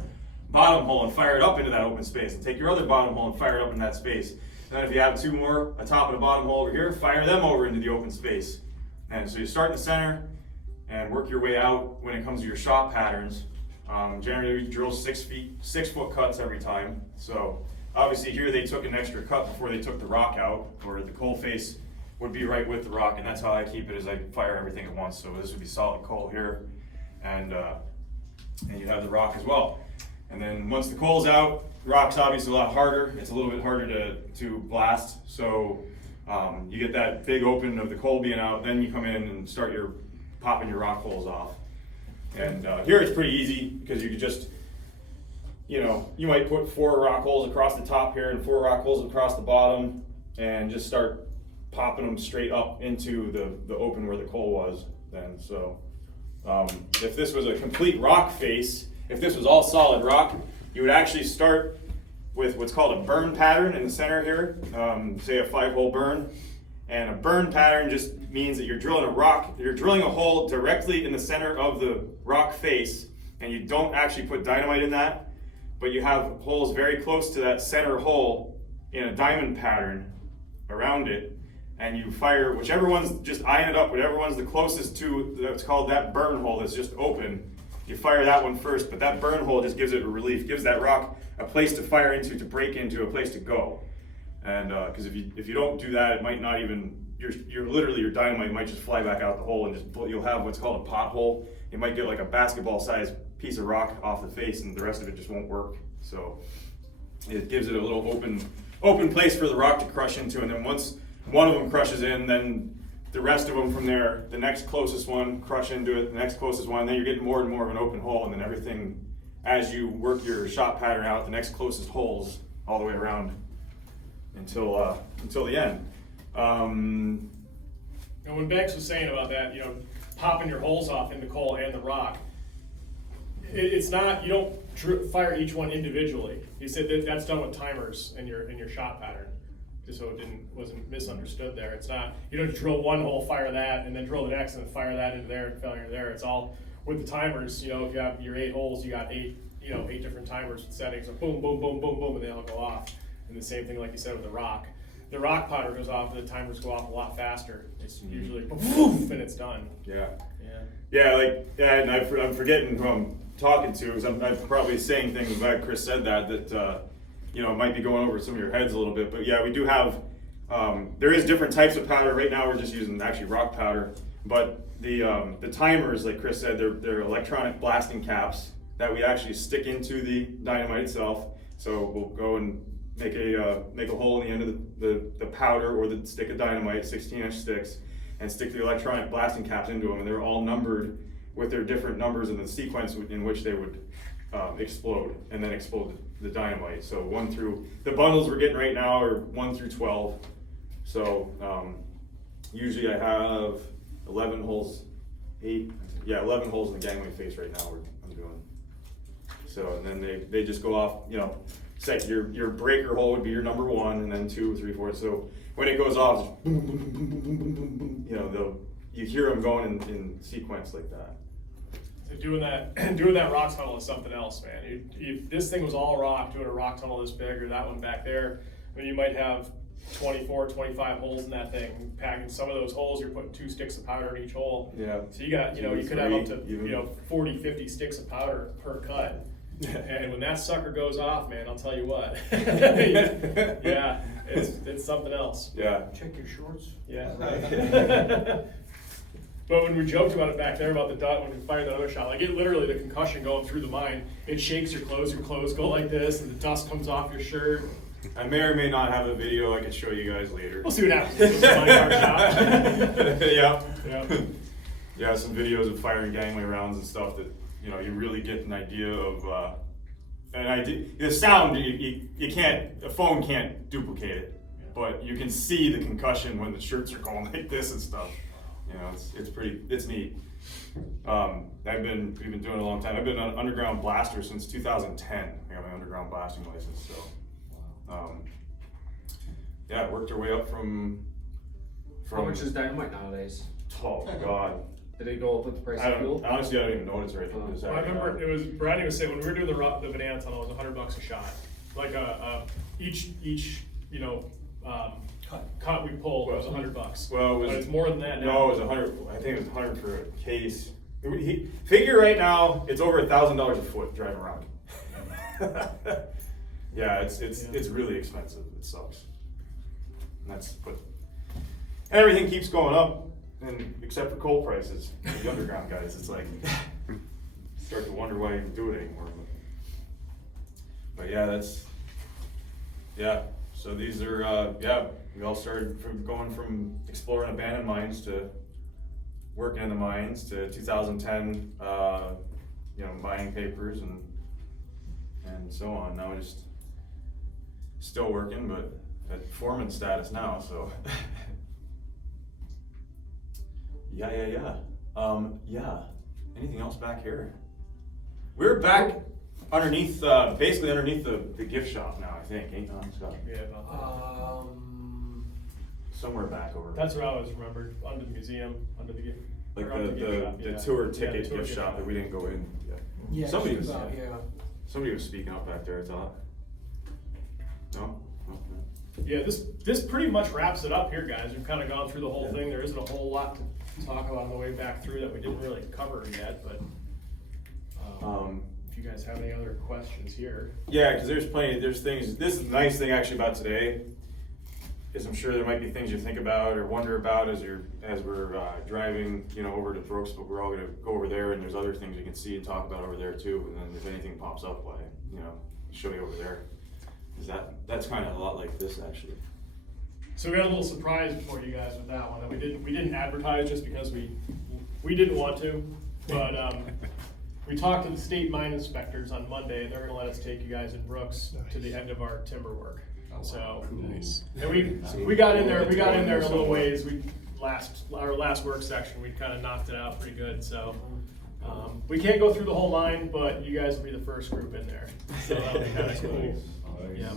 bottom hole and fire it up into that open space, and take your other bottom hole and fire it up in that space. And then if you have 2 more, a top and a bottom hole over here, fire them over into the open space. And so you start in the center and work your way out when it comes to your shot patterns. Generally we drill 6 foot cuts every time. So obviously here they took an extra cut before they took the rock out, or the coal face would be right with the rock, and that's how I keep it, is I fire everything at once. So this would be solid coal here, and you have the rock as well. And then once the coal's out, rock's obviously a lot harder. It's a little bit harder to blast. So you get that big open of the coal being out, then you come in and start popping your rock holes off. And here it's pretty easy, because you could just, you might put 4 rock holes across the top here and 4 rock holes across the bottom, and just start popping them straight up into the open where the coal was then. So if this was a complete rock face, if this was all solid rock, you would actually start with what's called a burn pattern in the center here, say a 5-hole burn. And a burn pattern just means that you're drilling a hole directly in the center of the rock face, and you don't actually put dynamite in that, but you have holes very close to that center hole in a diamond pattern around it, and you fire whichever one's, just eyeing it up, whatever one's the closest to, that's called that burn hole that's just open. You fire that one first, but that burn hole just gives it a relief, gives that rock a place to fire into, to break into, a place to go. And because if you don't do that, it might not even, your dynamite might just fly back out the hole, and you'll have what's called a pothole. You might get like a basketball-sized piece of rock off the face, and the rest of it just won't work. So it gives it a little open place for the rock to crush into, and then once one of them crushes in, then the rest of them from there, the next closest one, crush into it, the next closest one, then you're getting more and more of an open hole, and then everything, as you work your shot pattern out, the next closest holes all the way around until the end. And when Banks was saying about that, popping your holes off in the coal and the rock, it's not, you don't fire each one individually. He said that that's done with timers in your shot pattern, just so it wasn't misunderstood there. It's not, you don't drill one hole, fire that, and then drill the next, and then fire that into there and fire there. It's all with the timers. If you have your 8 holes, you got 8 different timers with settings, so boom, boom, boom, boom, boom, and they all go off. And the same thing, like you said, with the rock. The rock powder goes off, and the timers go off a lot faster. It's usually poof, and it's done. Yeah. Yeah. And I'm forgetting who I'm talking to, because I'm probably saying things, I'm glad Chris said that it might be going over some of your heads a little bit, but yeah, we do have, there is different types of powder. Right now we're just using actually rock powder, but the timers, like Chris said, they're electronic blasting caps that we actually stick into the dynamite itself. So we'll go and make a hole in the end of the powder or the stick of dynamite, 16-inch sticks, and stick the electronic blasting caps into them, and they're all numbered with their different numbers in the sequence in which they would explode, and then explode the dynamite. So the bundles we're getting right now are 1 through 12. So usually I have 11 holes, 11 holes in the gangway face right now I'm doing. So, and then they just go off, set your breaker hole would be your number 1, and then 2, 3, 4. So when it goes off, it's boom, boom, boom, boom, boom, boom, boom, boom. You hear them going in sequence like that. So doing that rock tunnel is something else, man. If this thing was all rock, doing a rock tunnel this big, or that one back there, you might have 24, 25 holes in that thing. Packing some of those holes, you're putting 2 sticks of powder in each hole. Yeah. So you got, you could have up to 40, 50 sticks of powder per cut. And when that sucker goes off, man, I'll tell you what. Yeah, it's something else. Yeah. Check your shorts. Yeah. But when we joked about it back there, about the dot, when we fired that other shot, it literally, the concussion going through the mine, it shakes your clothes go like this, and the dust comes off your shirt. I may or may not have a video I can show you guys later. We'll see what happens with this mine car shot. Yeah. Yeah, some videos of firing gangway rounds and stuff that, you really get an idea of, the sound, you can't, a phone can't duplicate it, but you can see the concussion when the shirts are going like this and stuff. It's neat. We've been doing it a long time. I've been an underground blaster since 2010. I got my underground blasting license, so, it worked our way up from. How much is dynamite nowadays? Oh God. Did it go up with the price of fuel? Honestly, I don't even know what it's right now. I remember it was, Brady was saying, when we were doing the banana tunnel, it was $100 a shot. Like each cut we pulled was $100. Well, but it's more than that now. No, it was 100. I think it was 100 for a case. Figure right now, it's over $1,000 a foot driving rock. Yeah, it's really expensive. It sucks. And everything keeps going up, and except for coal prices, the underground guys. It's like start to wonder why you even do it anymore. But So these are we all started from going from exploring abandoned mines to working in the mines to 2010, mining papers and so on. Now just still working, but at Foreman status now. So Anything else back here? We're back underneath, basically underneath the gift shop now, I think, ain't it, Scott? Yeah, about that. Somewhere back over. That's what I always remembered, under the museum, under the gift. Like or under the gift shop, yeah. tour ticket the tour gift shop that we didn't go in yet. Yeah, Somebody it's was, about, somebody was speaking up back there, I thought. No? Okay. Yeah, this pretty much wraps it up here, guys. We've kind of gone through the whole thing. There isn't a whole lot to talk about on the way back through that we didn't really cover yet, but if you guys have any other questions here. Yeah, because there's things, this is the nice thing actually about today, is I'm sure there might be things you think about or wonder about as we're driving, over to Brooks, but we're all gonna go over there, and there's other things you can see and talk about over there too, and then if anything pops up, show you over there. That's kind of a lot like this actually. So we got a little surprise for you guys with that one. That we didn't advertise just because we didn't want to, but we talked to the state mine inspectors on Monday, and they're gonna let us take you guys in Brooks to the end of our timber work. So, and we got in there a little ways. Our last work section, we kind of knocked it out pretty good. So we can't go through the whole mine, but you guys will be the first group in there. So that'll be kind of cool. Yeah.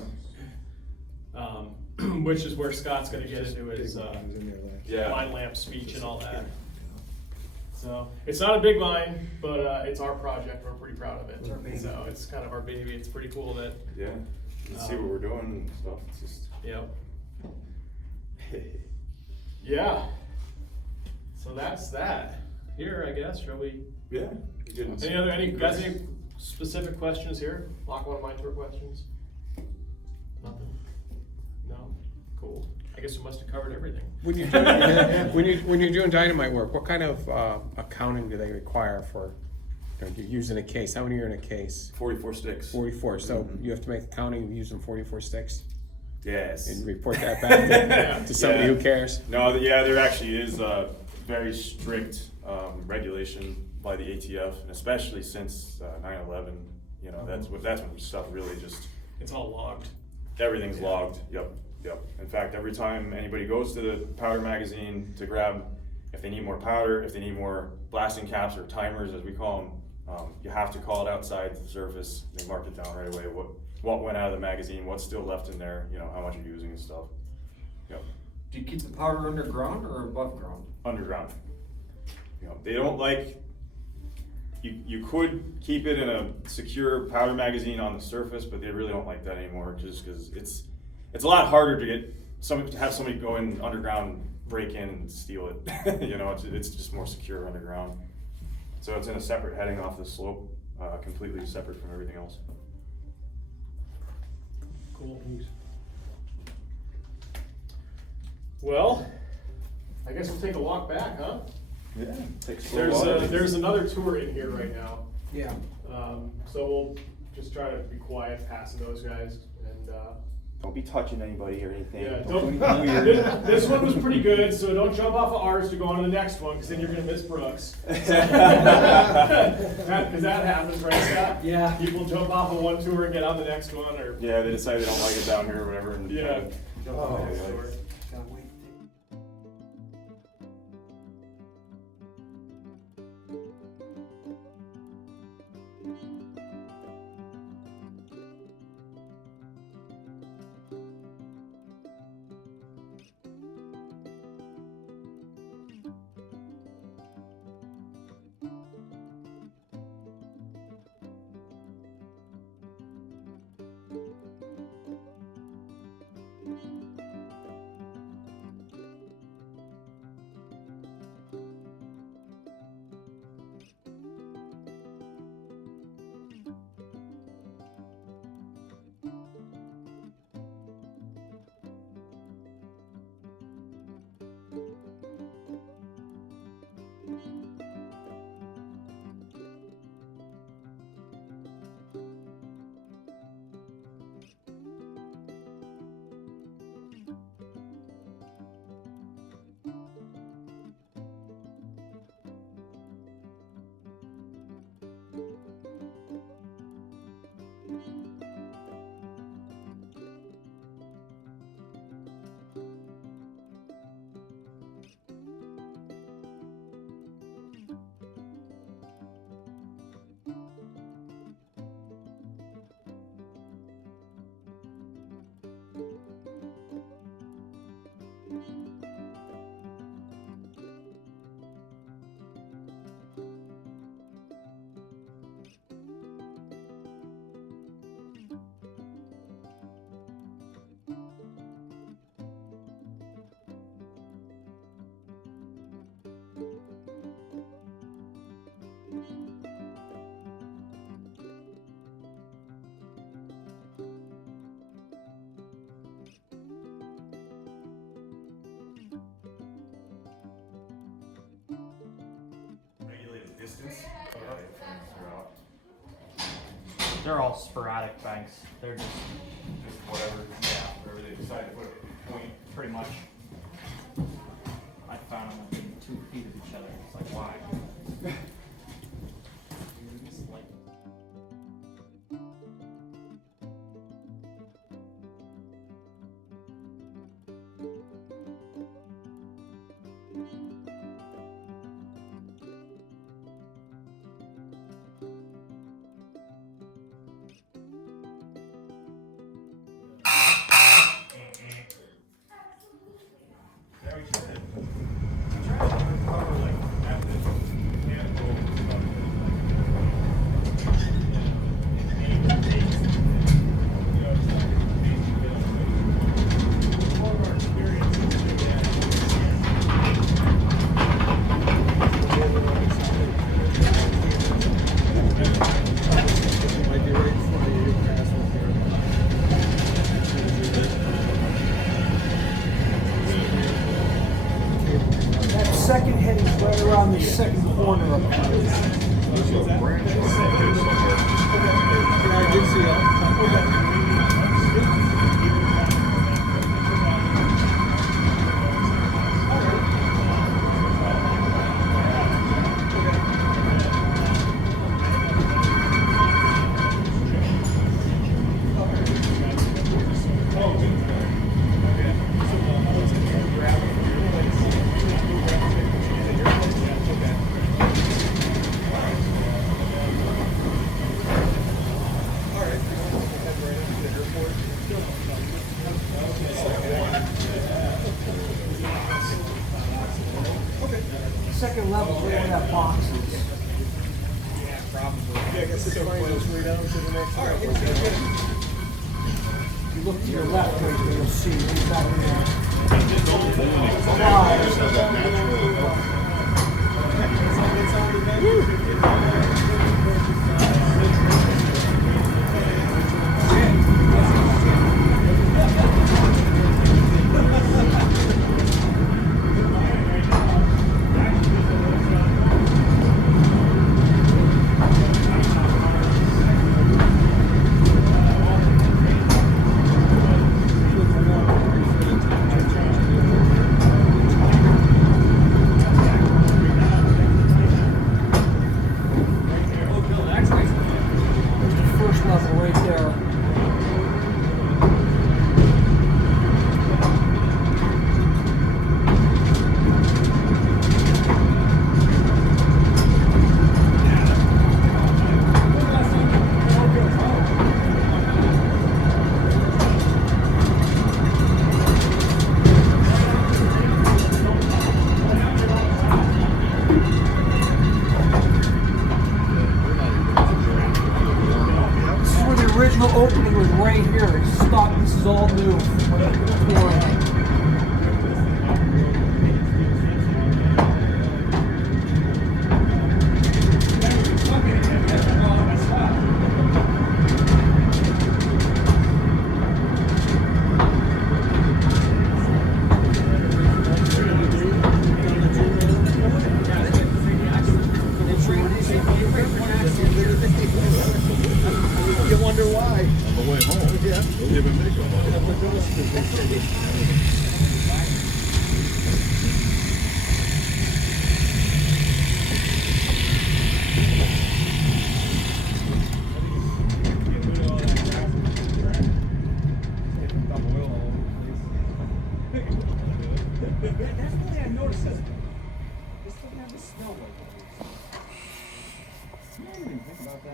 Which is where Scott's gonna get into his mine lamp speech and all that. So it's not a big mine, but it's our project. We're pretty proud of it. So it's kind of our baby. It's pretty cool that. Yeah. You see what we're doing and stuff. It's just. Yep. Yeah. So that's that. Here, I guess. Shall we? Yeah. Any guys? Any specific questions here? Lackawanna Mine Tour questions? Nothing. No. Cool. I guess we must have covered everything. When you're doing, when you're doing dynamite work, what kind of accounting do they require for? You're using a case. How many are in a case? 44 sticks. 44. So you have to make accounting using 44 sticks. Yes. And report that back to somebody who cares. No, there actually is a very strict regulation by the ATF, and especially since 9/11. You know, that's when stuff really just. It's all logged. Everything's logged. Yep. In fact, every time anybody goes to the powder magazine to grab, if they need more powder, if they need more blasting caps or timers, as we call them, you have to call it outside the surface. They mark it down right away. What went out of the magazine? What's still left in there? You know, how much you're using and stuff. Yep. Do you keep the powder underground or above ground? Underground. You know, they don't like. You could keep it in a secure powder magazine on the surface, but they really don't like that anymore, just because it's a lot harder to have somebody go in underground, break in and steal it. You know, it's just more secure underground. So it's in a separate heading off the slope, completely separate from everything else. Cool. Well, I guess we'll take a walk back, huh? Yeah. There's another tour in here right now. Yeah. So we'll just try to be quiet, passing those guys, and Don't be touching anybody or anything. yeah, Don't don't. be weird. This one was pretty good, so don't jump off of ours to go on to the next one, because then you're gonna miss Brooks. Because that happens, right, Scott? Yeah. People jump off of one tour and get on the next one, or Yeah, they decide they don't like it down here or whatever. And yeah. Jump off the next yeah. tour. Distance. They're all sporadic banks. They're just Just whatever they decide to put a point. pretty pretty much. I found them within 2 feet of each other. It's like, why? Second heading's right around the second corner of it. I did see that. Second level's right where that box is. If you look to your left right there, you'll see right back in there. Original opening was right here. Stop. This is all new. You wonder why. On the way home. Yeah. Don't even make them. That's the thing I noticed. This doesn't have the snow like that. I didn't even think about that.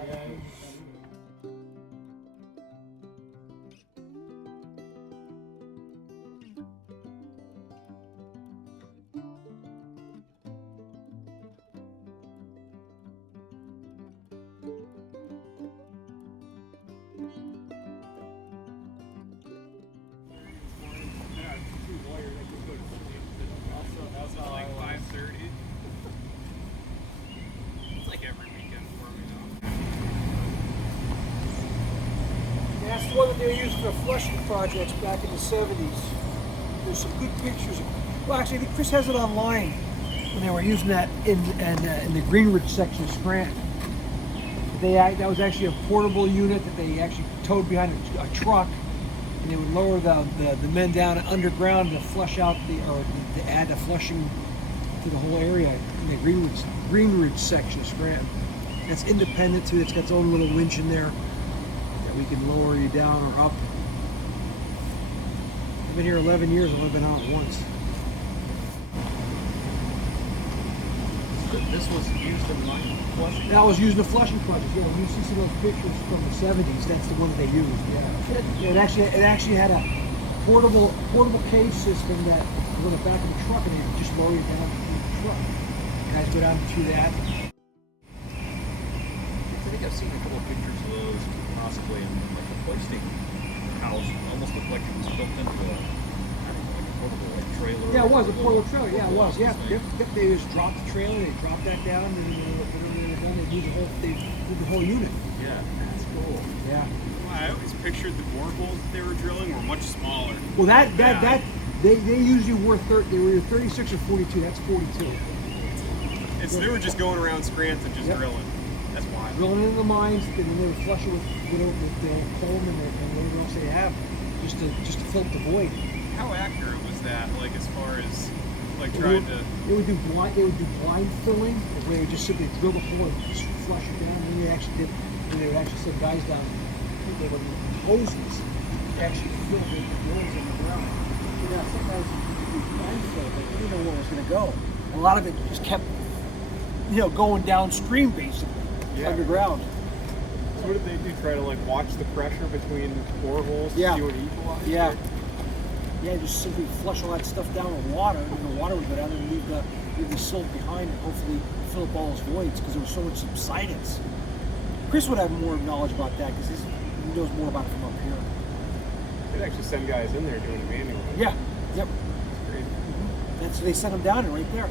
Like 5:30. It's like every weekend for me now. That's the one that they used for flushing projects back in the 70s. There's some good pictures. Well, actually, I think Chris has it online when they were using that in the Greenridge section of Scranton. That was actually a portable unit that they actually towed behind a truck and they would lower the men down underground to flush out to add the flushing to the whole area in the Greenridge section of Scranton. It's independent too. It's got its own little winch in there that we can lower you down or up. I've been here 11 years. I've only been out once. This was used in mine flushing? That was used in the flushing project. Yeah, when you see those pictures from the 70s, that's the one that they used. Yeah. It actually had a portable cage system that was on the back of the truck, and they would just lower you down to the truck. Guys go down through that. I think I've seen a couple of pictures of those, possibly in like the hoisting house. Almost looked like it was built into a, I don't know, like a portable like trailer. Yeah, it was a portable trailer. Yeah, it was. Yeah, yep. They just dropped the trailer, they dropped that down, and then whatever they were done, they did the whole unit. Yeah, that's cool. Yeah. I always pictured the boreholes that they were drilling were much smaller. Well, they usually were they were either 36 or 42. That's 42. They were just going around Scranton just drilling. That's why. Drilling into the mines, and then they would flush it with the Foreman and whatever else they have, just to fill up the void. How accurate was that? Like as far as like trying to. They would do blind filling, where they would just simply drill the hole and just flush it down. And then they would actually send guys down. They would hoses to actually fill the holes in the ground. Yeah, sometimes you do blind fill, but you didn't know where it was going to go. A lot of it just kept, going downstream basically, underground. So what did they do? Try to like watch the pressure between boreholes? Yeah. See what equalized? Yeah. Yeah, just simply flush all that stuff down with water, and the water would go down and leave the silt behind, and hopefully fill up all those voids because there was so much subsidence. Chris would have more knowledge about that because he knows more about it from up here. They'd actually send guys in there doing it manually. Yeah. Yep. That's crazy. They sent them down and right there.